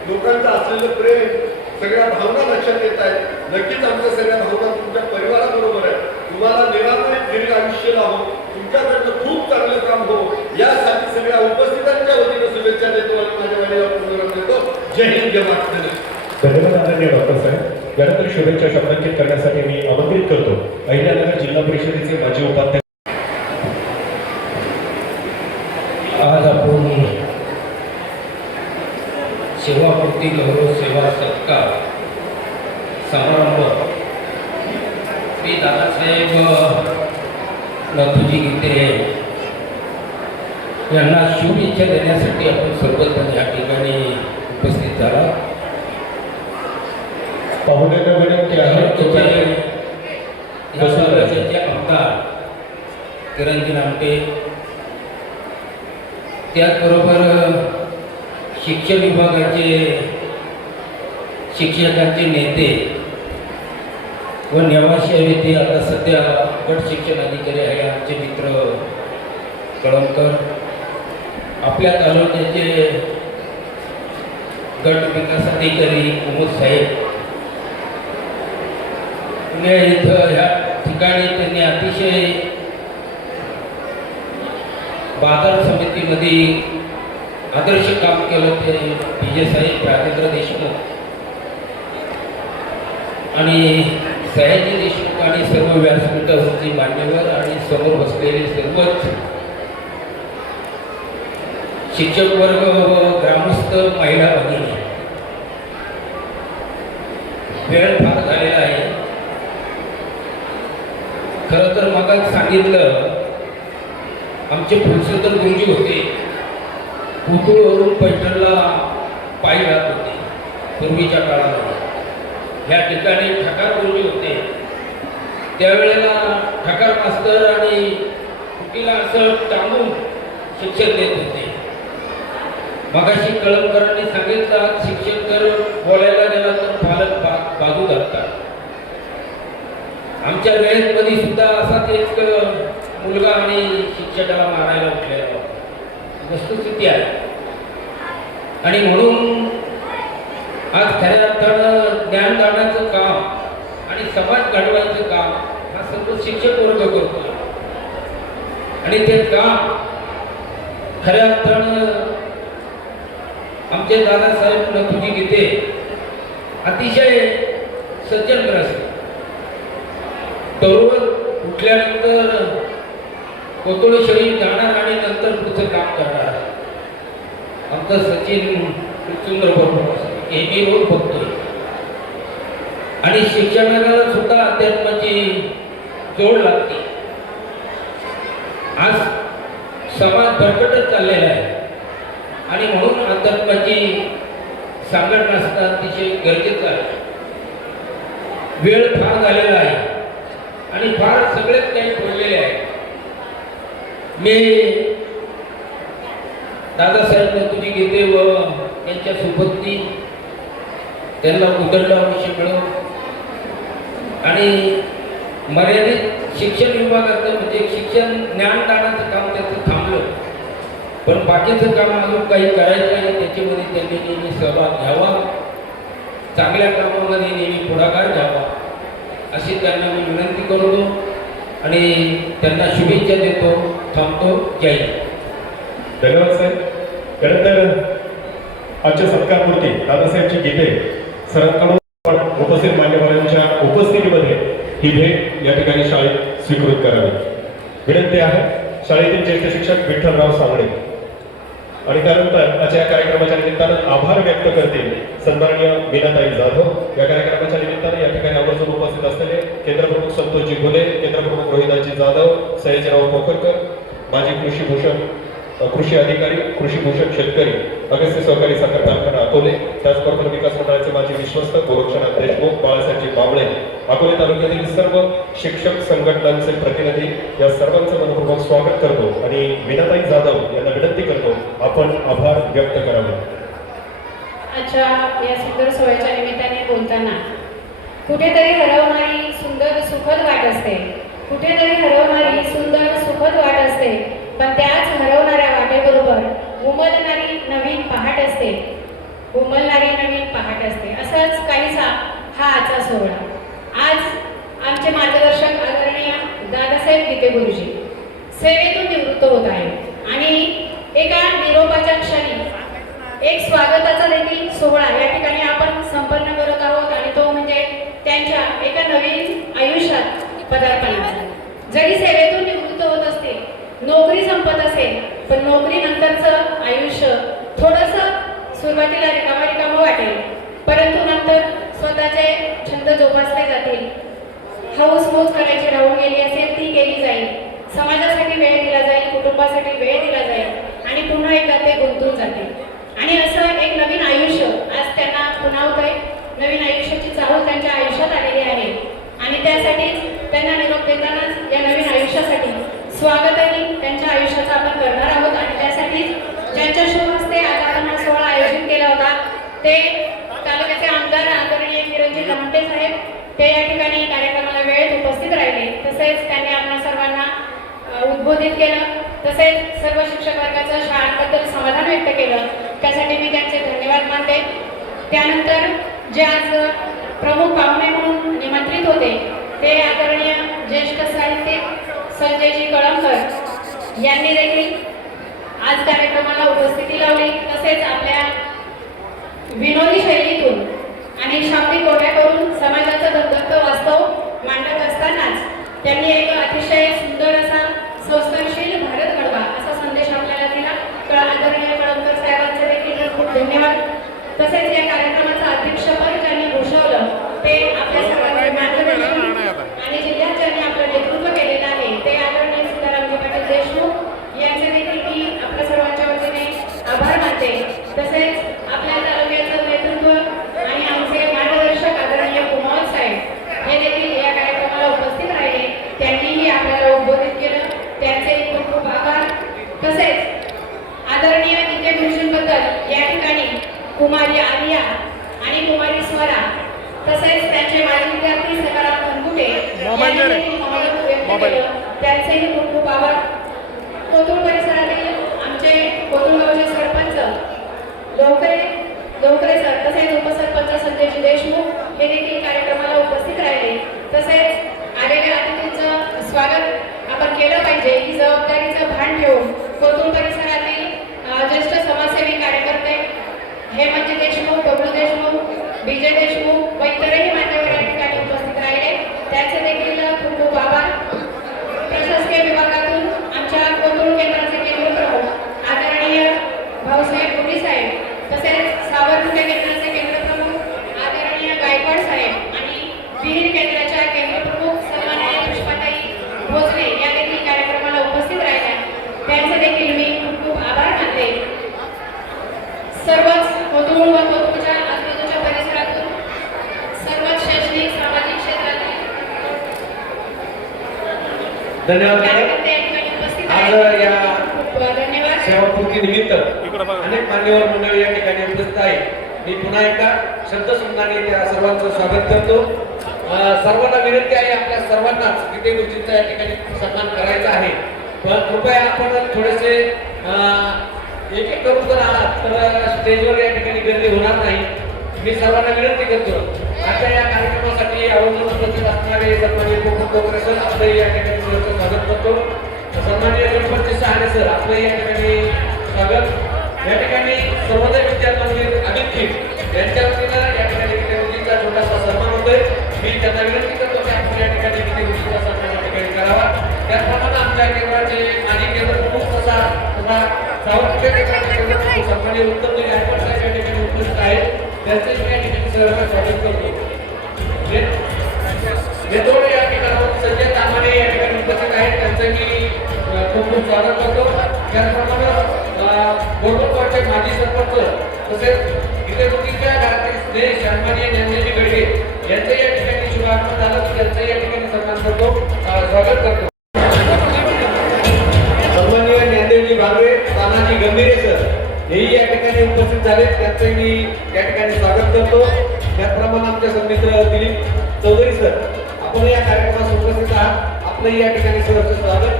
लोकांचं असलेलं प्रेम, सगळ्या भावना लक्षात येत आहेत. नक्कीच आमच्या सगळ्या भावना तुमच्या परिवाराबरोबर आहे. तुम्हाला निरामय दीर्घ आयुष्य लाभो, तुमच्याकडनं खूप चांगलं काम हो, यासाठी सगळ्या उपस्थितांच्या वतीनं शुभेच्छा देतो आणि माझ्या वाणीला पूर्ण देतो. जय हिंद, जय महाराष्ट्र. धन्यवाद आदरणीय डॉक्टर साहेब. यानंतर शुभेच्छा शब्दांकित करण्यासाठी मी आमंत्रित करतो अहिल्यानगर जिल्हा परिषदेचे माजी उपाध्यक्ष. आज आपण सेवापूर्ती गौरव सेवा सत्कार समारंभ श्री दादासाहेब नथुजी गीते यांना शुभेच्छा देण्यासाठी आपण सर्वजण या ठिकाणी उपस्थित झाला. पाहुण्यांना विनंती आहे या राज्याचे आमदार किरणजी नामटे, त्याचबरोबर शिक्षण विभागाचे शिक्षकांचे नेते व नेवासे येथे आता सध्या गट शिक्षण अधिकारी आहे आमचे मित्र कळमकर, आपल्या तालुक्याचे गट विकास अधिकारी उमद साहेब, पुणे इथं ह्या ठिकाणी त्यांनी अतिशय बाजार समितीमध्ये आदर्श काम केलं ते विजय साहेब राजेंद्र देशमुख आणि सयाजी देशमुख आणि सर्व व्यासपीठावरचे मान्यवर आणि समोर बसलेले सर्वच शिक्षक वर्ग व ग्रामस्थ महिला भगिनी, वेळ फार झालेला आहे. खरं तर मगाच सांगितलं, आमचे फुलसुंदर गुरुजी होते, कोथरूडवरून पैठणला पायी जात होते पूर्वीच्या काळामध्ये. या ठिकाणी ठकार गुरुजी होते, त्यावेळेला ठकार मास्तर आणि कुटीला असं टांगून शिक्षण देत होते. मगाशी कळमकरांनी सांगितलं, शिक्षक जर बोलायला गेला तर पालक बाजू घालतात. आमच्या वेळेमध्ये सुद्धा असाच एक मुलगा आणि शिक्षकाला मारायला उठलेला होता, वस्तुस्थिती आहे. आणि म्हणून आज खऱ्या अर्थानं ज्ञानदानाचं काम आणि समाज घडवायचं काम हा सर्व शिक्षक वर्ग करतो. आणि ते काम खऱ्या अर्थानं आमचे दादासाहेब नथुजी गीते अतिशय सज्जनग्रस्त, तरुण उठल्यानंतर कोतुळ शरीर जाणार आणि नंतर पुढचं काम करणार. आमचं सचिन सुंदर बरोबर हे मी रोज बघतोय. आणि शिक्षणाला सुद्धा अध्यात्माची जोड लागते. आज समाज भरकटच चाललेला आहे आणि म्हणून अध्यात्माची सांगड नसणं अतिशय गरजेचं आहे. वेळ फार झालेला आहे आणि फार सगळेच काही पडलेले आहे. मी दादासाहेब नथुजी गीते व त्यांच्या सोबतनी त्यांना उदंड अवश्य मिळव आणि मर्यादित शिक्षण विभागाचं म्हणजे शिक्षण ज्ञानदानाचं काम त्याचं थांबलं, पण बाकीचं काम अजून काही करायचं आहे. त्याच्यामध्ये त्यांनी नेहमी सहभाग घ्यावा, चांगल्या कामामध्ये नेहमी पुढाकार घ्यावा अशी त्यांना मी विनंती करतो आणि त्यांना शुभेच्छा देतो. थांबतो. जय हिंद. धन्यवाद साहेब. त्यानंतर आजच्या सत्कारपूर्ती दादासाहेबजी गीते सरांकडून उपस्थित मान्यवरांच्या उपस्थितीमध्ये ही भेट या ठिकाणी शाळेत स्वीकृत करावी विनंती आहे. शाळेतील ज्येष्ठ शिक्षक विठ्ठलराव सांगडे आणि त्यानंतर आजच्या कार्यक्रमाच्या निमित्तानं आभार व्यक्त करतील सन्माननीय मीनाताई जाधव. या कार्यक्रमाच्या निमित्तानं या ठिकाणी आवर्जून उपस्थित असलेले केंद्रप्रमुख संतोषजी घुले, केंद्रप्रमुख रोहिदाजी जाधव, सयाजीराव पोखरकर, माजी कृषी अधिकारी, कृषी भूषण शेतकरी, अगस्त्य सहकारी साखर कारखाना अकोले, त्याचबरोबर विकास मंडळाचे माजी विश्वस्त गोरक्षनाथ देशमुख, बाळासाहेबजी बाबळे, अकोले तालुक्यातील सर्व शिक्षक संघटनांचे प्रतिनिधी या सर्वांचं मनपूर्वक स्वागत करतो आणि मीनाताई जाधव यांना विनंती करतो आपण आभार व्यक्त करावे. आजच्या या सुंदर सोहळ्याच्या निमित्ताने बोलताना कुठेतरी हरवणारी सुंदर सुखद वाट असते, कुठेतरी हरवणारी सुंदर सुखद वाट असते, पण त्याच हरवणाऱ्या वाटेबरोबर उमलणारी नवीन पहाट असते, उमलणारी नवीन पहाट असते. असंच काहीसा हा आजचा सोहळा. आज आमचे मार्गदर्शक आदरणीय दादासाहेब गीते गुरुजी सेवेतून निवृत्त होत आहे आणि एका निरोपाच्या क्षणी एक स्वागताचा देखील सोहळा या ठिकाणी आपण संपन्न करत आहोत आणि तो म्हणजे त्यांच्या एका नवीन आयुष्यात पदार्पणाचा. जरी सेवेतून निवृत्त होत असते, नोकरी संपत असेल, पण नोकरीनंतरचं आयुष्य थोडंसं सुरुवातीला रिकामं वाटेल, परंतु नंतर स्वतःचे छंद जोपासले जातील, हौस मौज करायची राहून गेली असेल ती केली जाईल, समाजासाठी वेळ दिला जाईल, कुटुंबासाठी वेळ दिला जाईल आणि पुन्हा एकदा ते गुंतून जातील. आणि असं एक नवीन आयुष्य आज त्यांना पुन्हावतंय. नवीन आयुष्याची चाहूल त्यांच्या आयुष्यात आलेली आहे आणि त्यासाठीच त्यांना निरोप देतानाच या नवीन आयुष्यासाठी स्वागताने त्यांच्या आयुष्याचा आपण करणार आहोत आणि त्यासाठीच ज्यांच्या शुभ हस्ते आज आपण हा सोहळा आयोजित केला होता ते तालुक्याचे आमदार आदरणीय किरणजी लमटे साहेब, ते या ठिकाणी कार्यक्रमाला वेळेत उपस्थित राहिले. तसेच त्यांनी आपल्या सर्वांना उद्बोधित केलं, तसेच सर्व शिक्षक वर्गाचं शाळांबद्दल समाधान व्यक्त केलं. त्यासाठी मी त्यांचे धन्यवाद मानते. त्यानंतर जे आज प्रमुख पाहुणे म्हणून निमंत्रित होते ते आदरणीय ज्येष्ठ साहित्यिक संजयजी कळमकर यांनी देखील आज कार्यक्रमाला उपस्थिती लावली. तसेच आपल्या विनोदी शैलीतून आणि शाब्दिक कोट्या करून समाजाचं धगधगतं वास्तव मांडत असतानाच त्यांनी एक अतिशय सुंदर असा संस्कारशील भारत घडवा असा संदेश आपल्याला दिला. आदरणीय कळमकर साहेबांचे देखील खूप धन्यवाद. तसेच या कार्यक्रमाचं अध्यक्षपद ज्यांनी भूषवलं ते आपल्या सर्वांचे मार्गदर्शन आणि जिल्ह्यात ज्यांनी आपलं नेतृत्व केलेलं आहे ते आदरणीय सीतारामजी पाटील देशमुख यांचे देखील मी आपल्या सर्वांच्या वतीने आभार मानते. तसेच आपल्या तालुक्याचं नेतृत्व आणि आमचे मार्गदर्शक आदरणीय कुमार साहेब हे देखील या कार्यक्रमाला उपस्थित राहिले, त्यांनीही आपल्याला उद्बोधित केलं, त्यांचे खूप खूप आभार. तसेच आदरणीय गीते गुरुजींबद्दल या ठिकाणी कुमारी आलिया आणि कुमारी स्वरा तसेच त्यांचे माजी विद्यार्थी सकाराम खंगुटे यांनी देखील मनोगत व्यक्त केलं, त्यांचेही खूप खूप आभार. कोथरूड परिसरातील आमचे कोथरूड गावचे सरपंच लवकरे सर तसेच उपसरपंच संजयजी देशमुख हे देखील कार्यक्रमाला उपस्थित राहिले. तसेच आलेल्या अतिथींचं स्वागत आपण केलं पाहिजे ही जबाबदारीचं भान ठेवून कोथरूड परिसरातील ज्येष्ठ समाजसेवी कार्यकर्ते हेमंत देशमुख, बबलू देशमुख, विजय देशमुख व इतरही मान्यवर या ठिकाणी उपस्थित राहिले, त्यांचे देखील खूप खूप आभार. प्रशासकीय विभागातून आमच्या कोथरूड केंद्राचे केंद्र प्रमुख आदरणीय भाऊसाहेब गुडी साहेब तसेच सावरकुंडे केंद्राचे केंद्र प्रमुख आदरणीय गायकवाड साहेब आणि विहीर केंद्राच्या केंद्र प्रमुख सन्माननीय पुष्पाताई भोसले या देखील कार्यक्रमाला उपस्थित राहिल्या, त्यांचे देखील मी खूप खूप आभार मानते. सर्वच कोथरूड व कोथरूडच्या आजूबाजूच्या परिसरातून सर्वच शैक्षणिक सामाजिक क्षेत्रातील धन्यवाद. कार्यकर्ते या ठिकाणी उपस्थित आज आहेत. या खूप धन्यवाद. सेवापूर्ती निमित्त अनेक मान्यवर मंडळी या ठिकाणी उपस्थित आहे. मी पुन्हा एकदा शब्दसंधाने त्या सर्वांचं स्वागत करतो. सर्वांना विनंती आहे, आपल्या सर्वांनाच गीते गुरुजींचा या ठिकाणी सन्मान करायचा आहे, पण कृपया आपण थोडेसे एक एक करून जर आलात तर स्टेजवर या ठिकाणी गर्दी होणार नाही. मी सर्वांना विनंती करतो, आजच्या या कार्यक्रमासाठी आवर्जून उपस्थित असणारे सन्माननीय कोकण सर आपलं या ठिकाणी स्वागत करतो. सन्माननीय गणपती सहाणे सर आपलं या ठिकाणी स्वागत. या ठिकाणी सर्वोदय विद्या मंदिर आदित्य यांच्या वतीनं या ठिकाणी गीते गुरुजींचा छोटासा सन्मान होतोय. मी त्यांना विनंती करतो की आपण या ठिकाणी गीते गुरुजींचा सन्मान या ठिकाणी करावा. त्याचप्रमाणे आमच्या केंद्राचे माजी केंद्र प्रमुख तसा सावरकुंडे केंद्राचे केंद्र प्रमुख सन्माननीय उत्तम गायकवाड साहेब या ठिकाणी उपस्थित आहेत, त्यांचे मी या ठिकाणी सर्वांना स्वागत करतो. नेतोड या ठिकाणावर संजय तामाणे या ठिकाणी उपस्थित आहेत, त्यांचं मी खूप खूप स्वागत करतो. त्याचप्रमाणे बोरगावचे माजी सरपंच तसेच गीते गुरुजींच्या घरातील सन्माननीय ज्ञानदेवजी गडगे यांचं या ठिकाणी शुभागमन झालं, त्यांचं या ठिकाणी सन्मान करतो, स्वागत करतो. सन्माननीय ज्ञानदेवजी भांगरे, तानाजी गंभीरे सर हेही या ठिकाणी उपस्थित झाले, त्यांचंही मी या ठिकाणी स्वागत करतो. त्याचप्रमाणे आमचे सन्मित्र दिलीप चौधरी सर आपण या कार्यक्रमास उपस्थित आहात, आपलंही या ठिकाणी सहर्ष स्वागत.